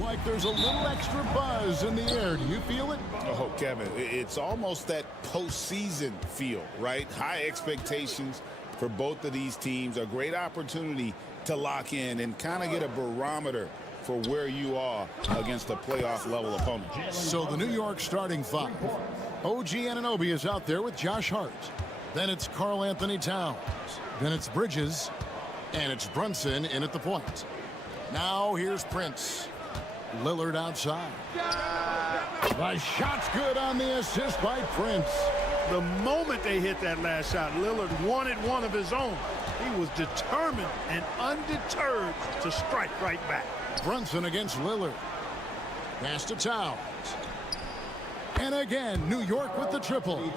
Like there's a little extra buzz in the air. Do you feel it? Oh, Kevin, it's almost that postseason feel, right? High expectations for both of these teams. A great opportunity to lock in and kind of get a barometer for where you are against a playoff-level opponent. So the New York starting five. OG Anunoby is out there with Josh Hart. Then it's Karl Anthony Towns. Then it's Bridges. And it's Brunson in at the point. Now here's Prince. Lillard outside. The shot's good on the assist by Prince. The moment they hit that last shot, Lillard wanted one of his own. He was determined and undeterred to strike right back. Brunson against Lillard. Pass to Towns. And again, New York with the triple.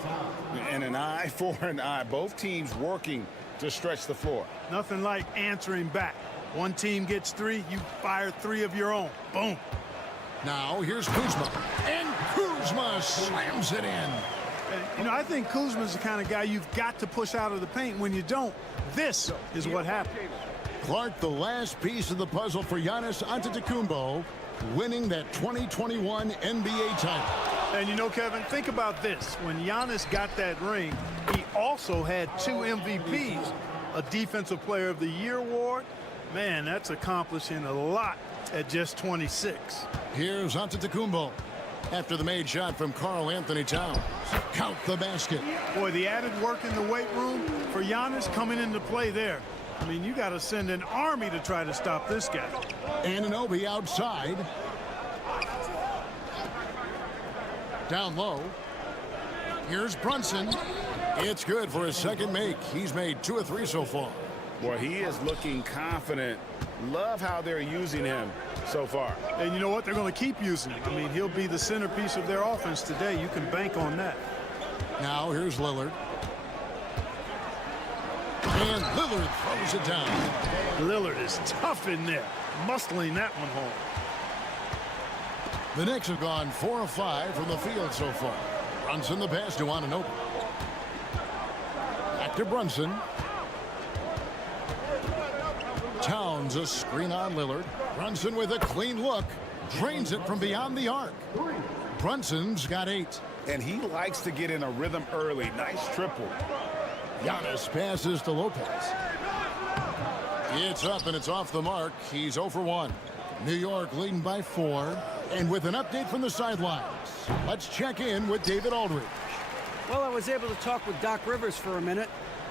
And an eye for an eye. Both teams working to stretch the floor. Nothing like answering back. One team gets three, you fire three of your own. Boom. Now here's Kuzma. And Kuzma slams it in. And, you know, I think Kuzma's the kind of guy you've got to push out of the paint. When you don't, this is what happens. Clark, the last piece of the puzzle for Giannis Antetokounmpo, winning that 2021 NBA title. And you know, Kevin, think about this. When Giannis got that ring, he also had 2 MVPs, a Defensive Player of the Year award. Man, that's accomplishing a lot at just 26. Here's Antetokounmpo after the made shot from Karl Anthony Towns. Count the basket. Boy, the added work in the weight room for Giannis coming into play there. I mean, you got to send an army to try to stop this guy. Anunoby outside. Down low. Here's Brunson. It's good for his second make. He's made 2 of 3 so far. Boy, he is looking confident. Love how they're using him so far. And you know what? They're going to keep using him. I mean, he'll be the centerpiece of their offense today. You can bank on that. Now here's Lillard. And Lillard throws it down. Lillard is tough in there, muscling that one home. The Knicks have gone 4 of 5 from the field so far. Brunson the pass to Anunoby. Back to Brunson. Towns a screen on Lillard. Brunson with a clean look. Drains it from beyond the arc. Brunson's got 8. And he likes to get in a rhythm early. Nice triple. Giannis passes to Lopez. It's up and it's off the mark. He's 0 for 1. New York leading by 4. And with an update from the sidelines, let's check in with David Aldridge. Well, I was able to talk with Doc Rivers for a minute.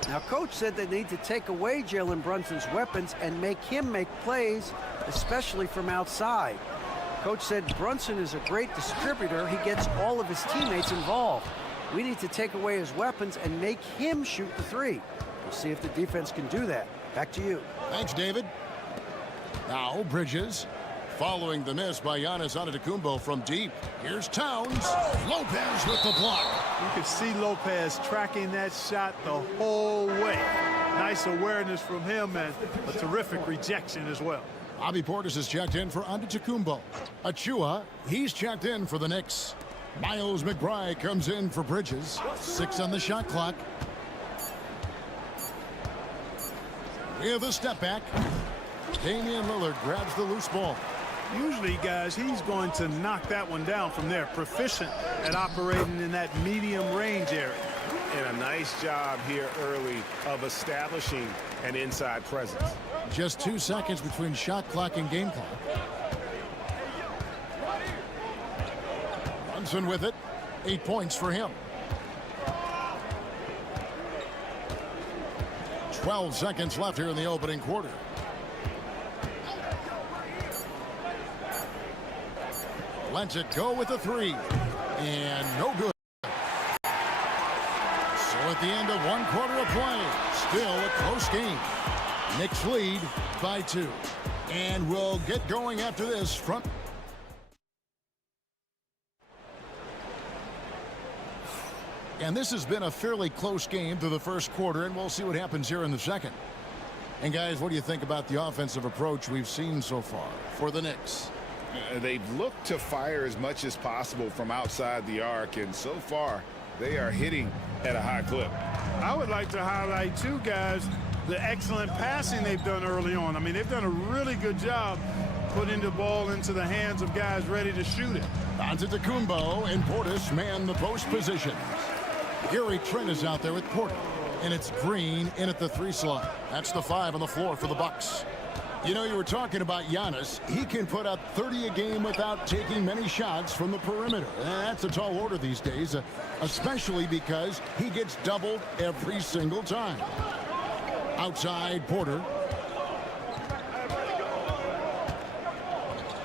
Now, Coach said they need to take away Jalen Brunson's weapons and make him make plays, especially from outside. Coach said Brunson is a great distributor. He gets all of his teammates involved. We need to take away his weapons and make him shoot the 3. We'll see if the defense can do that. Back to you. Thanks, David. Now, Bridges. Following the miss by Giannis Antetokounmpo from deep. Here's Towns. Lopez with the block. You could see Lopez tracking that shot the whole way. Nice awareness from him and a terrific rejection as well. Bobby Portis is checked in for Antetokounmpo. Achua, he's checked in for the Knicks. Miles McBride comes in for Bridges. 6 on the shot clock. With a step back. Damian Lillard grabs the loose ball. Usually, guys, he's going to knock that one down from there. Proficient at operating in that medium range area. And a nice job here early of establishing an inside presence. Just 2 seconds between shot clock and game clock. Brunson with it. 8 points for him. 12 seconds left here in the opening quarter. Lets it go with a 3. And no good. So at the end of 1 quarter of play, still a close game. Knicks lead by 2. And we'll get going after this from... And this has been a fairly close game through the first quarter, and we'll see what happens here in the second. And guys, what do you think about the offensive approach we've seen so far for the Knicks? They've looked to fire as much as possible from outside the arc, and so far they are hitting at a high clip. I would like to highlight, too, guys, the excellent passing they've done early on. I mean, they've done a really good job putting the ball into the hands of guys ready to shoot it. Antetokounmpo and Portis man the post positions. Gary Trent is out there with Porter, and it's Green in at the 3 slot. That's the 5 on the floor for the Bucks. You know, you were talking about Giannis. He can put up 30 a game without taking many shots from the perimeter. That's a tall order these days, especially because he gets doubled every single time. Outside, Porter.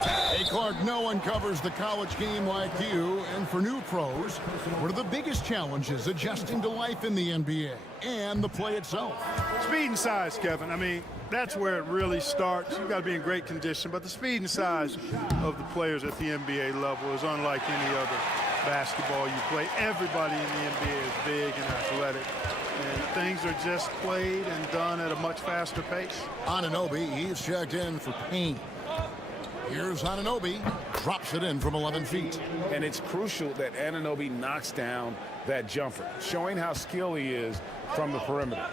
Hey, Clark, no one covers the college game like you. And for new pros, what are the biggest challenges adjusting to life in the NBA and the play itself? Speed and size, Kevin. I mean, that's where it really starts. You've got to be in great condition, but the speed and size of the players at the NBA level is unlike any other basketball you play. Everybody in the NBA is big and athletic, and things are just played and done at a much faster pace. Anunoby, he's checked in for Payne. Here's Anunoby, drops it in from 11 feet. And it's crucial that Anunoby knocks down that jumper, showing how skilled he is from the perimeter.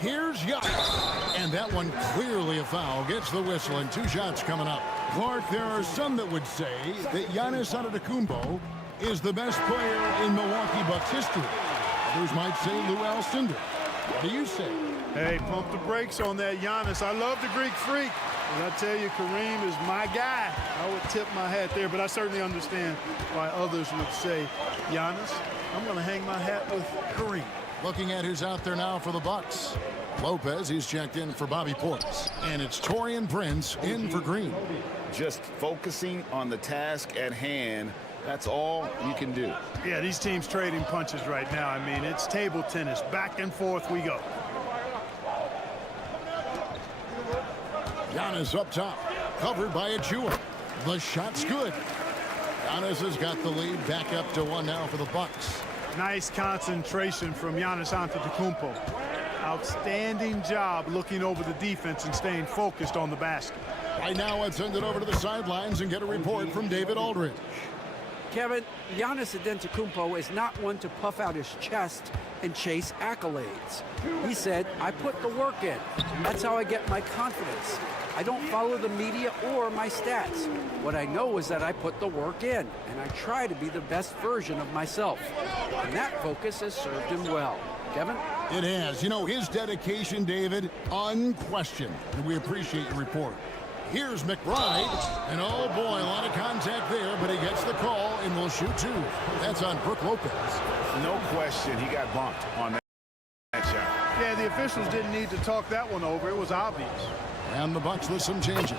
Here's Giannis, and that one clearly a foul. Gets the whistle, and 2 shots coming up. Clark, there are some that would say that Giannis Antetokounmpo is the best player in Milwaukee Bucks history. Others might say Lou Alcindor. What do you say? Hey, pump the brakes on that Giannis. I love the Greek freak. And I tell you, Kareem is my guy. I would tip my hat there, but I certainly understand why others would say, Giannis, I'm going to hang my hat with Kareem. Looking at who's out there now for the Bucks. Lopez, he's checked in for Bobby Portis. And it's Taurean Prince in for Green. Just focusing on the task at hand. That's all you can do. Yeah, these teams trading punches right now. I mean, it's table tennis. Back and forth we go. Giannis up top, covered by Achua. The shot's good. Giannis has got the lead back up to 1 now for the Bucks. Nice concentration from Giannis Antetokounmpo. Outstanding job looking over the defense and staying focused on the basket. Right now, let's send it over to the sidelines and get a report from David Aldridge. Kevin, Giannis Antetokounmpo is not one to puff out his chest and chase accolades. He said, I put the work in. That's how I get my confidence. I don't follow the media or my stats. What I know is that I put the work in, and I try to be the best version of myself. And that focus has served him well. Kevin? It has. You know, his dedication, David, unquestioned. And we appreciate your report. Here's McBride, and oh boy, a lot of contact there, but he gets the call and will shoot 2. That's on Brook Lopez. No question, he got bumped on that shot. Yeah, the officials didn't need to talk that one over. It was obvious. And the Bucks with some changes.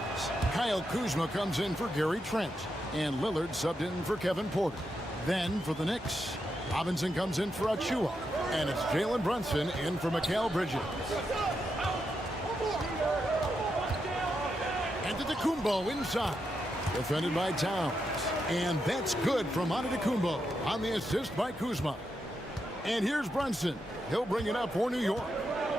Kyle Kuzma comes in for Gary Trent, and Lillard subbed in for Kevin Porter. Then for the Knicks, Robinson comes in for Achua, and it's Jalen Brunson in for Mikal Bridges. Antetokounmpo inside, defended by Towns. And that's good from Antetokounmpo on the assist by Kuzma. And here's Brunson. He'll bring it up for New York,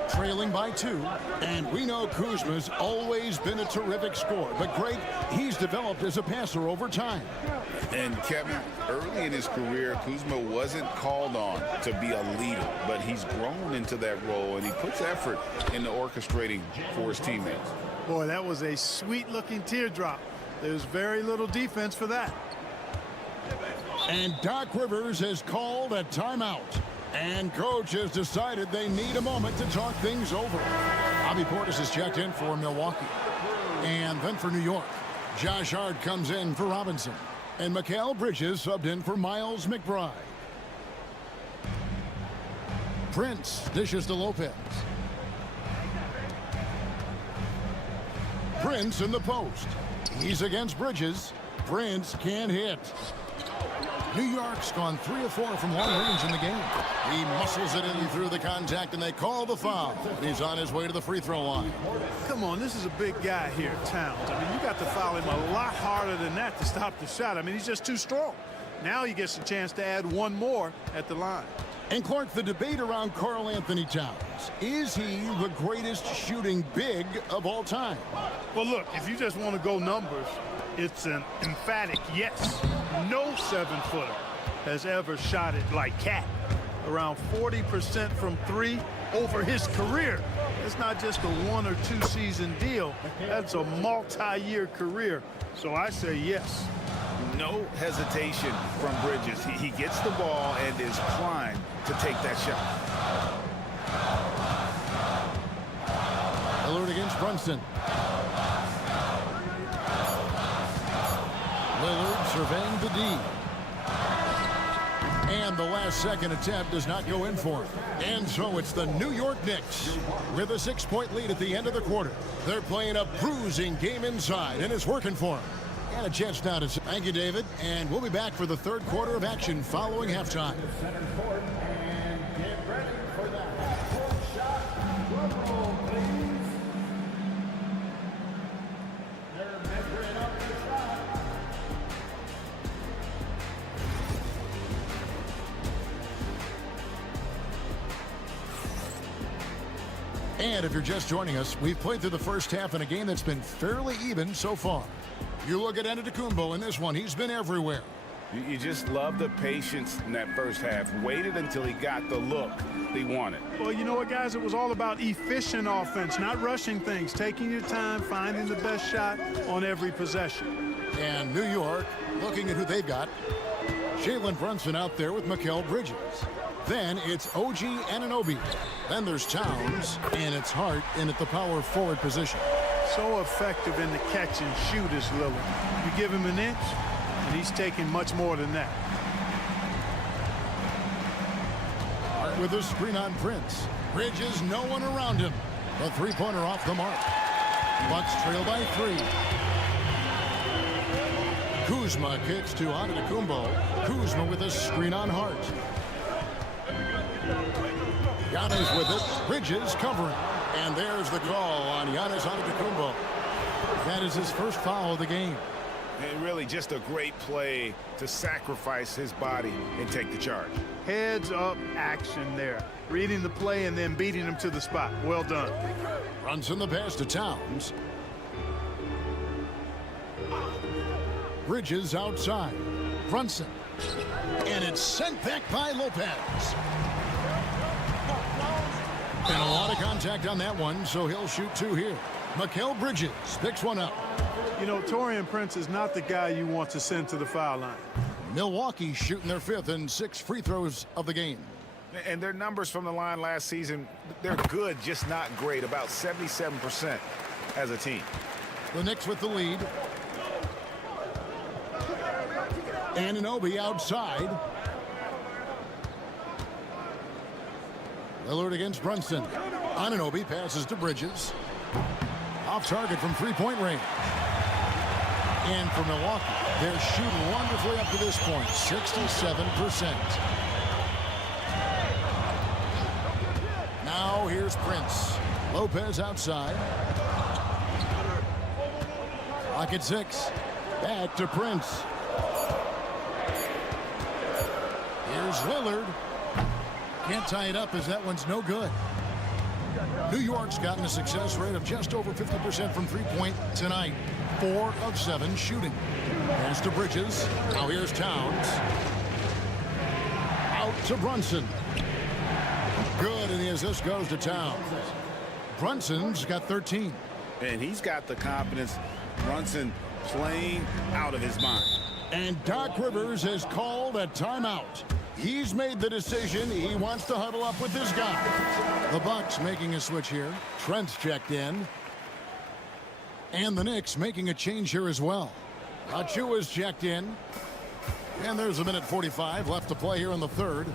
trailing by 2. And we know Kuzma's always been a terrific scorer, but Greg, he's developed as a passer over time. And Kevin, early in his career, Kuzma wasn't called on to be a leader, but he's grown into that role, and he puts effort into orchestrating for his teammates. Boy, that was a sweet-looking teardrop. There's very little defense for that. And Doc Rivers has called a timeout. And coach has decided they need a moment to talk things over. Bobby Portis has checked in for Milwaukee. And then for New York, Josh Hart comes in for Robinson. And Mikal Bridges subbed in for Miles McBride. Prince dishes to Lopez. Prince in the post. He's against Bridges. Prince can't hit. New York's gone 3 of 4 from long range in the game. He muscles it in through the contact, and they call the foul. He's on his way to the free throw line. Come on, this is a big guy here, Towns. I mean, you got to foul him a lot harder than that to stop the shot. I mean, he's just too strong. Now he gets a chance to add one more at the line. And Clark, the debate around Karl Anthony Towns. Is he the greatest shooting big of all time? Well, look, if you just want to go numbers, it's an emphatic yes. No 7-footer has ever shot it like Cat. Around 40% from 3 over his career. It's not just a 1 or 2 season deal. That's a multi-year career. So I say yes. No hesitation from Bridges. He gets the ball and is primed to take that shot. Lillard against Brunson. Lillard surveying the D. And the last second attempt does not go in for him. And so it's the New York Knicks with a 6-point lead at the end of the quarter. They're playing a bruising game inside, and it's working for them. And a chance now to... Thank you, David. And we'll be back for the third quarter of action following halftime. And if you're just joining us, we've played through the first half in a game that's been fairly even so far. You look at Antetokounmpo in this one, he's been everywhere. You just love the patience in that first half. Waited until he got the look he wanted. Well, you know what, guys? It was all about efficient offense, not rushing things, taking your time, finding the best shot on every possession. And New York, looking at who they've got. Jalen Brunson out there with Mikal Bridges. Then it's OG Anunoby. Then there's Towns, and it's Hart in at the power forward position. So effective in the catch and shoot is Lillard. You give him an inch, and he's taking much more than that. Hart with a screen on Prince. Bridges, no one around him. The three-pointer off the mark. Bucks trail by 3. Kuzma kicks to Antetokounmpo. Kuzma with a screen on Hart. Giannis with it. Bridges covering. And there's the call on Giannis Antetokounmpo. That is his first foul of the game. And really just a great play to sacrifice his body and take the charge. Heads up action there. Reading the play and then beating him to the spot. Well done. Brunson the pass to Towns. Bridges outside. Brunson. And it's sent back by Lopez. And a lot of contact on that one, so he'll shoot 2 here. Mikal Bridges picks one up. You know, Taurean Prince is not the guy you want to send to the foul line. Milwaukee shooting their 5th and 6th free throws of the game. And their numbers from the line last season, they're good, just not great. About 77% as a team. The Knicks with the lead. Anunoby outside. Lillard against Brunson. Anunoby passes to Bridges. Off target from 3-point range. And for Milwaukee, they're shooting wonderfully up to this point, 67%. Now here's Prince. Lopez outside. Clock at 6. Back to Prince. Here's Lillard. Can't tie it up as that one's no good. New York's gotten a success rate of just over 50% from 3-point tonight. 4 of 7 shooting. Pass to Bridges. Now here's Towns. Out to Brunson. Good, and the assist goes to Towns. Brunson's got 13. And he's got the confidence. Brunson playing out of his mind. And Doc Rivers has called a timeout. He's made the decision. He wants to huddle up with this guy. The Bucks making a switch here. Trent's checked in. And the Knicks making a change here as well. Achua's checked in. And there's a minute 45 left to play here in the third.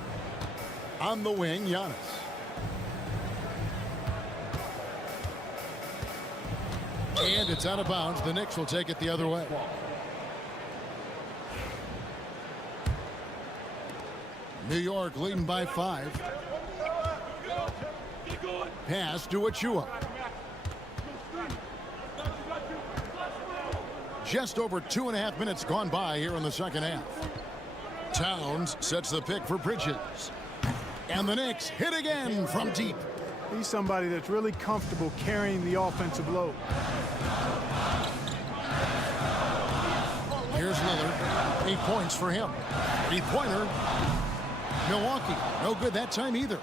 On the wing, Giannis. And it's out of bounds. The Knicks will take it the other way. New York leading by 5. Pass to Achua. Just over 2.5 minutes gone by here in the second half. Towns sets the pick for Bridges. And the Knicks hit again from deep. He's somebody that's really comfortable carrying the offensive load. Here's Lillard. 8 points for him. 3-pointer. Milwaukee, no good that time either.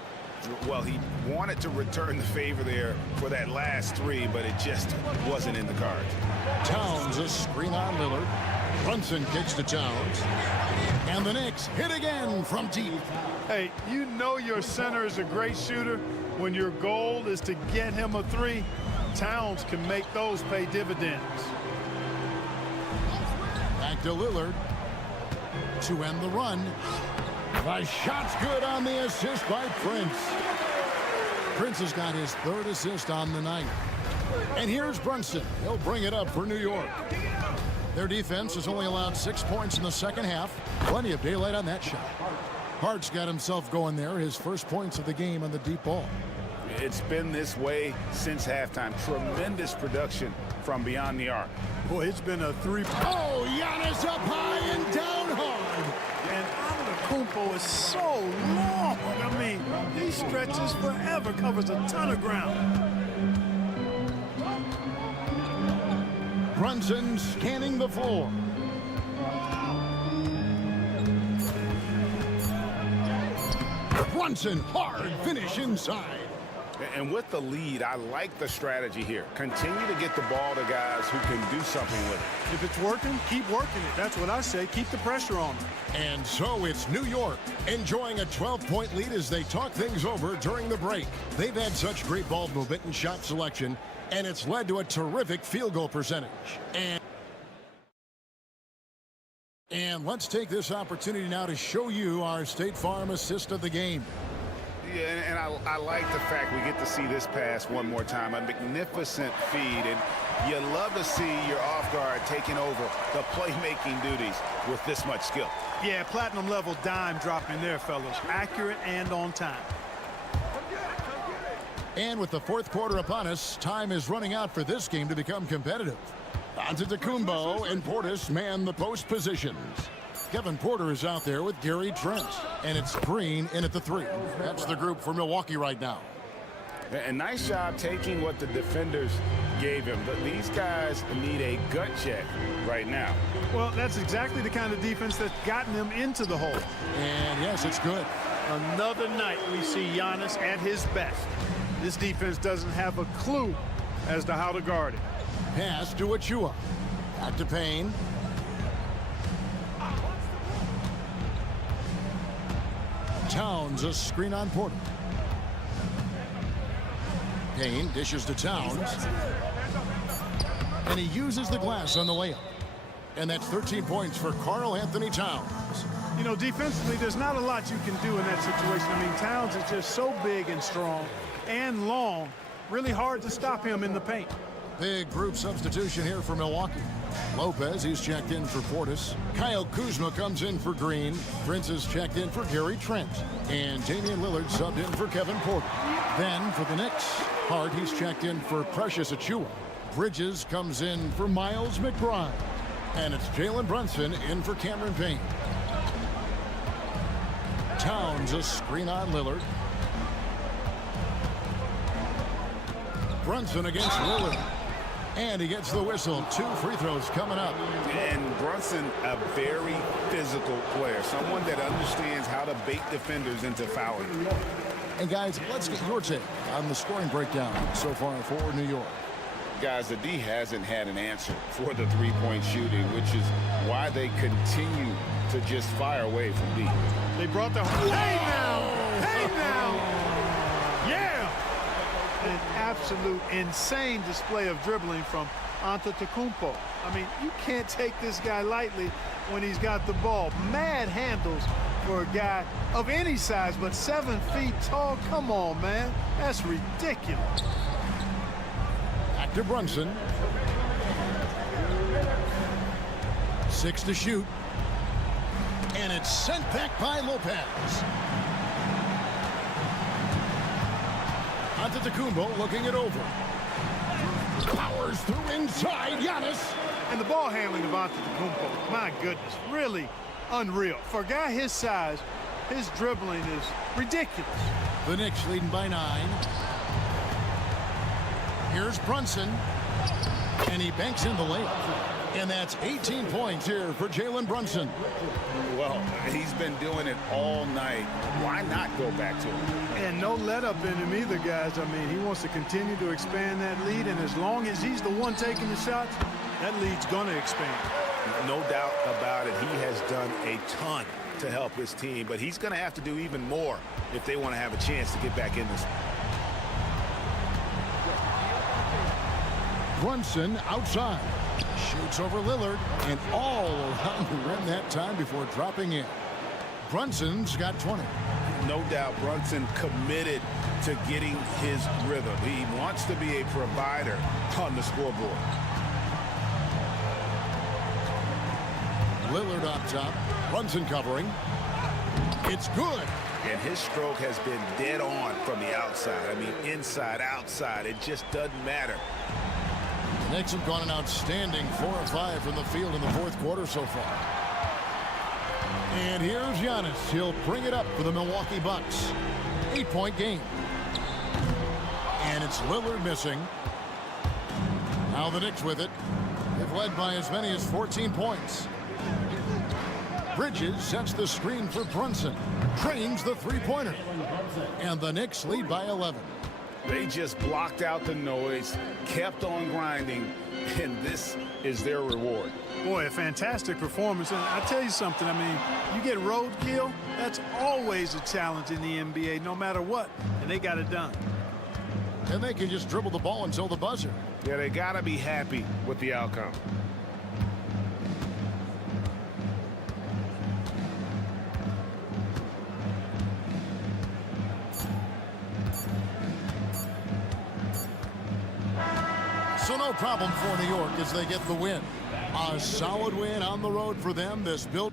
Well, he wanted to return the favor there for that last 3, but it just wasn't in the cards. Towns a screen on Lillard. Brunson kicks to Towns. And the Knicks hit again from deep. Hey, you know your center is a great shooter when your goal is to get him a 3. Towns can make those pay dividends. Back to Lillard to end the run. The shot's good on the assist by Prince. Prince has got his 3rd assist on the night. And here's Brunson. He'll bring it up for New York. Their defense has only allowed 6 points in the second half. Plenty of daylight on that shot. Hart's got himself going there. His first points of the game on the deep ball. It's been this way since halftime. Tremendous production from beyond the arc. Boy, it's been a 3. Oh, Giannis up high and down hard. And Antetokounmpo is so long. I mean, he stretches forever, covers a ton of ground. Brunson scanning the floor. Brunson, hard finish inside. And with the lead, I like the strategy here. Continue to get the ball to guys who can do something with it. If it's working, keep working it. That's what I say. Keep the pressure on them. And so it's New York enjoying a 12-point lead as they talk things over during the break. They've had such great ball movement and shot selection, and it's led to a terrific field goal percentage. And let's take this opportunity now to show you our State Farm assist of the game. Yeah, and I like the fact we get to see this pass one more time. A magnificent feed, and you love to see your off guard taking over the playmaking duties with this much skill. Yeah, platinum level dime dropping there, fellas. Accurate and on time. And with the 4th quarter upon us, time is running out for this game to become competitive. Antetokounmpo and Portis man the post positions. Kevin Porter is out there with Gary Trent. And it's Green in at the 3. That's the group for Milwaukee right now. And nice job taking what the defenders gave him. But these guys need a gut check right now. Well, that's exactly the kind of defense that's gotten them into the hole. And yes, it's good. Another night we see Giannis at his best. This defense doesn't have a clue as to how to guard it. Pass to Achua. Back to Payne. Towns a screen on Porter. Payne dishes to Towns. And he uses the glass on the layup. And that's 13 points for Karl Anthony Towns. You know, defensively, there's not a lot you can do in that situation. I mean, Towns is just so big and strong and long. Really hard to stop him in the paint. Big group substitution here for Milwaukee. Lopez, he's checked in for Portis. Kyle Kuzma comes in for Green. Prince is checked in for Gary Trent. And Damian Lillard subbed in for Kevin Porter. Then for the Knicks, Hart, he's checked in for Precious Achiuwa. Bridges comes in for Miles McBride. And it's Jalen Brunson in for Cameron Payne. Towns a screen on Lillard. Brunson against Lillard. And he gets the whistle. 2 free throws coming up. And Brunson, a very physical player. Someone that understands how to bait defenders into fouling. And guys, let's get your take on the scoring breakdown so far for New York. guys, the D hasn't had an answer for the three-point shooting, which is why they continue to just fire away from deep. They brought the... Hey now! Hey now! Yeah! An absolute insane display of dribbling from Antetokounmpo. I mean, you can't take this guy lightly when he's got the ball. Mad handles for a guy of any size, but 7 feet tall. Come on, man. That's ridiculous. Back to Brunson. 6 to shoot. And it's sent back by Lopez. Antetokounmpo looking it over. Powers through inside, Giannis. And the ball handling of Antetokounmpo, my goodness, really unreal. For a guy his size, his dribbling is ridiculous. The Knicks leading by 9. Here's Brunson. And he banks in the layup. And that's 18 points here for Jalen Brunson. Well, he's been doing it all night. Why not go back to him? And no let up in him either, guys. I mean, he wants to continue to expand that lead, and as long as he's the one taking the shots, that lead's going to expand. No doubt about it. He has done a ton to help his team, but he's going to have to do even more if they want to have a chance to get back in this. Brunson outside. Shoots over Lillard and all around the rim that time before dropping in. Brunson's got 20. No doubt Brunson committed to getting his rhythm. He wants to be a provider on the scoreboard. Lillard up top. Brunson covering. It's good. And his stroke has been dead on from the outside. I mean, inside, outside. It just doesn't matter. The Knicks have gone an outstanding 4 of 5 from the field in the fourth quarter so far. And here's Giannis. He'll bring it up for the Milwaukee Bucks. 8-point game. And it's Lillard missing. Now the Knicks with it. They've led by as many as 14 points. Bridges sets the screen for Brunson. Drains the three-pointer. And the Knicks lead by 11. They just blocked out the noise, kept on grinding, and this is their reward. Boy, a fantastic performance. And I tell you something, I mean, you get roadkill, that's always a challenge in the NBA, no matter what, and they got it done. And they can just dribble the ball until the buzzer. Yeah, they got to be happy with the outcome. So no problem for New York as they get the win. A solid win on the road for them. This built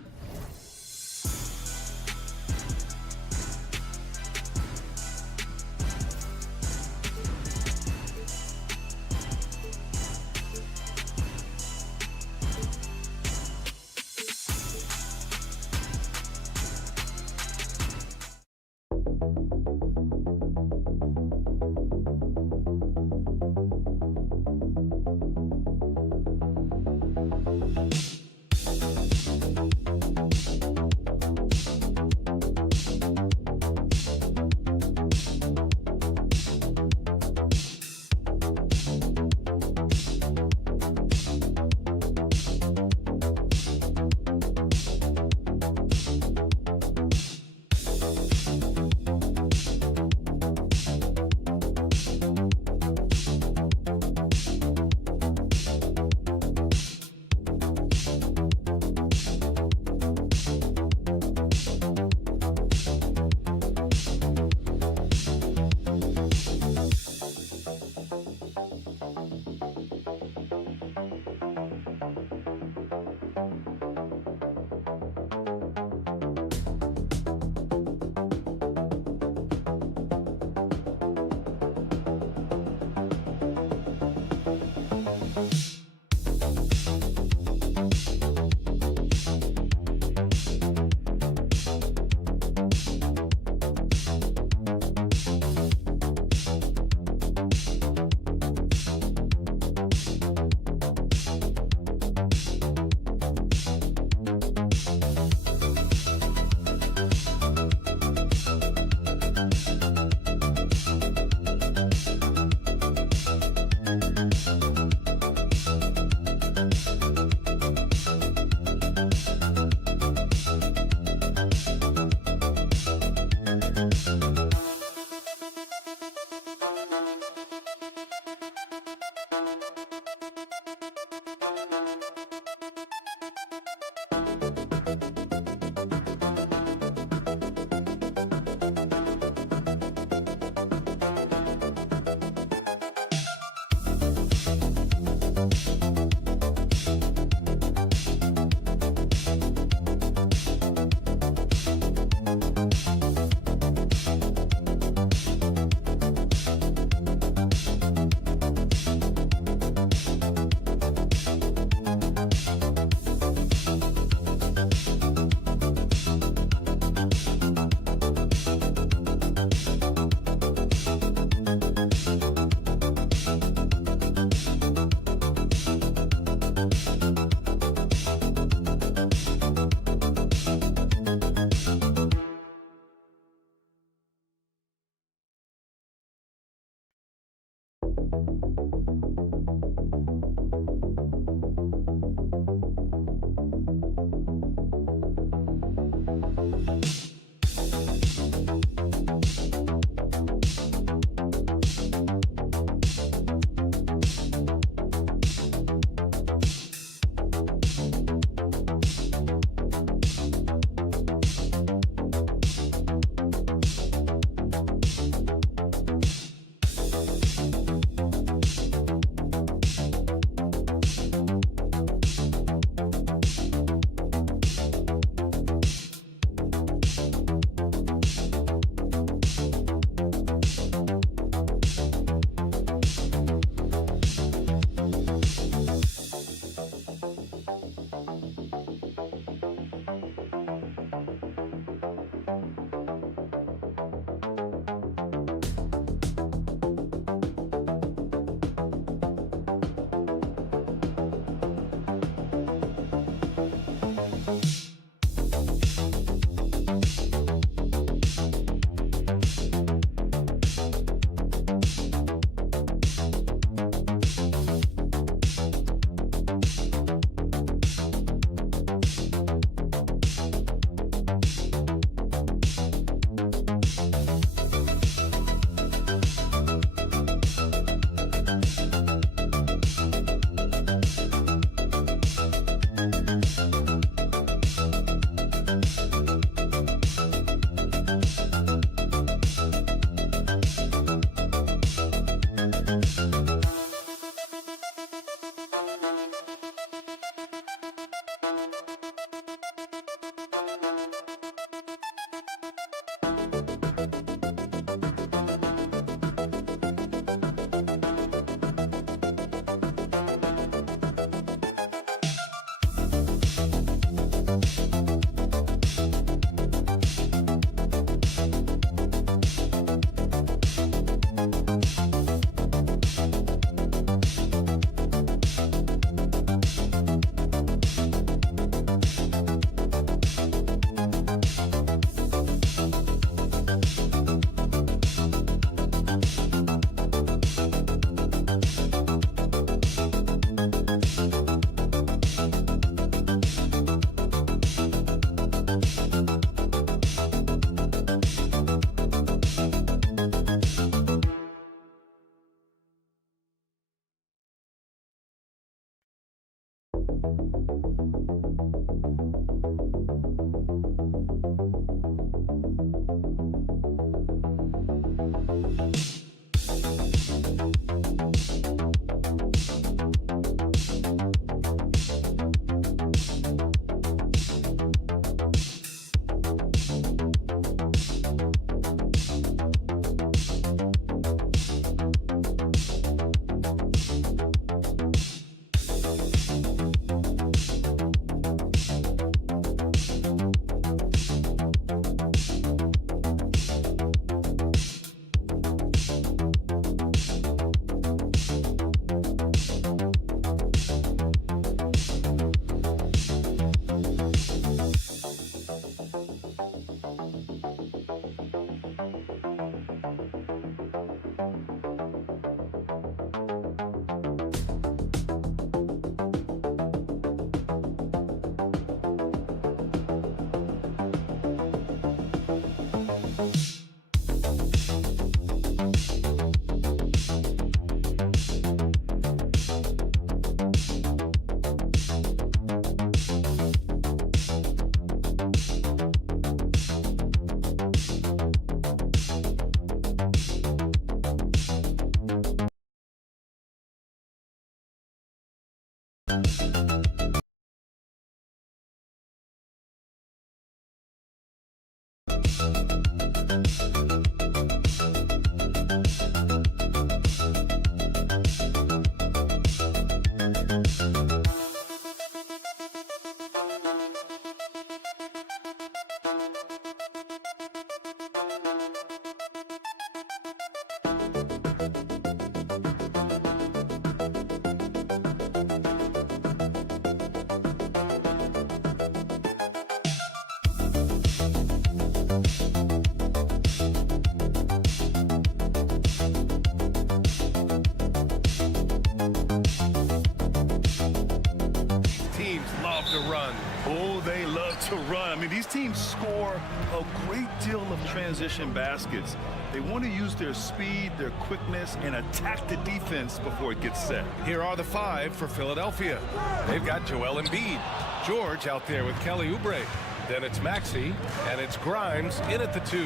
Oh, they love to run. I mean, these teams score a great deal of transition baskets. They want to use their speed, their quickness, and attack the defense before it gets set. Here are the 5 for Philadelphia. They've got Joel Embiid. George out there with Kelly Oubre. Then it's Maxey, and it's Grimes in at the 2.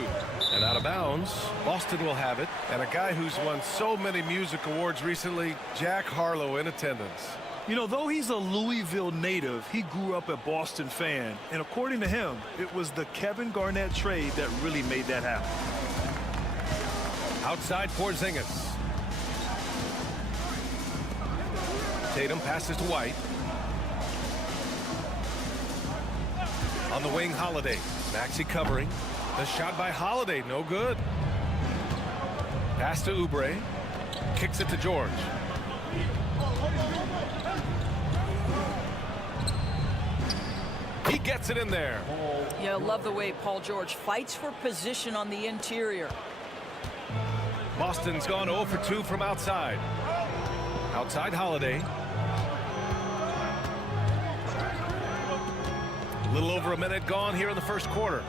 And out of bounds, Boston will have it. And a guy who's won so many music awards recently, Jack Harlow in attendance. You know, though he's a Louisville native, he grew up a Boston fan. And according to him, it was the Kevin Garnett trade that really made that happen. Outside Porzingis. Tatum passes to White. On the wing, Holiday. Maxey covering. The shot by Holiday, no good. Pass to Oubre. Kicks it to George. He gets it in there. Yeah, love the way Paul George fights for position on the interior. Boston's gone 0 for 2 from outside. Outside Holiday. A little over a minute gone here in the first quarter.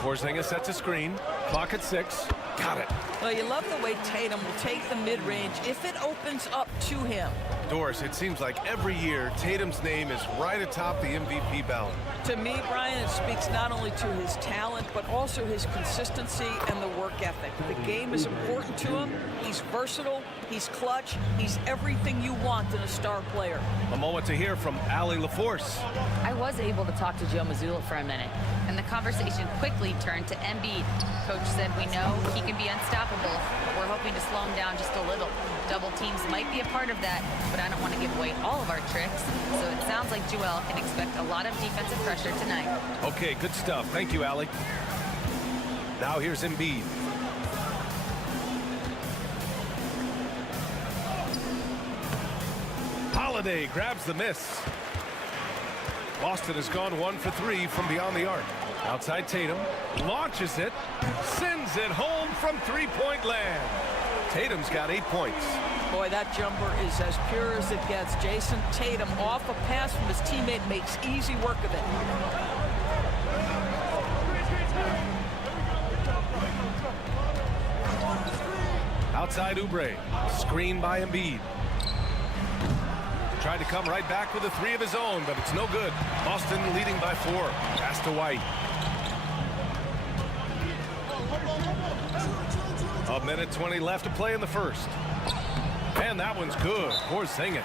Porzingis sets a screen. Clock at 6. Got it. Well, you love the way Tatum will take the mid-range if it opens up to him. Doris, it seems like every year Tatum's name is right atop the MVP ballot. To me, Brian, it speaks not only to his talent, but also his consistency and the work ethic. The game is important to him. He's versatile. He's clutch. He's everything you want in a star player. A moment to hear from Allie LaForce. I was able to talk to Joe Mazzulla for a minute, and the conversation quickly turned to Embiid. Coach said we know he can be unstoppable, but we're hoping to slow him down just a little. Double teams might be a part of that, but I don't want to give away all of our tricks, so it sounds like Joel can expect a lot of defensive pressure tonight. Okay, good stuff. Thank you, Allie. Now here's Embiid. Holiday grabs the miss. Boston has gone 1 for 3 from beyond the arc. Outside Tatum, launches it, sends it home from three-point land. Tatum's got 8 points. Boy, that jumper is as pure as it gets. Jason Tatum off a pass from his teammate makes easy work of it. Outside Oubre, screen by Embiid. Tried to come right back with a 3 of his own, but it's no good. Boston leading by 4. Pass to White. A minute 20 left to play in the first. And that one's good. Porzingis.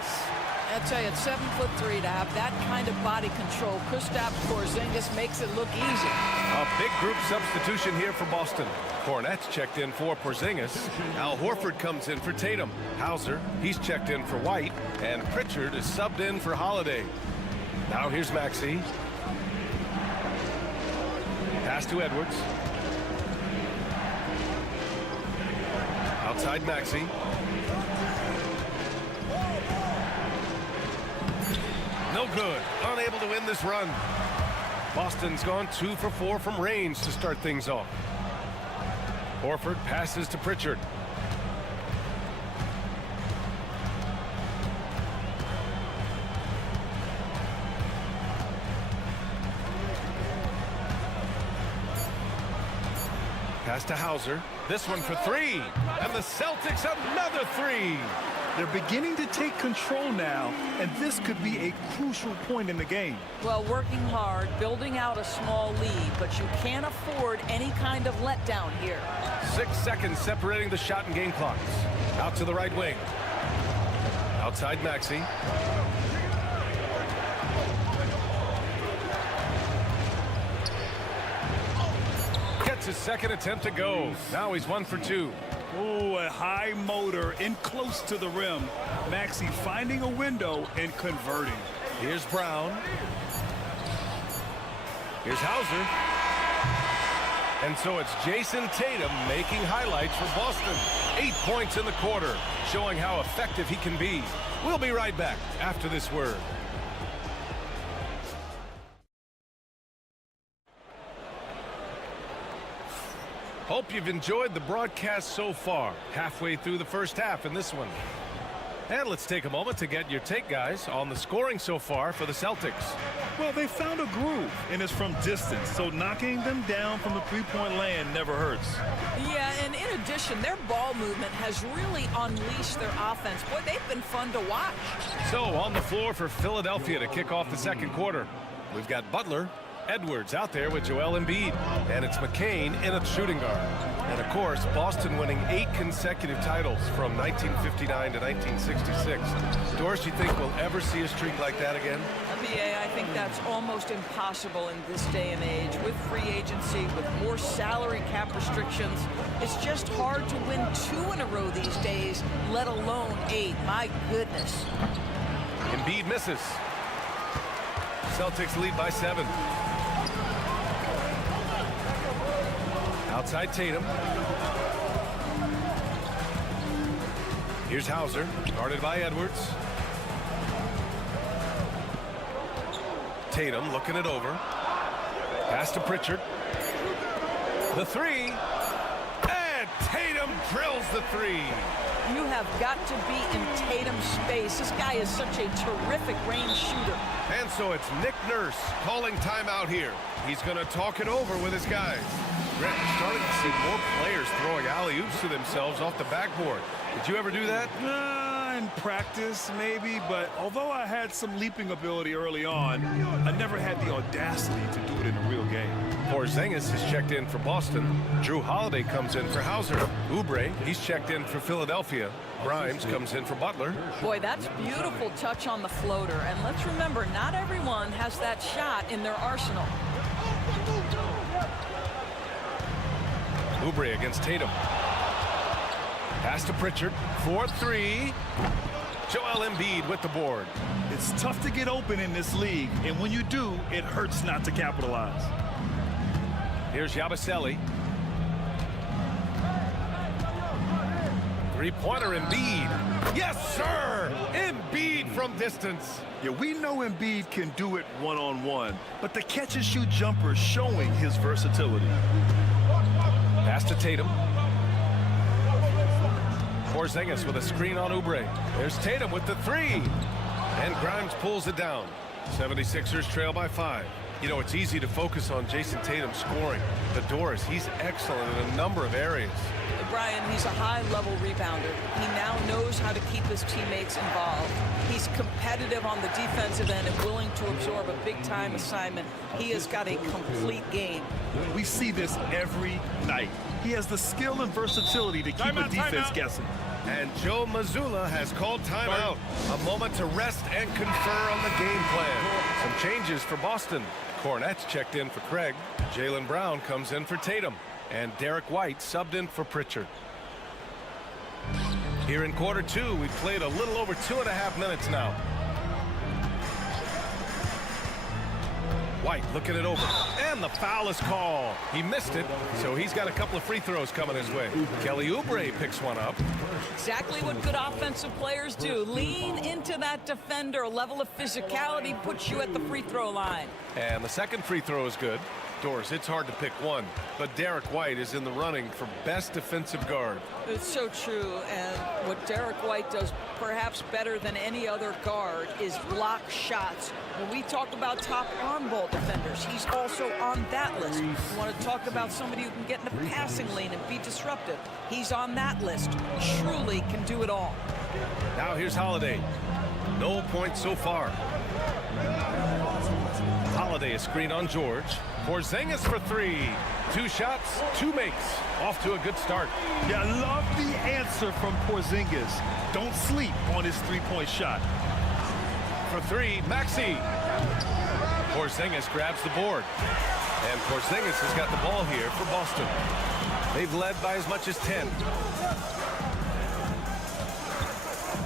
I tell you, at 7'3", to have that kind of body control, Kristaps Porzingis makes it look easy. A big group substitution here for Boston. Cornette's checked in for Porzingis. Al Horford comes in for Tatum. Hauser, he's checked in for White. And Pritchard is subbed in for Holiday. Now here's Maxey. Pass to Edwards. Outside Maxey. No good. Unable to win this run. Boston's gone 2 for 4 from range to start things off. Horford passes to Pritchard. Pass to Hauser. This one for 3. And the Celtics another 3. They're beginning to take control now, and this could be a crucial point in the game. Well, working hard, building out a small lead, but you can't afford any kind of letdown here. 6 seconds separating the shot and game clocks. Out to the right wing. Outside Maxey. Gets his second attempt to go. Now he's 1 for 2. Oh, a high motor in close to the rim. Maxey finding a window and converting. Here's Brown. Here's Hauser. And so it's Jason Tatum making highlights for Boston. 8 points in the quarter, showing how effective he can be. We'll be right back after this word. Hope you've enjoyed the broadcast so far. Halfway through the first half in this one. And let's take a moment to get your take, guys, on the scoring so far for the Celtics. Well, they found a groove, and it's from distance, so knocking them down from the three-point land never hurts. Yeah, and in addition, their ball movement has really unleashed their offense. Boy, they've been fun to watch. So on the floor for Philadelphia to kick off the second quarter, we've got Butler, Edwards out there with Joel Embiid, and it's McCain in at shooting guard. And of course, Boston winning 8 consecutive titles from 1959 to 1966. Doris, you think we'll ever see a streak like that again? I think that's almost impossible in this day and age. With free agency, with more salary cap restrictions, it's just hard to win 2 in a row these days, let alone 8. My goodness. Embiid misses. Celtics lead by 7. Outside Tatum. Here's Hauser, guarded by Edwards. Tatum looking it over. Pass to Pritchard. The 3. And Tatum drills the 3. You have got to be in Tatum's space. This guy is such a terrific range shooter. And so it's Nick Nurse calling timeout here. He's going to talk it over with his guys. Grant, you're starting to see more players throwing alley-oops to themselves off the backboard. Did you ever do that? In practice, maybe, but although I had some leaping ability early on, I never had the audacity to do it in a real game. Porzingis has checked in for Boston. Drew Holiday comes in for Hauser. Oubre, he's checked in for Philadelphia. Grimes comes in for Butler. Boy, that's beautiful touch on the floater. And let's remember, not everyone has that shot in their arsenal. Oubre against Tatum. Pass to Pritchard. 4-3. Joel Embiid with the board. It's tough to get open in this league, and when you do, it hurts not to capitalize. Here's Yabusele. Three-pointer Embiid. Yes, sir! Embiid from distance. Yeah, we know Embiid can do it one-on-one, but the catch-and-shoot jumper is showing his versatility. Pass to Tatum. Porzingis with a screen on Oubre. There's Tatum with the 3. And Grimes pulls it down. 76ers trail by 5. You know, it's easy to focus on Jason Tatum scoring. But Doris, he's excellent in a number of areas. Brian, he's a high-level rebounder. He now knows how to keep his teammates involved. He's competitive on the defensive end and willing to absorb a big-time assignment. He has got a complete game. We see this every night. He has the skill and versatility to keep a defense guessing. And Joe Mazzulla has called timeout. A moment to rest and confer on the game plan. Some changes for Boston. Cornette's checked in for Craig. Jaylen Brown comes in for Tatum. And Derek White subbed in for Pritchard. Here in quarter 2, we've played a little over 2.5 minutes now. White looking it over. And the foul is called. He missed it, so he's got a couple of free throws coming his way. Kelly Oubre picks one up. Exactly what good offensive players do. Lean into that defender. A level of physicality puts you at the free throw line. And the second free throw is good. Doris, it's hard to pick one, but Derek White is in the running for best defensive guard. It's so true, and what Derek White does perhaps better than any other guard is block shots. When we talk about top arm ball defenders, he's also on that list. You want to talk about somebody who can get in the passing lane and be disruptive. He's on that list. Truly can do it all. Now here's Holiday. No points so far. Holiday, a screen on George. Porzingis for 3. 2 shots, 2 makes. Off to a good start. Yeah, I love the answer from Porzingis. Don't sleep on his three-point shot. For 3, Maxey. Porzingis grabs the board. And Porzingis has got the ball here for Boston. They've led by as much as 10.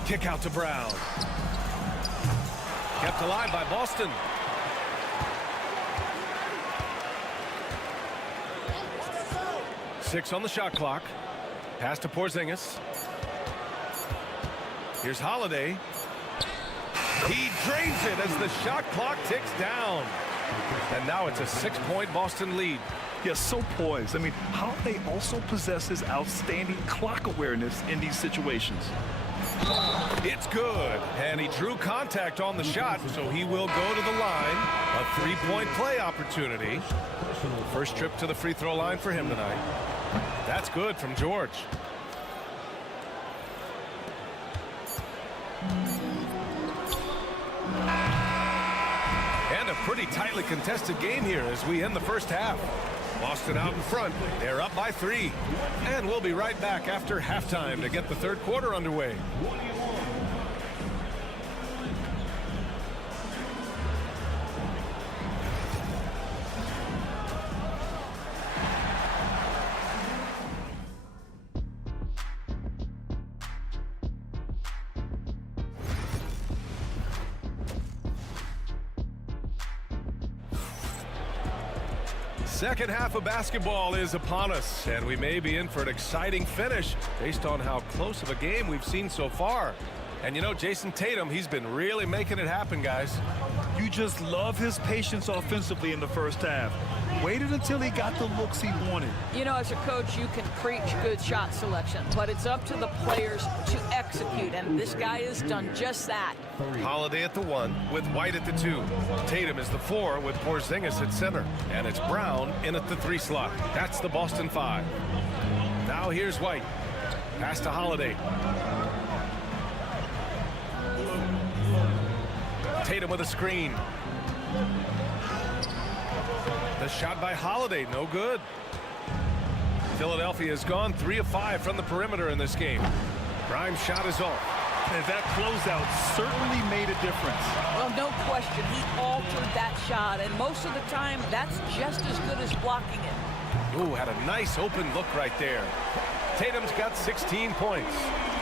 Kick out to Brown. Kept alive by Boston. Six on the shot clock. Pass to Porzingis. Here's Holiday. He drains it as the shot clock ticks down. And now it's a 6-point Boston lead. Yeah, so poised. I mean, Holiday also possesses outstanding clock awareness in these situations. It's good, and he drew contact on the shot, so he will go to the line. A three-point play opportunity. First trip to the free throw line for him tonight. That's good from George. And a pretty tightly contested game here as we end the first half. Boston out in front. They're up by 3. And we'll be right back after halftime to get the third quarter underway. Second half of basketball is upon us, and we may be in for an exciting finish based on how close of a game we've seen so far. And you know, Jason Tatum, he's been really making it happen, guys. You just love his patience offensively in the first half. Waited until he got the looks he wanted. You know, as a coach, you can preach good shot selection, but it's up to the players to execute, and this guy has done just that. Holiday at the 1 with White at the 2. Tatum is the 4 with Porzingis at center. And it's Brown in at the 3 slot. That's the Boston 5. Now here's White. Pass to Holiday. Tatum with a screen. The shot by Holiday, no good. Philadelphia has gone 3 of 5 from the perimeter in this game. Grimes' shot is off. And that closeout certainly made a difference. Well, no question, he altered that shot, and most of the time, that's just as good as blocking it. Ooh, had a nice open look right there. Tatum's got 16 points.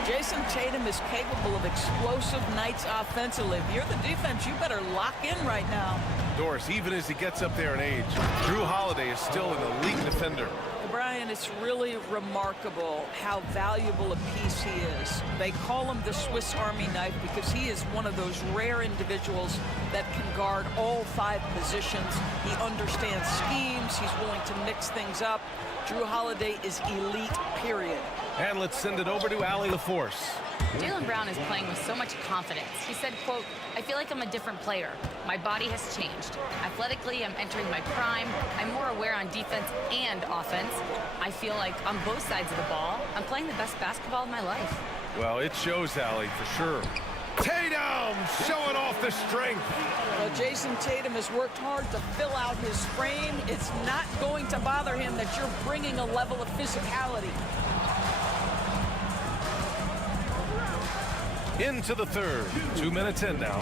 Jason Tatum is capable of explosive nights offensively. If you're the defense, you better lock in right now. Doris, even as he gets up there in age, Drew Holiday is still an elite defender. Brian, it's really remarkable how valuable a piece he is. They call him the Swiss Army knife because he is one of those rare individuals that can guard all 5 positions. He understands schemes. He's willing to mix things up. Drew Holiday is elite, period. And let's send it over to Allie LaForce. Jaylen Brown is playing with so much confidence. He said, quote, "I feel like I'm a different player. My body has changed. Athletically, I'm entering my prime. I'm more aware on defense and offense. I feel like on both sides of the ball, I'm playing the best basketball of my life." Well, it shows, Allie, for sure. Tatum showing off the strength. Well, Jason Tatum has worked hard to fill out his frame. It's not going to bother him that you're bringing a level of physicality. Into the third. 2 minutes in now.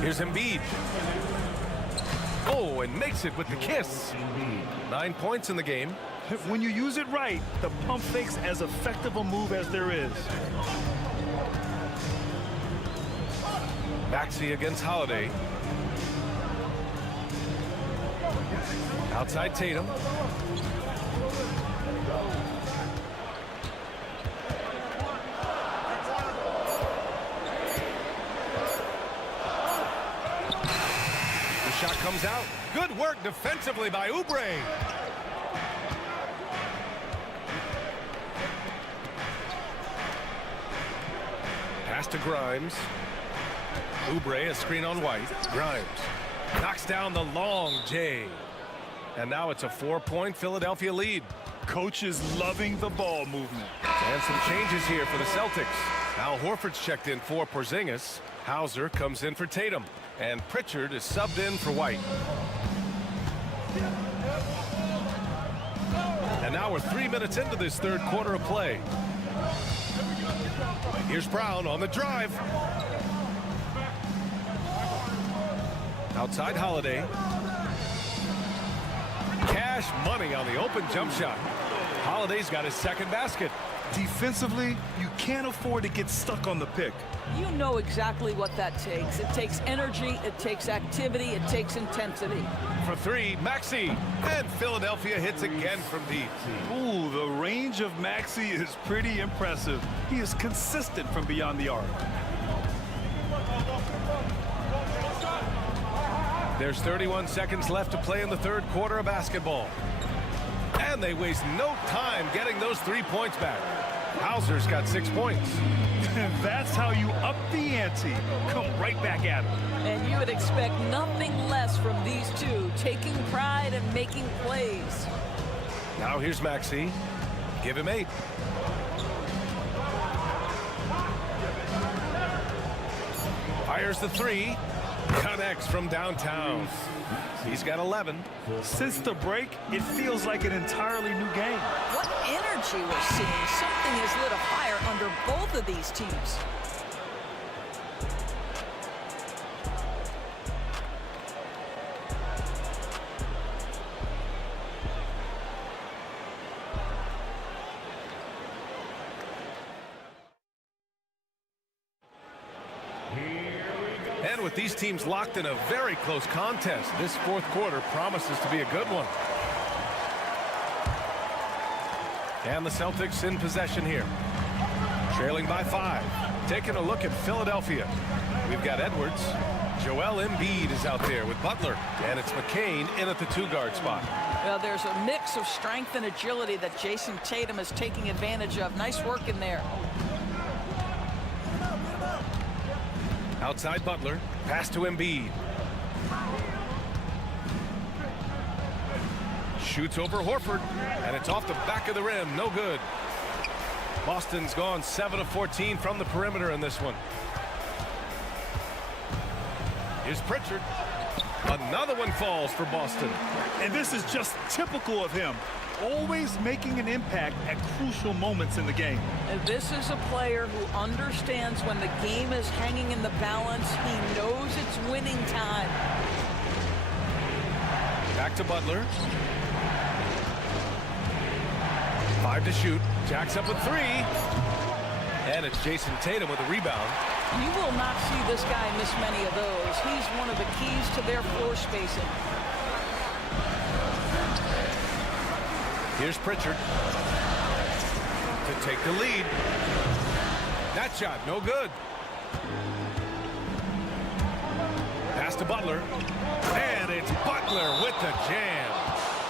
Here's Embiid. Oh, and makes it with the kiss. 9 points in the game. When you use it right, the pump fake's as effective a move as there is. Maxey against Holiday. Outside Tatum. The shot comes out. Good work defensively by Oubre. Pass to Grimes. Oubre, a screen on White. Grimes knocks down the long J. And now it's a 4-point Philadelphia lead. Coach is loving the ball movement. And some changes here for the Celtics. Al Horford's checked in for Porzingis. Hauser comes in for Tatum. And Pritchard is subbed in for White. And now we're 3 minutes into this third quarter of play. Here's Brown on the drive. Outside Holiday. Cash money on the open jump shot. Holiday's got his second basket. Defensively, you can't afford to get stuck on the pick. You know exactly what that takes. It takes energy, it takes activity, it takes intensity. For 3, Maxey. And Philadelphia hits again from deep. Ooh, the range of Maxey is pretty impressive. He is consistent from beyond the arc. There's 31 seconds left to play in the third quarter of basketball. And they waste no time getting those 3 points back. Hauser's got 6 points. That's how you up the ante. Come right back at him. And you would expect nothing less from these two, taking pride and making plays. Now here's Maxey. Give him 8. Fires the 3. Connects from downtown. He's got 11. Since the break, it feels like an entirely new game. What energy we're seeing. Something has lit a fire under both of these teams. And with these teams locked in a very close contest, this fourth quarter promises to be a good one. And the Celtics in possession here. Trailing by 5. Taking a look at Philadelphia. We've got Edwards. Joel Embiid is out there with Butler. And it's McCain in at the 2-guard spot. Well, there's a mix of strength and agility that Jason Tatum is taking advantage of. Nice work in there. Outside Butler. Pass to Embiid. Shoots over Horford. And it's off the back of the rim. No good. Boston's gone 7 of 14 from the perimeter in this one. Here's Pritchard. Another one falls for Boston. And this is just typical of him. Always making an impact at crucial moments in the game. And this is a player who understands when the game is hanging in the balance. He knows it's winning time. Back to Butler. 5 to shoot. Jacks up with 3. And it's Jason Tatum with a rebound. You will not see this guy miss many of those. He's one of the keys to their floor spacing. Here's Pritchard to take the lead. That shot, no good. Pass to Butler. And it's Butler with the jam.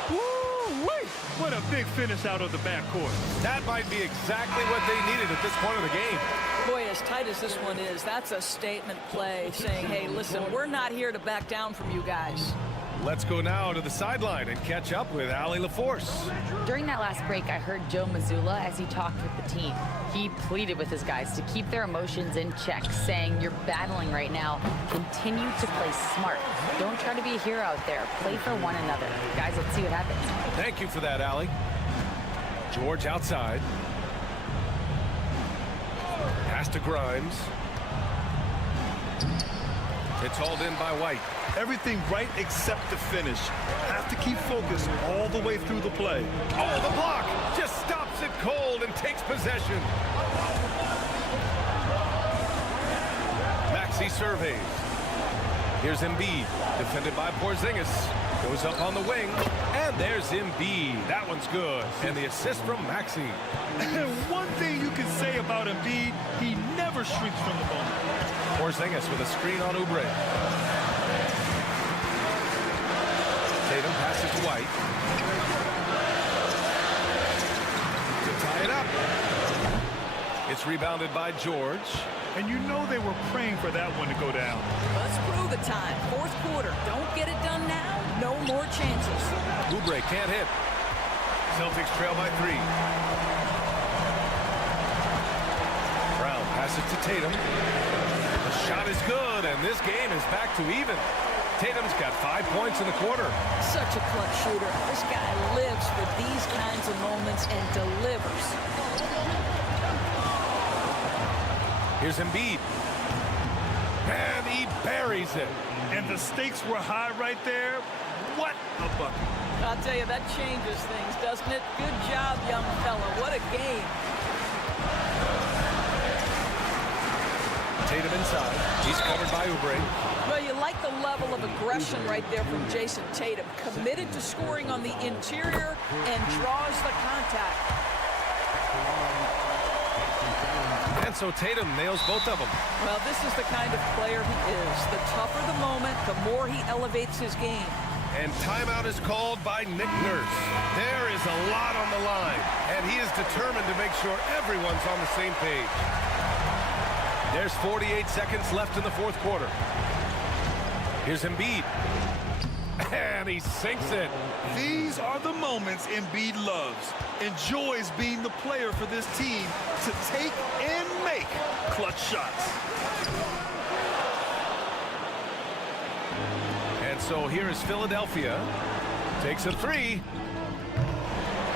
Woo-wee! What a big finish out of the backcourt. That might be exactly what they needed at this point of the game. Boy, as tight as this one is, that's a statement play saying, hey, listen, we're not here to back down from you guys. Let's go now to the sideline and catch up with Allie LaForce. During that last break, I heard Joe Mazzulla as he talked with the team. He pleaded with his guys to keep their emotions in check, saying, you're battling right now. Continue to play smart. Don't try to be a hero out there. Play for one another. Guys, let's see what happens. Thank you for that, Allie. George outside. Pass to Grimes. It's hauled in by White. Everything right except the finish. Have to keep focused all the way through the play. Oh, the block just stops it cold and takes possession. Maxey surveys. Here's Embiid, defended by Porzingis. Goes up on the wing, and there's Embiid. That one's good. And the assist from Maxey. One thing you can say about Embiid, he never shrinks from the ball. Porzingis with a screen on Oubre. Tatum passes to White. To tie it up. It's rebounded by George. And you know they were praying for that one to go down. Let's prove it time. Fourth quarter. Don't get it done now. No more chances. Oubre can't hit. Celtics trail by 3. Brown passes to Tatum. The shot is good, and this game is back to even. Tatum's got 5 points in the quarter. Such a clutch shooter. This guy lives for these kinds of moments and delivers. Here's Embiid. And he buries it. And the stakes were high right there. What a bucket. I'll tell you, that changes things, doesn't it? Good job, young fella. What a game. Tatum inside. He's covered by Oubre. Well, you like the level of aggression right there from Jason Tatum. Committed to scoring on the interior and draws the contact. And so Tatum nails both of them. Well, this is the kind of player he is. The tougher the moment, the more he elevates his game. And timeout is called by Nick Nurse. There is a lot on the line, and he is determined to make sure everyone's on the same page. There's 48 seconds left in the fourth quarter. Here's Embiid. And he sinks it. These are the moments Embiid loves. Enjoys being the player for this team to take and make clutch shots. And so here is Philadelphia. Takes a three.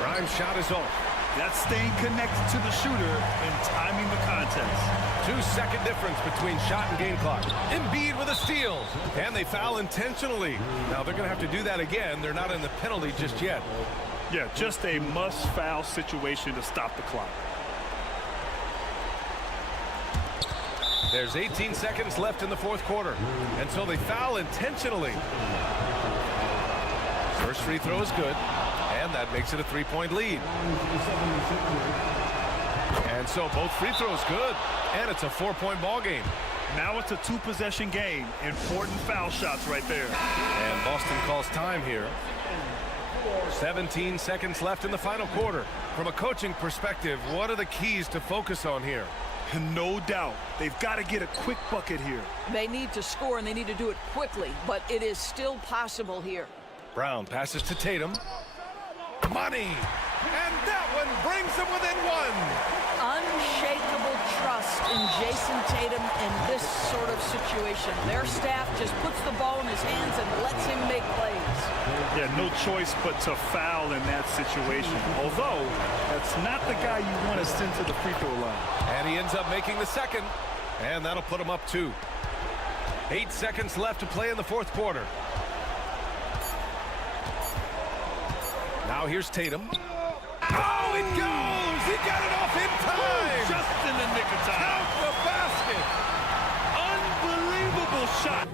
Prime shot is off. That's staying connected to the shooter and timing the contest. 2-second difference between shot and game clock. Embiid with a steal. And they foul intentionally. Now they're going to have to do that again. They're not in the penalty just yet. Yeah, just a must-foul situation to stop the clock. There's 18 seconds left in the fourth quarter. And so they foul intentionally. First free throw is good. And that makes it a 3-point lead. And so both free throws good. And it's a 4-point ball game. Now it's a 2-possession game. Important foul shots right there. And Boston calls time here. 17 seconds left in the final quarter. From a coaching perspective, what are the keys to focus on here? No doubt. They've got to get a quick bucket here. They need to score, and they need to do it quickly, but it is still possible here. Brown passes to Tatum. Money! And that one brings them within one! Unshakable trust in Jason Tatum in this sort of situation. Their staff just puts the ball in his hands and lets him make plays. Yeah, no choice but to foul in that situation. Although, that's not the guy you want to send to the free throw line. And he ends up making the second. And that'll put him up 2. 8 seconds left to play in the fourth quarter. Now here's Tatum. Oh, it goes! He got it off in time! Just in the nick of time. Count the basket! Unbelievable shot.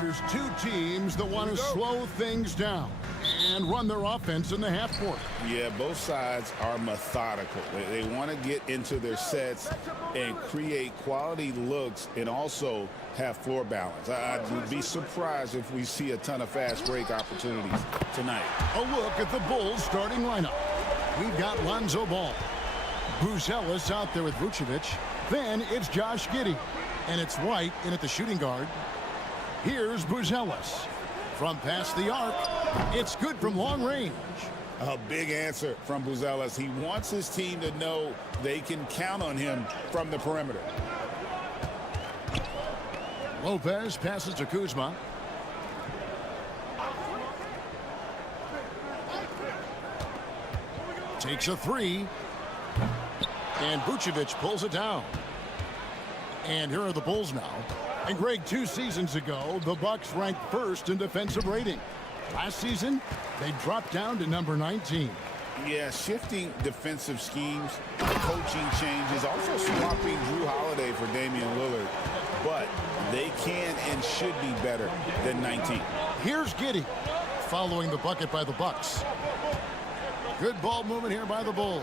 There's two teams that want to slow things down and run their offense in the half court. Yeah, both sides are methodical. They want to get into their sets and create quality looks and also have floor balance. I'd be surprised if we see a ton of fast break opportunities tonight. A look at the Bulls starting lineup. We've got Lonzo Ball. Buzelis out there with Vucevic. Then it's Josh Giddey. And it's White in at the shooting guard. Here's Buzelis. From past the arc, it's good from long range. A big answer from Buzelis. He wants his team to know they can count on him from the perimeter. Lopez passes to Kuzma. Takes a three. And Vucevic pulls it down. And here are the Bulls now. And Greg, 2 seasons ago, the Bucks ranked first in defensive rating. Last season, they dropped down to number 19. Yeah, shifting defensive schemes, coaching changes, also swapping Drew Holiday for Damian Lillard. But they can and should be better than 19. Here's Giddey, following the bucket by the Bucks. Good ball movement here by the Bulls.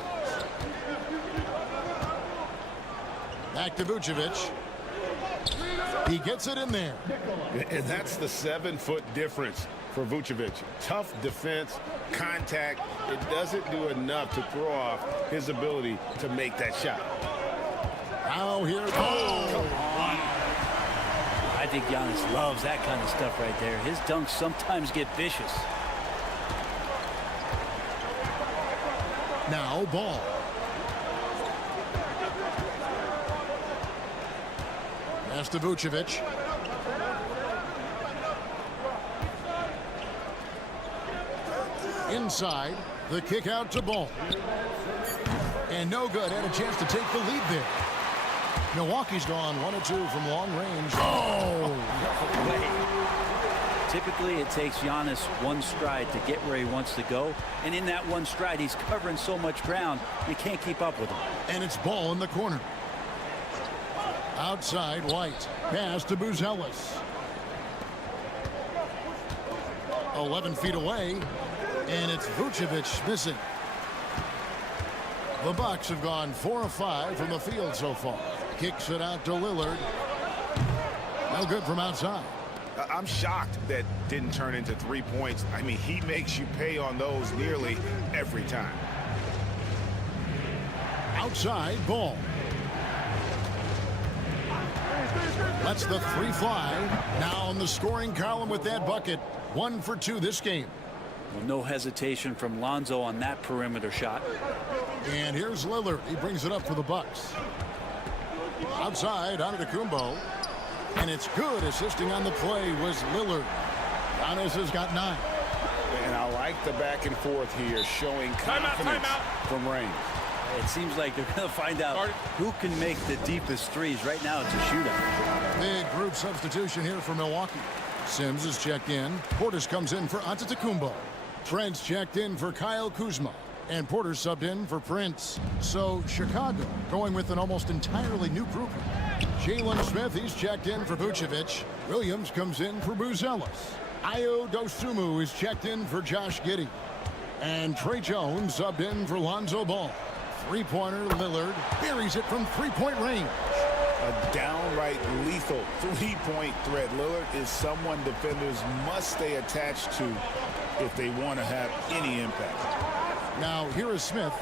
Back to Vucevic. He gets it in there. And that's the 7-foot difference for Vucevic. Tough defense, contact. It doesn't do enough to throw off his ability to make that shot. Now here goes. I think Giannis loves that kind of stuff right there. His dunks sometimes get vicious. Now Ball. Pass to Vucevic. Inside, the kick out to Ball. And no good. Had a chance to take the lead there. Milwaukee's gone 1 of 2 from long range. Oh! Typically, it takes Giannis one stride to get where he wants to go. And in that one stride, he's covering so much ground, you can't keep up with him. And it's Ball in the corner. Outside, White. Pass to Buzelis. 11 feet away. And it's Vucevic missing. The Bucks have gone 4 of 5 from the field so far. Kicks it out to Lillard. No good from outside. I'm shocked that didn't turn into 3 points. I mean, he makes you pay on those nearly every time. Outside, Ball. Lets the 3 fly. Now in the scoring column with that bucket. 1 for 2 this game. Well, no hesitation from Lonzo on that perimeter shot. And here's Lillard. He brings it up for the Bucks. Outside, Antetokounmpo. And it's good. Assisting on the play was Lillard. Giannis has got 9. And I like the back and forth here, showing confidence from range. It seems like they're going to find out who can make the deepest threes. Right now, it's a shootout. Big group substitution here for Milwaukee. Sims is checked in. Portis comes in for Antetokounmpo. Trent's checked in for Kyle Kuzma. And Porter subbed in for Prince. So Chicago going with an almost entirely new group. Jalen Smith, he's checked in for Vucevic. Williams comes in for Buzelis. Ayo Dosunmu is checked in for Josh Giddey. And Trey Jones subbed in for Lonzo Ball. Three-pointer Lillard buries it from three-point range. A downright lethal three-point threat. Lillard is someone defenders must stay attached to if they want to have any impact. Now here is Smith.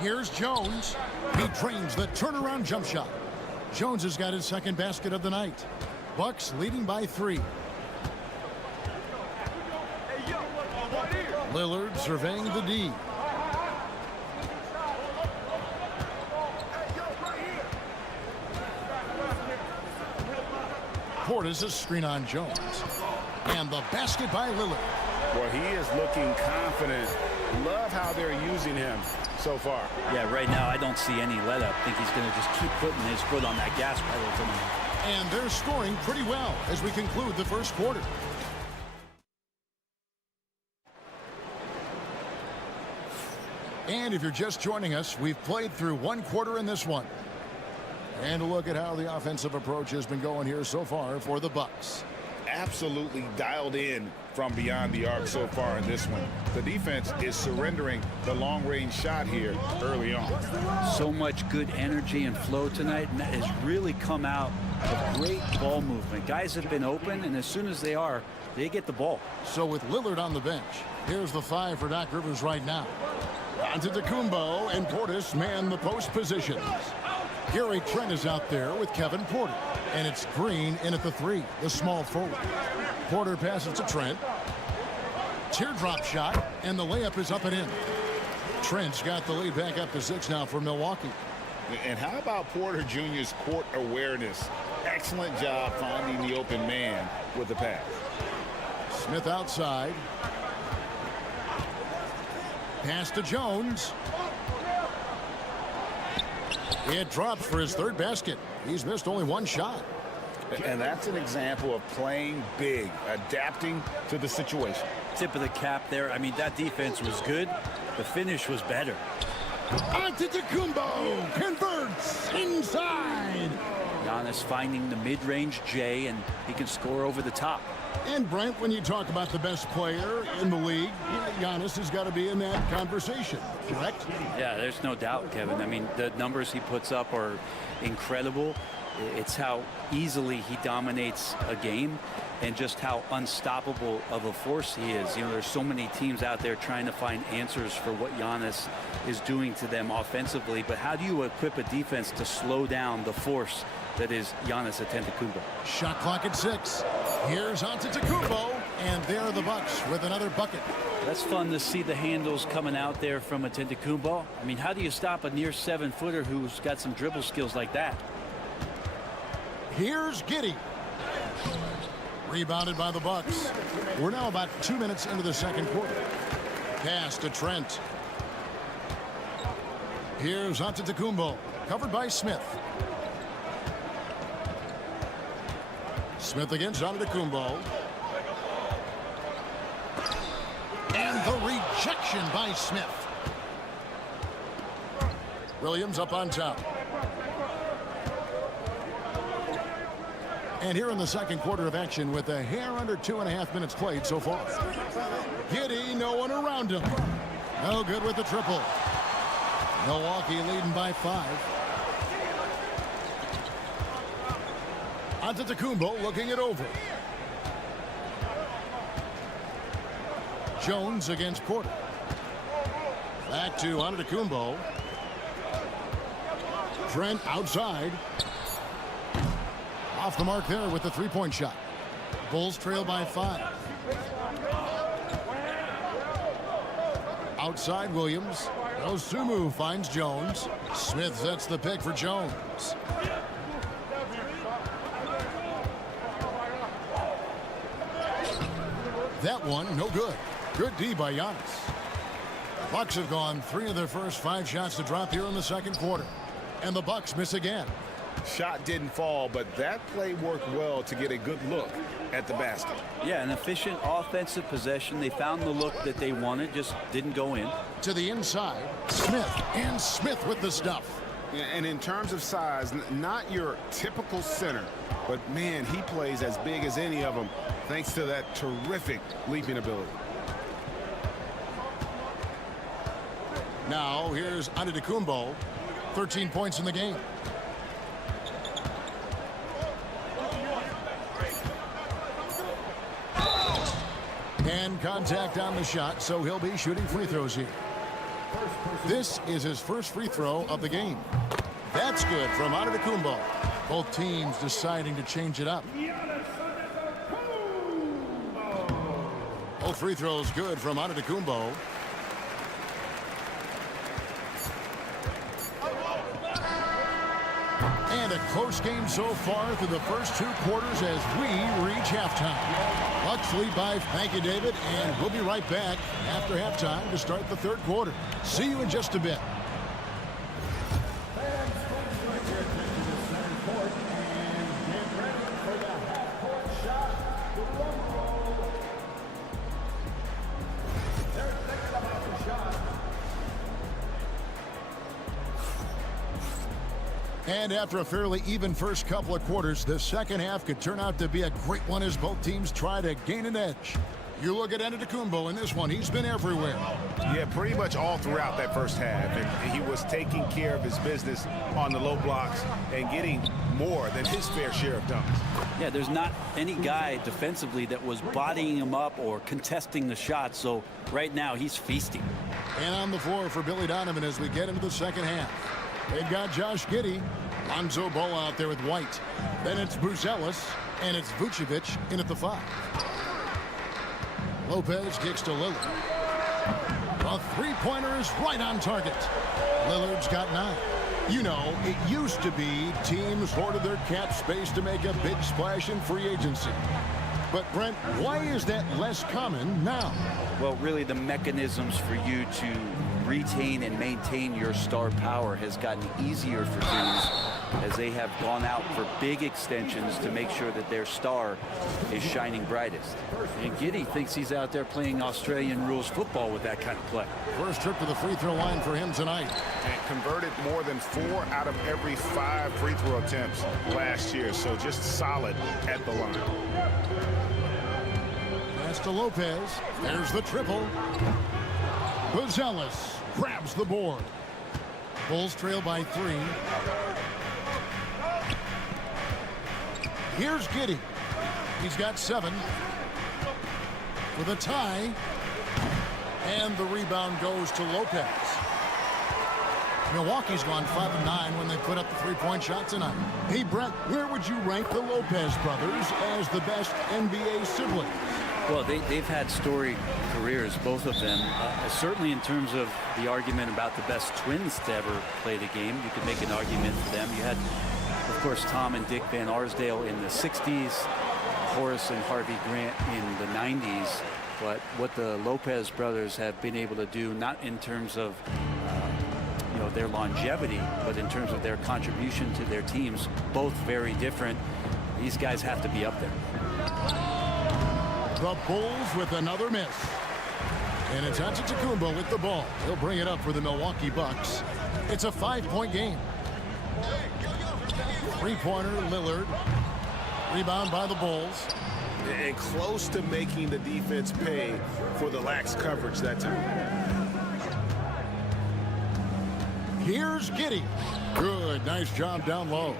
Here's Jones. He trains the turnaround jump shot. Jones has got his second basket of the night. Bucks leading by 3. Lillard surveying the D. Portis a screen on Jones. And the basket by Lillard. Well, he is looking confident. Love how they're using him so far. Yeah, right now I don't see any let up. I think he's going to just keep putting his foot on that gas pedal tonight. And they're scoring pretty well as we conclude the first quarter. And if you're just joining us, we've played through one quarter in this one. And a look at how the offensive approach has been going here so far for the Bucks. Absolutely dialed in from beyond the arc so far in this one. The defense is surrendering the long-range shot here early on. So much good energy and flow tonight, and that has really come out of great ball movement. Guys have been open, and as soon as they are, they get the ball. So with Lillard on the bench, here's the 5 for Doc Rivers right now. Antetokounmpo and Portis man the post positions. Gary Trent is out there with Kevin Porter. And it's Green in at the 3, the small forward. Porter passes to Trent. Teardrop shot, and the layup is up and in. Trent's got the lead back up to 6 now for Milwaukee. And how about Porter Jr.'s court awareness? Excellent job finding the open man with the pass. Smith outside. Pass to Jones. It drops for his 3rd basket. He's missed only 1 shot. And that's an example of playing big, adapting to the situation. Tip of the cap there. I mean, that defense was good. The finish was better. Antetokounmpo converts inside. Giannis finding the mid-range J, and he can score over the top. And Brent, when you talk about the best player in the league, Giannis has got to be in that conversation, correct? Yeah, there's no doubt, Kevin. I mean, the numbers he puts up are incredible. It's how easily he dominates a game and just how unstoppable of a force he is. You know, there's so many teams out there trying to find answers for what Giannis is doing to them offensively, but how do you equip a defense to slow down the force that is Giannis Antetokounmpo? Shot clock at 6. Here's Antetokounmpo, and there are the Bucks with another bucket. That's fun to see the handles coming out there from Antetokounmpo. I mean, how do you stop a near 7-footer who's got some dribble skills like that? Here's Giddey. Rebounded by the Bucks. We're now about 2 minutes into the second quarter. Pass to Trent. Here's Antetokounmpo, covered by Smith. Smith against Antetokounmpo. And the rejection by Smith. Williams up on top. And here in the second quarter of action with a hair under 2.5 minutes played so far. Giddey, no one around him. No good with the triple. Milwaukee leading by 5. Antetokounmpo looking it over. Jones against Porter. Back to Antetokounmpo. Trent outside. Off the mark there with the 3-point shot. Bulls trail by 5. Outside Williams. Osumu finds Jones. Smith sets the pick for Jones. That one, no good. Good D by Giannis. Bucks have gone 3 of their first 5 shots to drop here in the second quarter. And the Bucks miss again. Shot didn't fall, but that play worked well to get a good look at the basket. Yeah, an efficient offensive possession. They found the look that they wanted, just didn't go in. To the inside, Smith. And Smith with the stuff. And in terms of size, not your typical center, but man, he plays as big as any of them thanks to that terrific leaping ability. Now here's Antetokounmpo, 13 points in the game. And contact on the shot, so he'll be shooting free throws here. This is his first free throw of the game. That's good from Antetokounmpo. Both teams deciding to change it up. Both free throws good from Antetokounmpo. And a close game so far through the first 2 quarters as we reach halftime. Bucks lead by, thank you, David, and we'll be right back after halftime to start the third quarter. See you in just a bit. And after a fairly even first couple of quarters, the second half could turn out to be a great one as both teams try to gain an edge. You look at Antetokounmpo in this one, he's been everywhere. Yeah, pretty much all throughout that first half. And he was taking care of his business on the low blocks and getting more than his fair share of dunks. Yeah, there's not any guy defensively that was bodying him up or contesting the shot, so right now he's feasting. And on the floor for Billy Donovan as we get into the second half. They've got Josh Giddey. Lonzo Ball out there with White. Then it's Buzelis, and it's Vucevic in at the 5. Lopez kicks to Lillard. A three-pointer is right on target. Lillard's got 9. You know, it used to be teams hoarded their cap space to make a big splash in free agency. But, Brent, why is that less common now? Well, really, the mechanisms for you to retain and maintain your star power has gotten easier for teams as they have gone out for big extensions to make sure that their star is shining brightest. And Giddey thinks he's out there playing Australian rules football with that kind of play. First trip to the free throw line for him tonight. And converted more than 4 out of every 5 free throw attempts last year, so just solid at the line. Pass to Lopez. There's the triple. Buzelis grabs the board. Bulls trail by 3. Here's Giddey. He's got 7 for the tie. And the rebound goes to Lopez. Milwaukee's gone 5 of 9 when they put up the three-point shot tonight. Hey, Brent, where would you rank the Lopez brothers as the best NBA siblings? Well, they've had storied careers, both of them. Certainly in terms of the argument about the best twins to ever play the game, you could make an argument for them. You had, of course, Tom and Dick Van Arsdale in the 60s, Horace and Harvey Grant in the 90s. But what the Lopez brothers have been able to do, not in terms of their longevity, but in terms of their contribution to their teams, both very different. These guys have to be up there. The Bulls with another miss. And it's Antetokounmpo with the ball. He'll bring it up for the Milwaukee Bucks. It's a 5-point game. Three-pointer, Lillard. Rebound by the Bulls. And close to making the defense pay for the lax coverage that time. Here's Giddey. Good, nice job down low.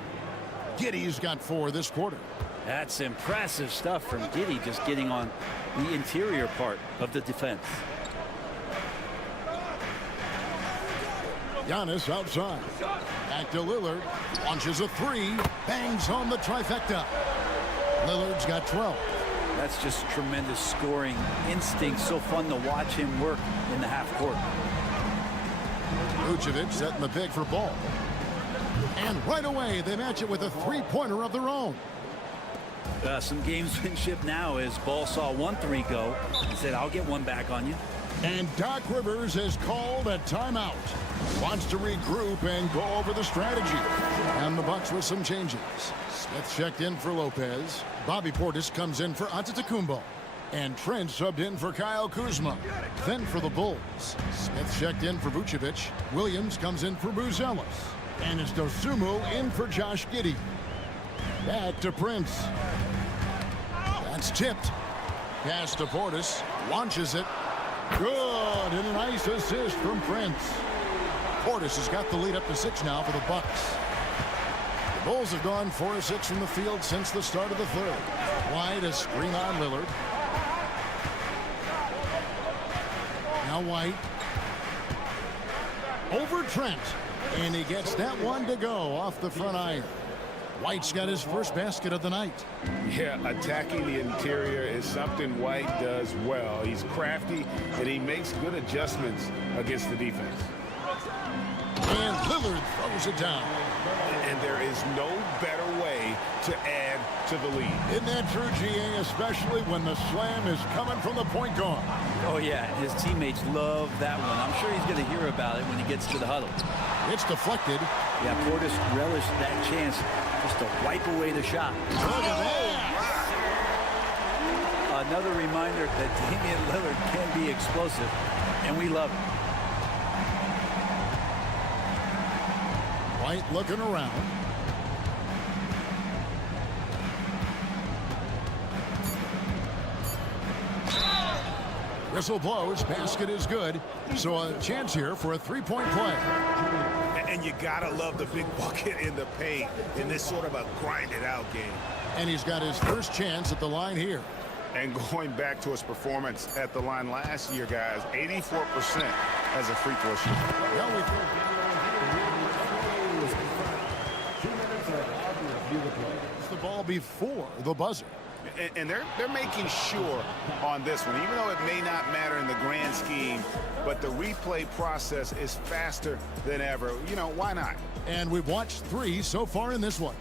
Giddey's got 4 this quarter. That's impressive stuff from Giddey, just getting on the interior part of the defense. Giannis outside. Back to Lillard. Launches a 3. Bangs home the trifecta. Lillard's got 12. That's just tremendous scoring instinct. So fun to watch him work in the half court. Vucevic setting the pick for Ball. And right away, they match it with a three-pointer of their own. Some gamesmanship now as Ball saw 1-3 go. He said, I'll get one back on you. And Doc Rivers has called a timeout. Wants to regroup and go over the strategy. And the Bucks with some changes. Smith checked in for Lopez. Bobby Portis comes in for Antetokounmpo. And Trent subbed in for Kyle Kuzma. Then for the Bulls, Smith checked in for Vucevic. Williams comes in for Buzelis. And it's Dosunmu in for Josh Giddey. Back to Prince. That's tipped. Pass to Portis. Launches it. Good. And a nice assist from Prince. Portis has got the lead up to 6 now for the Bucks. The Bulls have gone 4 of 6 from the field since the start of the third. White, a screen on Lillard. Now White. Over Trent. And he gets that one to go off the front iron. White's got his first basket of the night. Yeah, attacking the interior is something White does well. He's crafty, and he makes good adjustments against the defense. And Lillard throws it down. And there is no better way to add to the lead. Isn't that true, GA, especially when the slam is coming from the point guard? Oh, yeah, his teammates love that one. I'm sure he's going to hear about it when he gets to the huddle. It's deflected. Yeah, Portis relished that chance just to wipe away the shot. Look at that. Another reminder that Damian Lillard can be explosive, and we love it. White looking around. Whistle blows. Basket is good. So a chance here for a three-point play. And you gotta love the big bucket in the paint in this sort of a grinded-out game. And he's got his first chance at the line here. And going back to his performance at the line last year, guys, 84% as a free throw shooter. Well, the ball before the buzzer. And they're making sure on this one, even though it may not matter in the grand scheme, but the replay process is faster than ever. You know, why not? And we've watched 3 so far in this one.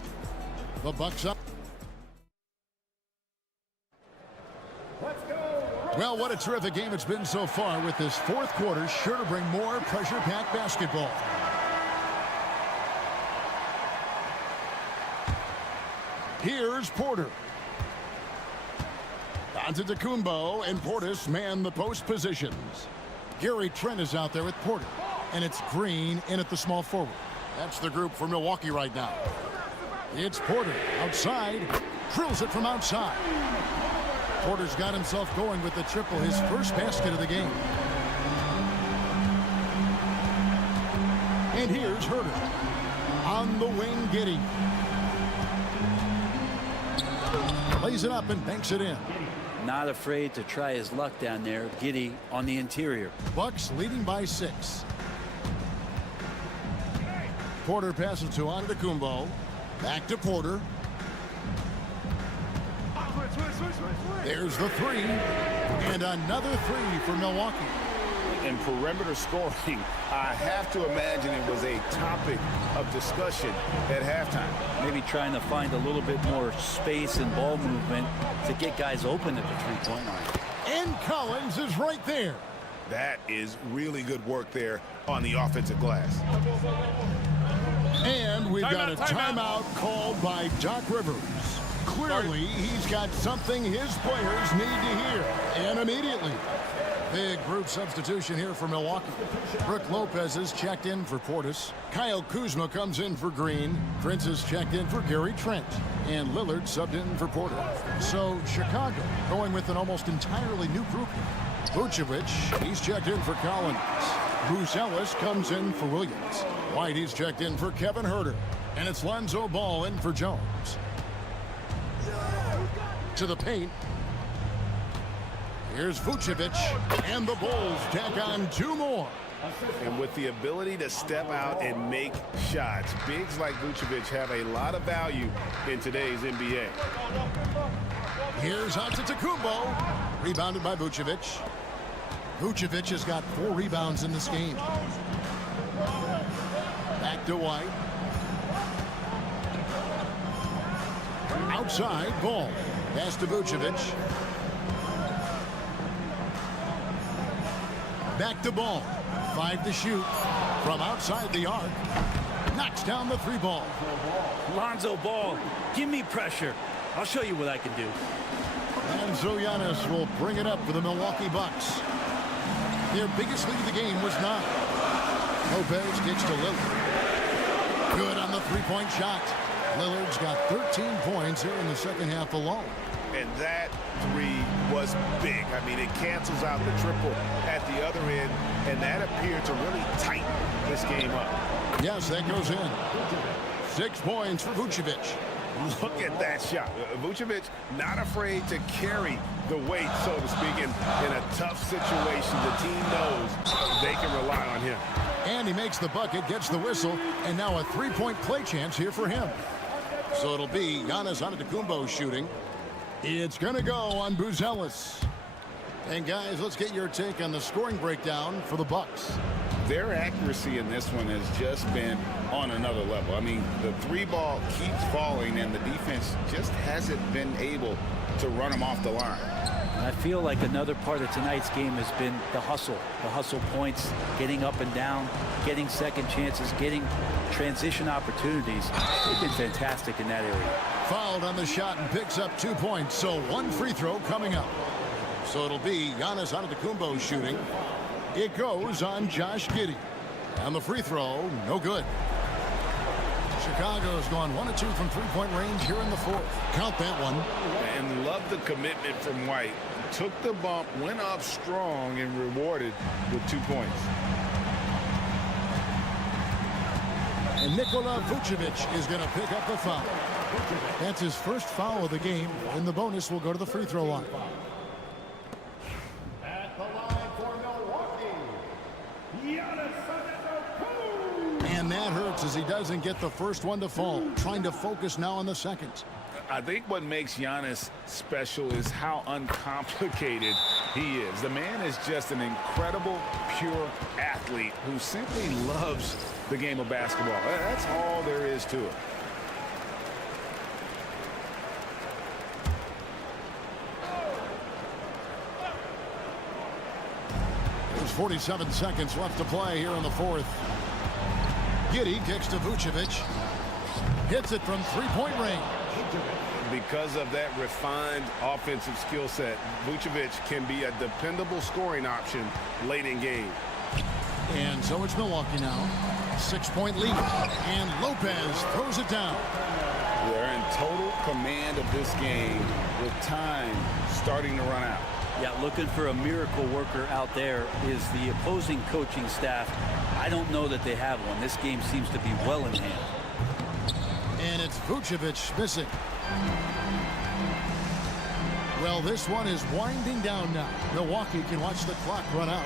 The Bucks up. Well, what a terrific game it's been so far, with this fourth quarter sure to bring more pressure-packed basketball. Here's Porter. Antetokounmpo and Portis man the post positions. Gary Trent is out there with Porter. And it's Green in at the small forward. That's the group for Milwaukee right now. It's Porter outside. Drills it from outside. Porter's got himself going with the triple, his first basket of the game. And here's Herter. On the wing, Giddey. Lays it up and banks it in. Not afraid to try his luck down there. Giddey on the interior. Bucks leading by 6. Porter passes to Antetokounmpo. Back to Porter. There's the 3. And another 3 for Milwaukee. And perimeter scoring, I have to imagine it was a topic of discussion at halftime. Maybe trying to find a little bit more space and ball movement to get guys open at the three-point line. And Collins is right there. That is really good work there on the offensive glass. And we've got a timeout called by Doc Rivers. Clearly, he's got something his players need to hear, and immediately. Big group substitution here for Milwaukee. Brook Lopez is checked in for Portis. Kyle Kuzma comes in for Green. Prince is checked in for Gary Trent. And Lillard subbed in for Porter. So Chicago going with an almost entirely new group. Vucevic, he's checked in for Collins. Buzelis comes in for Williams. White, he's checked in for Kevin Herter. And it's Lonzo Ball in for Jones. To the paint. Here's Vucevic, and the Bulls tack on 2 more. And with the ability to step out and make shots, bigs like Vucevic have a lot of value in today's NBA. Here's Antetokounmpo. Rebounded by Vucevic. Vucevic has got 4 rebounds in this game. Back to White. Outside, Ball. Pass to Vucevic. Back to Ball. 5 to shoot. From outside the arc. Knocks down the 3 ball. Lonzo Ball, give me pressure. I'll show you what I can do. And so Giannis will bring it up for the Milwaukee Bucks. Their biggest lead of the game was 9. Lopez kicks to Lillard. Good on the 3-point shot. Lillard's got 13 points here in the second half alone. And that 3 was big. I mean, it cancels out the triple at the other end, and that appeared to really tighten this game up. Yes, that goes in. 6 points for Vucevic. Look at that shot. Vucevic not afraid to carry the weight, so to speak, in a tough situation. The team knows they can rely on him. And he makes the bucket, gets the whistle, and now a 3-point play chance here for him. So it'll be Giannis Antetokounmpo shooting. It's going to go on Buzelis. And guys, let's get your take on the scoring breakdown for the Bucks. Their accuracy in this one has just been on another level. I mean, the 3 ball keeps falling, and the defense just hasn't been able to run them off the line. I feel like another part of tonight's game has been the hustle points, getting up and down, getting second chances, getting transition opportunities. They've been fantastic in that area. Fouled on the shot and picks up 2 points, so 1 free throw coming up. So it'll be Giannis Antetokounmpo shooting. It goes on Josh Giddey. And the free throw, no good. Chicago's gone 1 of 2 from 3-point range here in the 4th. Count that one. And love the commitment from White. Took the bump, went up strong, and rewarded with 2 points. And Nikola Vucevic is going to pick up the foul. That's his first foul of the game, and the bonus will go to the free throw line. At the line for Milwaukee, Giannis Antetokounmpo. And that hurts as he doesn't get the first one to fall. Trying to focus now on the second. I think what makes Giannis special is how uncomplicated he is. The man is just an incredible, pure athlete who simply loves the game of basketball. That's all there is to it. There's 47 seconds left to play here in the 4th. Giddey kicks to Vucevic. Hits it from 3-point range. Because of that refined offensive skill set, Vucevic can be a dependable scoring option late in game. And so it's Milwaukee now. 6-point lead. And Lopez throws it down. They're in total command of this game with time starting to run out. Yeah, looking for a miracle worker out there is the opposing coaching staff. I don't know that they have one. This game seems to be well in hand. And it's Vucevic missing. Well, this one is winding down now. Milwaukee can watch the clock run out.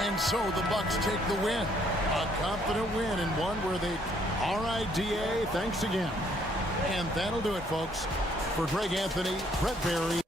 And so the Bucks take the win. A confident win, and one where they... All right, DA, thanks again. And that'll do it, folks. For Greg Anthony, Brett Barry.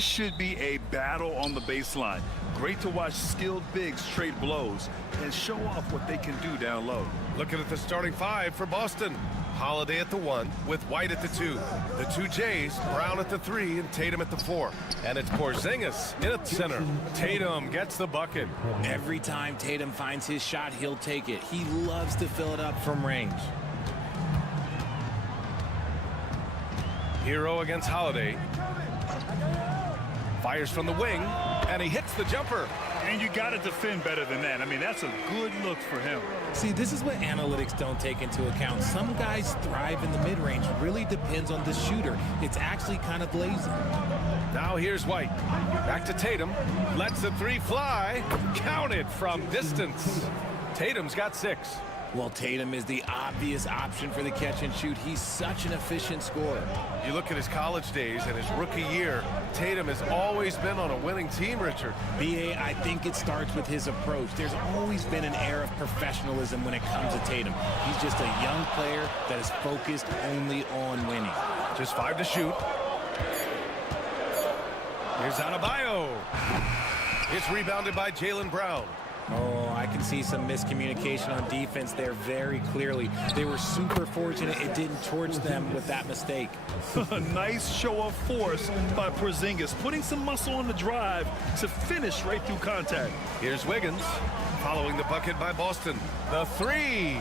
This should be a battle on the baseline. Great to watch skilled bigs trade blows and show off what they can do down low. Looking at the starting five for Boston. Holiday at the 1 with White at the 2. The 2 Jays, Brown at the 3 and Tatum at the 4. And it's Porzingis in at center. Tatum gets the bucket. Every time Tatum finds his shot, he'll take it. He loves to fill it up from range. Hero against Holiday. Fires from the wing, and he hits the jumper. And you got to defend better than that. I mean, that's a good look for him. See, this is what analytics don't take into account. Some guys thrive in the mid-range. Really depends on the shooter. It's actually kind of lazy. Now here's White. Back to Tatum. Lets the 3 fly. Counted from distance. Tatum's got 6. Well, Tatum is the obvious option for the catch and shoot. He's such an efficient scorer. You look at his college days and his rookie year, Tatum has always been on a winning team, Richard. B.A., I think it starts with his approach. There's always been an air of professionalism when it comes to Tatum. He's just a young player that is focused only on winning. Just 5 to shoot. Here's Adebayo. It's rebounded by Jaylen Brown. Oh, I can see some miscommunication on defense there very clearly. They were super fortunate it didn't torch them with that mistake. A nice show of force by Porzingis, putting some muscle on the drive to finish right through contact. Here's Wiggins, following the bucket by Boston. The 3.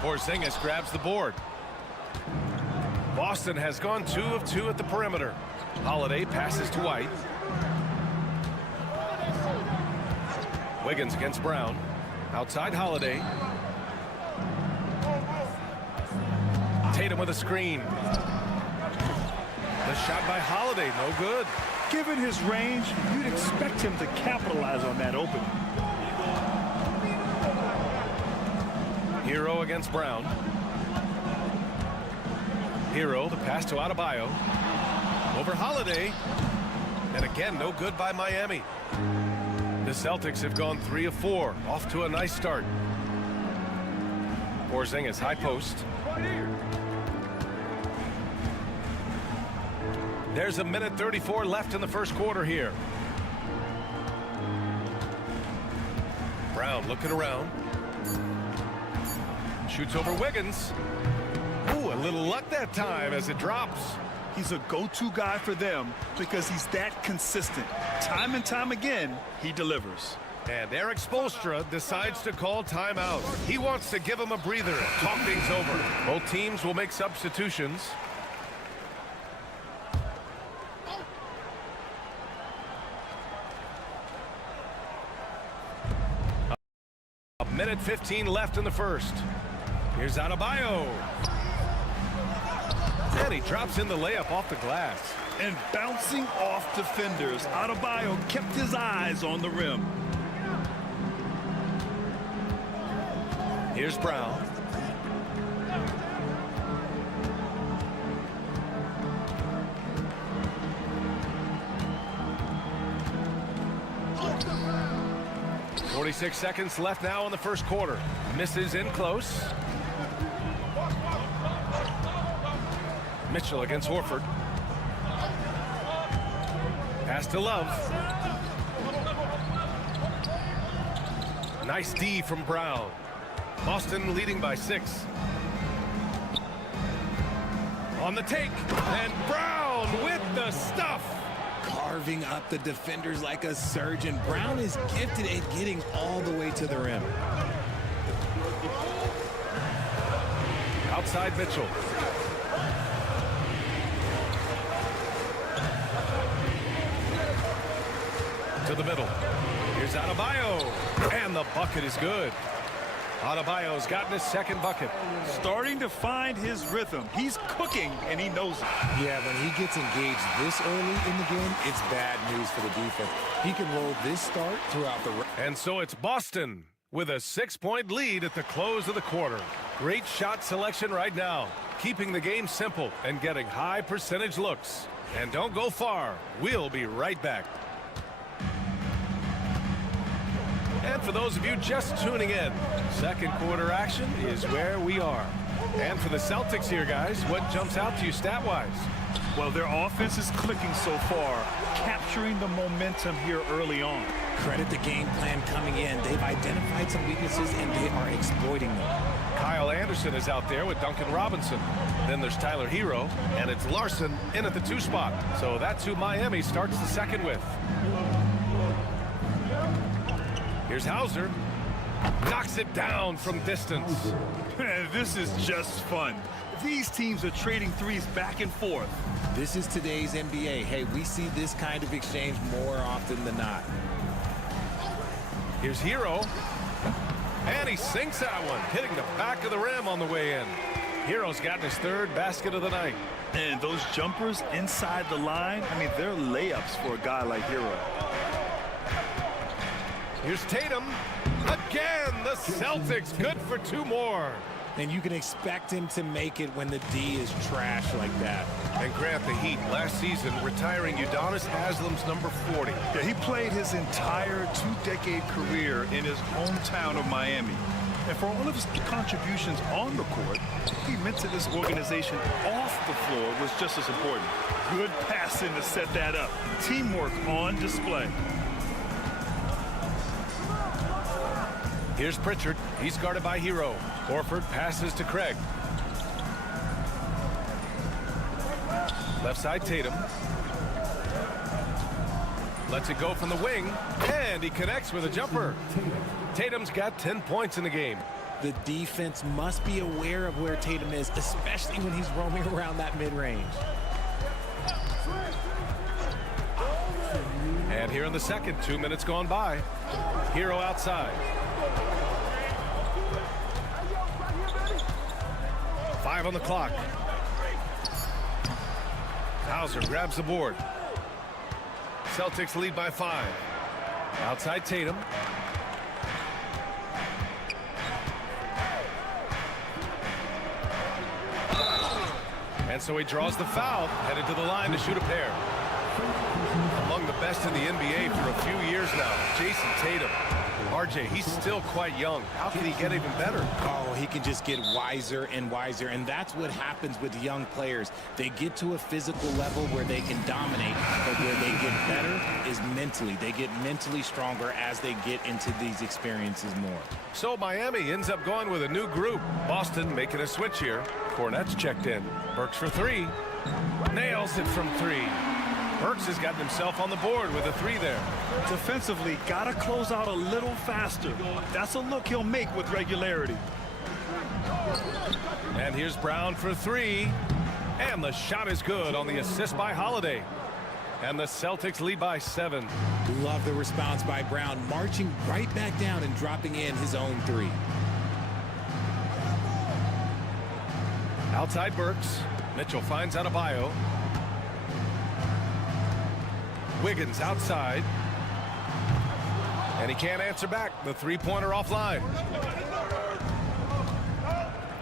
Porzingis grabs the board. Boston has gone 2 of 2 at the perimeter. Holiday passes to White. Wiggins against Brown. Outside Holiday. Tatum with a screen. The shot by Holiday, no good. Given his range, you'd expect him to capitalize on that opening. Hero against Brown. Hero, the pass to Adebayo. Over Holiday. And again, no good by Miami. The Celtics have gone 3 of 4, off to a nice start. Porzingis, high post. There's 1:34 left in the first quarter here. Brown looking around. Shoots over Wiggins. Ooh, a little luck that time as it drops. He's a go-to guy for them because he's that consistent. Time and time again, he delivers. And Eric Spoelstra decides to call timeout. He wants to give him a breather and talk things over. Both teams will make substitutions. A 1:15 left in the first. Here's Adebayo. And he drops in the layup off the glass. And bouncing off defenders, Adebayo kept his eyes on the rim. Here's Brown. .46 seconds left now in the first quarter. Misses in close. Mitchell against Horford. Pass to Love. Nice D from Brown. Boston leading by 6. On the take, and Brown with the stuff. Carving up the defenders like a surgeon. Brown is gifted at getting all the way to the rim. Outside Mitchell. To the middle. Here's Adebayo. And the bucket is good. Adebayo's gotten his second bucket. Starting to find his rhythm. He's cooking, and he knows it. Yeah, when he gets engaged this early in the game, it's bad news for the defense. He can roll this start throughout the rest. And so it's Boston with a 6-point lead at the close of the quarter. Great shot selection right now, keeping the game simple and getting high percentage looks. And don't go far. We'll be right back. And for those of you just tuning in, second quarter action is where we are. And for the Celtics here, guys, what jumps out to you stat-wise? Well, their offense is clicking so far, capturing the momentum here early on. Credit the game plan coming in. They've identified some weaknesses, and they are exploiting them. Kyle Anderson is out there with Duncan Robinson. Then there's Tyler Hero, and it's Larson in at the 2 spot. So that's who Miami starts the second with. Here's Hauser. Knocks it down from distance. Man, this is just fun. These teams are trading threes back and forth. This is today's NBA. Hey, we see this kind of exchange more often than not. Here's Hero. And he sinks that one, hitting the back of the rim on the way in. Hero's gotten his 3rd basket of the night. And those jumpers inside the line, I mean, they're layups for a guy like Hero. Here's Tatum. Again, the Celtics good for 2 more. And you can expect him to make it when the D is trash like that. And Grant, the Heat last season retiring Udonis Haslam's number 40. Yeah, he played his entire 2-decade career in his hometown of Miami. And for all of his contributions on the court, he meant to this organization off the floor was just as important. Good passing to set that up. Teamwork on display. Here's Pritchard. He's guarded by Hero. Horford passes to Craig. Left side Tatum. Lets it go from the wing. And he connects with a jumper. Tatum's got 10 points in the game. The defense must be aware of where Tatum is, especially when he's roaming around that mid-range. And here in the second, 2 minutes gone by. Hero outside. 5 on the clock. Hauser grabs the board. Celtics lead by 5. Outside Tatum. And so he draws the foul, headed to the line to shoot a pair. Among the best in the NBA for a few years now, Jason Tatum. RJ, he's still quite young. How can he get even better? Oh, he can just get wiser and wiser, and that's what happens with young players. They get to a physical level where they can dominate, but where they get better is mentally. They get mentally stronger as they get into these experiences more. So Miami ends up going with a new group. Boston making a switch here. Cornette's checked in. Burks for 3. Nails it from 3. Burks has gotten himself on the board with a 3 there. Defensively, gotta close out a little faster. That's a look he'll make with regularity. And here's Brown for 3. And the shot is good on the assist by Holiday. And the Celtics lead by 7. Love the response by Brown, marching right back down and dropping in his own 3. Outside Burks. Mitchell finds Adebayo. Wiggins outside. And he can't answer back. The 3-pointer offline.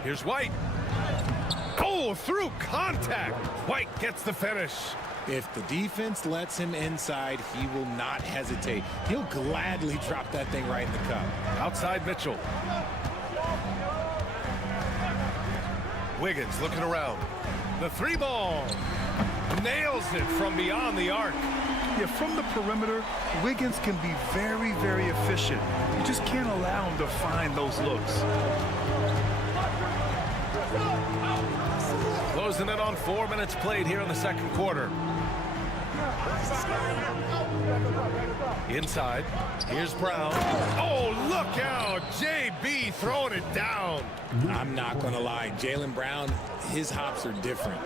Here's White. Oh, through contact. White gets the finish. If the defense lets him inside, he will not hesitate. He'll gladly drop that thing right in the cup. Outside Mitchell. Wiggins looking around. The 3-ball. Nails it from beyond the arc. Yeah, from the perimeter, Wiggins can be very, very efficient. You just can't allow him to find those looks. Closing it on 4 minutes played here in the second quarter. Inside. Here's Brown. Oh, look out. JB throwing it down. I'm not going to lie. Jaylen Brown, his hops are different.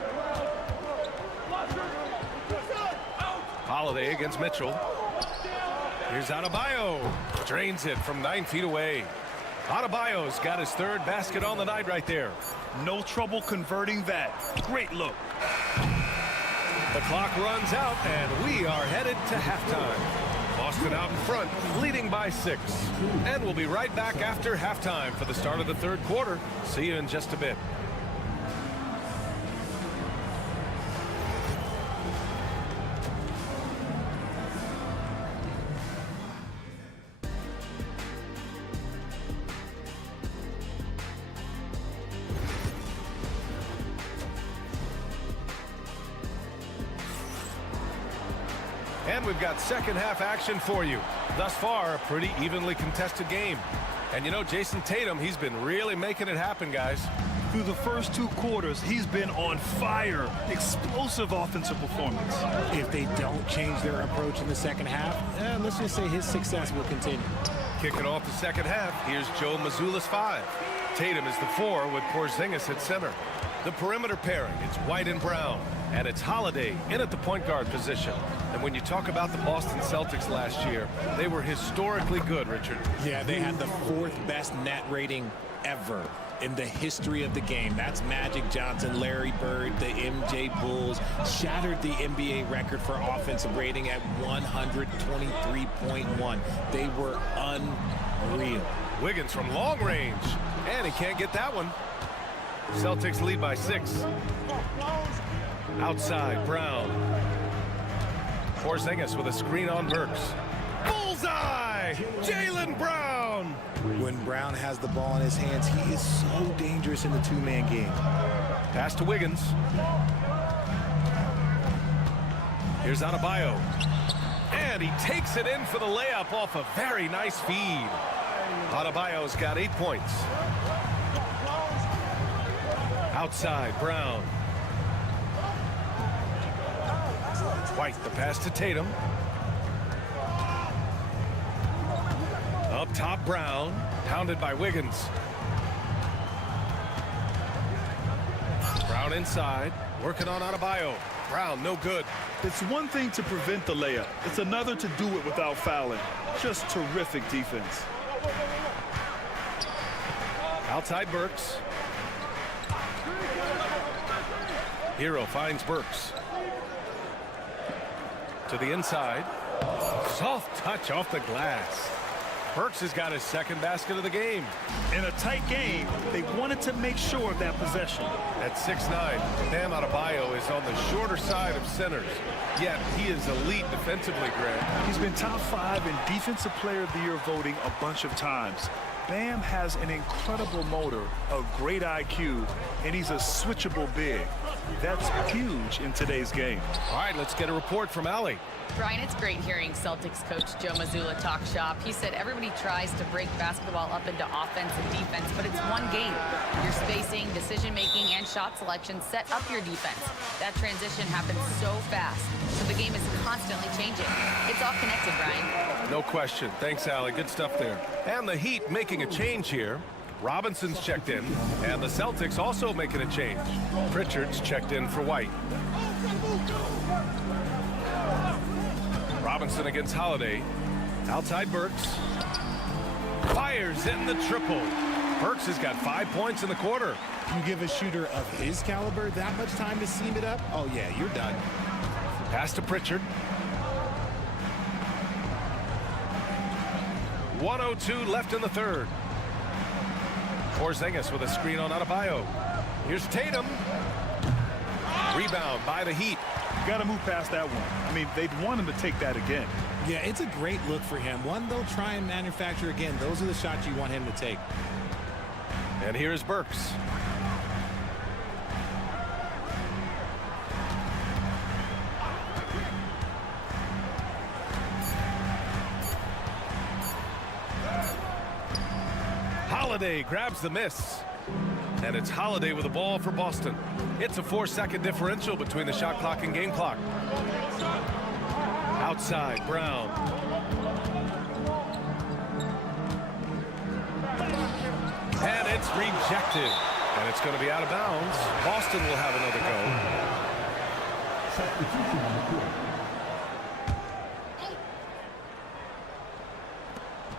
Holiday against Mitchell. Here's Adebayo. Drains it from 9 feet away. Adebayo's got his 3rd basket on the night right there. No trouble converting that. Great look. The clock runs out, and we are headed to halftime. Boston out in front, leading by 6. And we'll be right back after halftime for the start of the 3rd quarter. See you in just a bit. And we've got second half action for you. Thus far, a pretty evenly contested game. And you know, Jason Tatum, he's been really making it happen, guys. Through the first 2 quarters, he's been on fire. Explosive offensive performance. If they don't change their approach in the second half, let's just say his success will continue. Kicking off the second half, here's Joe Mazzulla's 5. Tatum is the 4 with Porzingis at center. The perimeter pairing, it's White and Brown. And it's Holiday in at the point guard position. And when you talk about the Boston Celtics last year, they were historically good, Richard. Yeah, they had the 4th best net rating ever in the history of the game. That's Magic Johnson, Larry Bird, the MJ Bulls. Shattered the NBA record for offensive rating at 123.1. They were unreal. Wiggins from long range. And he can't get that one. Celtics lead by 6. Outside, Brown. Porzingis with a screen on Burks. Bullseye! Jaylen Brown! When Brown has the ball in his hands, he is so dangerous in the 2-man game. Pass to Wiggins. Here's Adebayo. And he takes it in for the layup off a very nice feed. Adebayo's got 8 points. Outside, Brown. White, the pass to Tatum. Up top, Brown. Pounded by Wiggins. Brown inside. Working on Adebayo. Brown, no good. It's one thing to prevent the layup. It's another to do it without fouling. Just terrific defense. Outside Burks. Hero finds Burks. To the inside. Soft touch off the glass. Burks has got his second basket of the game. In a tight game, they wanted to make sure of that possession. At 6'9", Bam Adebayo is on the shorter side of centers. Yet he is elite defensively, Greg. He's been top 5 in Defensive Player of the Year voting a bunch of times. Bam has an incredible motor, a great IQ, and he's a switchable big. That's huge in today's game. All right, let's get a report from Allie. Brian, it's great hearing Celtics coach Joe Mazzulla talk shop. He said everybody tries to break basketball up into offense and defense, but it's one game. Your spacing, decision-making, and shot selection set up your defense. That transition happens so fast, so the game is constantly changing. It's all connected, Brian. No question. Thanks, Allie. Good stuff there. And the Heat making a change here. Robinson's checked in, and the Celtics also making a change. Pritchard's checked in for White. Robinson against Holiday. Outside Burks. Fires in the triple. Burks has got 5 points in the quarter. You give a shooter of his caliber that much time to seam it up? Oh, yeah, you're done. Pass to Pritchard. 1:02 left in the third. Porzingis with a screen on Adebayo. Here's Tatum. Rebound by the Heat. You got to move past that one. I mean, they'd want him to take that again. Yeah, it's a great look for him. One they'll try and manufacture again. Those are the shots you want him to take. And here's Burks. Holiday grabs the miss. And it's Holiday with the ball for Boston. It's a 4-second differential between the shot clock and game clock. Outside, Brown. And it's rejected. And it's going to be out of bounds. Boston will have another go.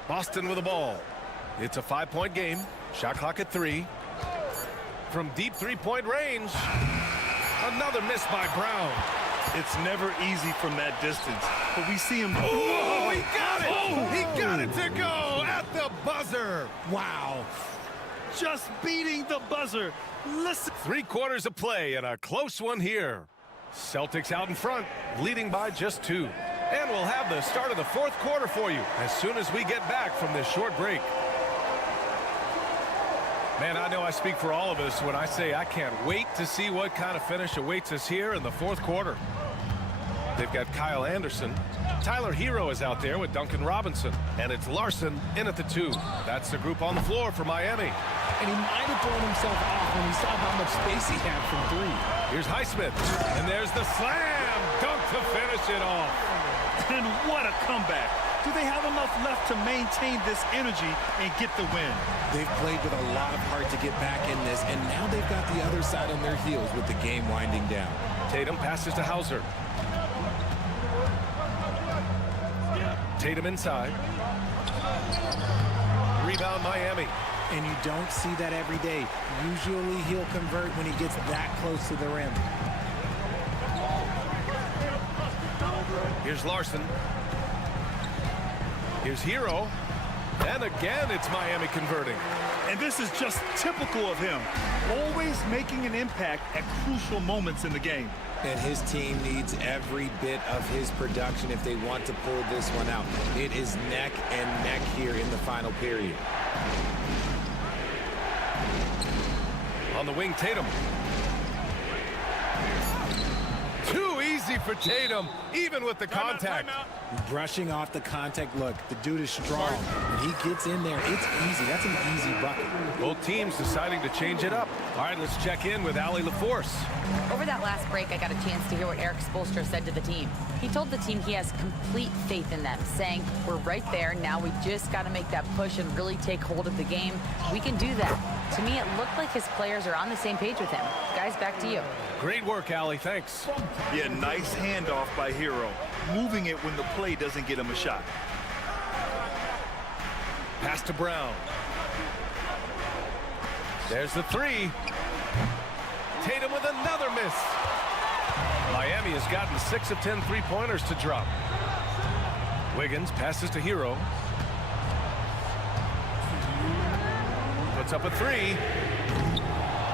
Boston with the ball. It's a 5-point game. Shot clock at 3. From deep 3-point range. Another miss by Brown. It's never easy from that distance, but we see him. Oh, he got it! Oh, he got it to go at the buzzer. Wow. Just beating the buzzer. Listen. 3 quarters of play and a close one here. Celtics out in front, leading by just 2. And we'll have the start of the 4th quarter for you as soon as we get back from this short break. Man, I know I speak for all of us when I say I can't wait to see what kind of finish awaits us here in the 4th quarter. They've got Kyle Anderson. Tyler Hero is out there with Duncan Robinson. And it's Larson in at the 2. That's the group on the floor for Miami. And he might have thrown himself off when he saw how much space he had from 3. Here's Highsmith. And there's the slam dunk to finish it off. And what a comeback. Do they have enough left to maintain this energy and get the win? They've played with a lot of heart to get back in this, and now they've got the other side on their heels with the game winding down. Tatum passes to Hauser. Tatum inside. Rebound Miami. And you don't see that every day. Usually he'll convert when he gets that close to the rim. Here's Larson. Here's Hero. And again, it's Miami converting. And this is just typical of him. Always making an impact at crucial moments in the game. And his team needs every bit of his production if they want to pull this one out. It is neck and neck here in the final period. On the wing, Tatum. Too easy for Tatum, even with the contact. Brushing off the contact. Look, the dude is strong. When he gets in there, it's easy. That's an easy bucket. Both teams deciding to change it up. All right, let's check in with Allie LaForce. Over that last break, I got a chance to hear what Eric Spoelstra said to the team. He told the team he has complete faith in them, saying, we're right there. Now we just got to make that push and really take hold of the game. We can do that. To me, it looked like his players are on the same page with him. Guys, back to you. Great work, Allie. Thanks. Yeah, nice handoff by Hero. Moving it when the play doesn't get him a shot. Pass to Brown. There's the 3. Tatum with another miss. Miami has gotten 6 of 10 three-pointers to drop. Wiggins passes to Hero. Puts up a 3.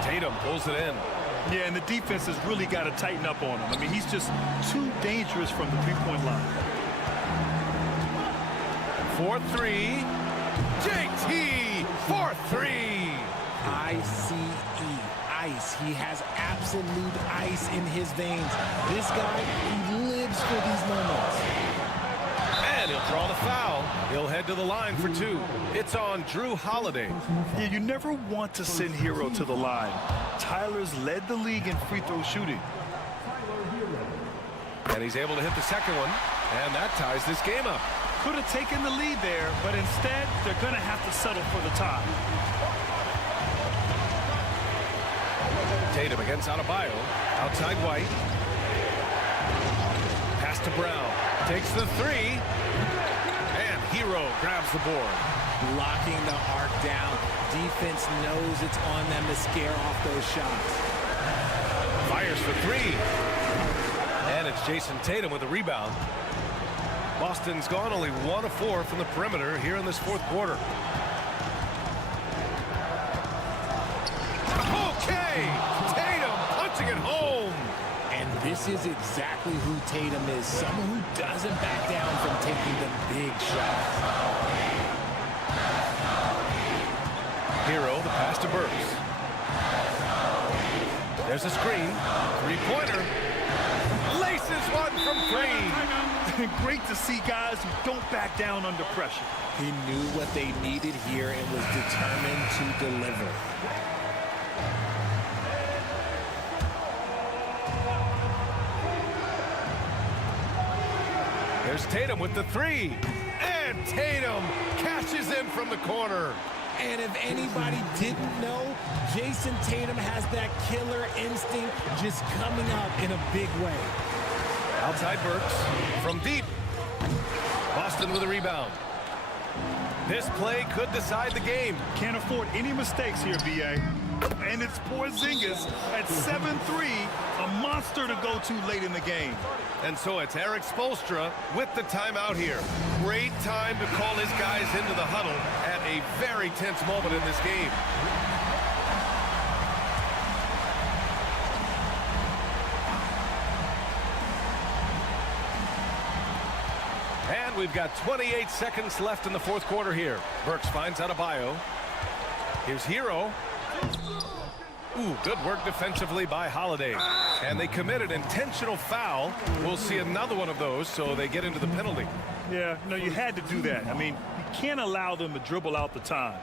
Tatum pulls it in. Yeah, and the defense has really got to tighten up on him. I mean, he's just too dangerous from the three-point line. 4-3. JT, 4-3. I-C-E, ice. He has absolute ice in his veins. This guy, he lives for these moments. And he'll draw the foul. He'll head to the line for 2. It's on Drew Holiday. Yeah, you never want to send Hero to the line. Tyler's led the league in free throw shooting. And he's able to hit the second one. And that ties this game up. Could have taken the lead there, but instead, they're going to have to settle for the tie. Tatum against Adebayo. Outside White. Pass to Brown. Takes the 3. And Hero grabs the board. Locking the arc down. Defense knows it's on them to scare off those shots. Fires for 3. And it's Jason Tatum with a rebound. Boston's gone only 1 of 4 from the perimeter here in this fourth quarter. Okay! Tatum punching it home. And this is exactly who Tatum is. Someone who doesn't back down from taking the big shots. Hero, the pass to Burks. There's a screen. 3-pointer. Laces one from 3. Great to see guys who don't back down under pressure. He knew what they needed here and was determined to deliver. There's Tatum with the 3. And Tatum cashes in from the corner. And if anybody didn't know, Jason Tatum has that killer instinct just coming up in a big way. Outside Burks from deep. Boston with a rebound. This play could decide the game. Can't afford any mistakes here, B.A. And it's Porzingis at 7-3, a monster to go to late in the game. And so it's Eric Spoelstra with the timeout here. Great time to call his guys into the huddle at a very tense moment in this game. And we've got 28 seconds left in the fourth quarter here. Burks finds Adebayo. Here's Hero. Ooh, good work defensively by Holiday. And they committed intentional foul. We'll see another one of those, so they get into the penalty. Yeah, no, you had to do that. I mean, you can't allow them to dribble out the time.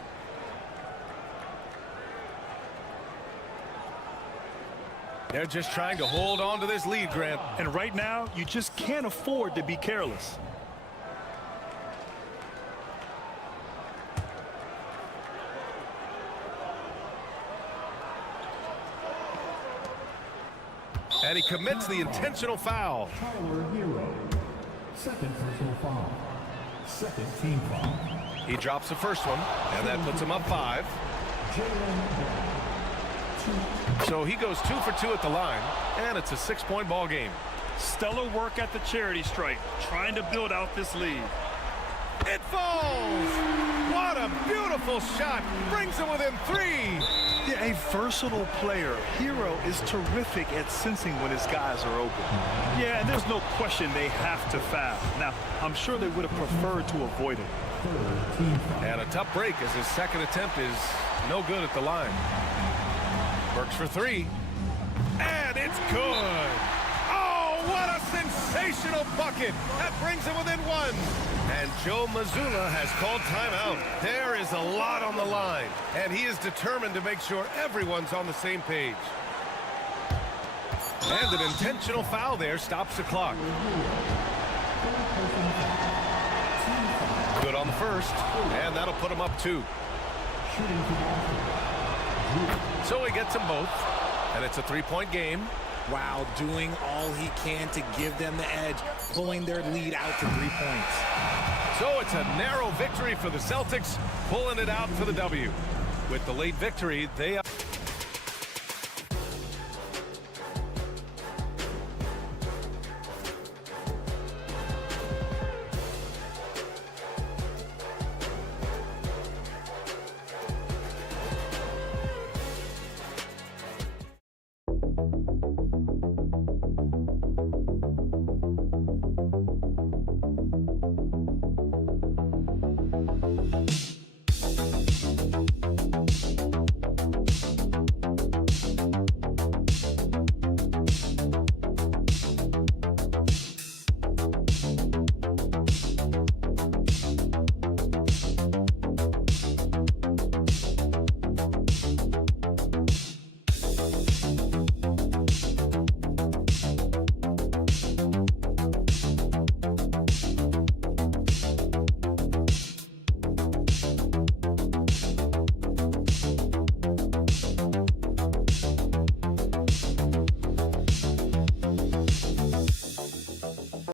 They're just trying to hold on to this lead, Grant. And right now, you just can't afford to be careless. And he commits the intentional foul. Second personal foul. Second team foul. He drops the first one, and that puts him up 5. So he goes 2 for 2 at the line, and it's a 6-point ball game. Stellar work at the charity stripe, trying to build out this lead. It falls! What a beautiful shot! Brings him within 3! Yeah, a versatile player. Hero is terrific at sensing when his guys are open. Yeah, and there's no question they have to foul. Now, I'm sure they would have preferred to avoid it. And a tough break as his second attempt is no good at the line. Works for 3. And it's good! Oh, what a sensational bucket! That brings him within 1. And Joe Mazzulla has called timeout. There is a lot on the line, and he is determined to make sure everyone's on the same page. And an intentional foul there stops the clock. Good on the first, and that'll put him up 2. So he gets them both, and it's a 3-point game. Wow, doing all he can to give them the edge, pulling their lead out to 3 points. So it's a narrow victory for the Celtics, pulling it out for the W. With the late victory, they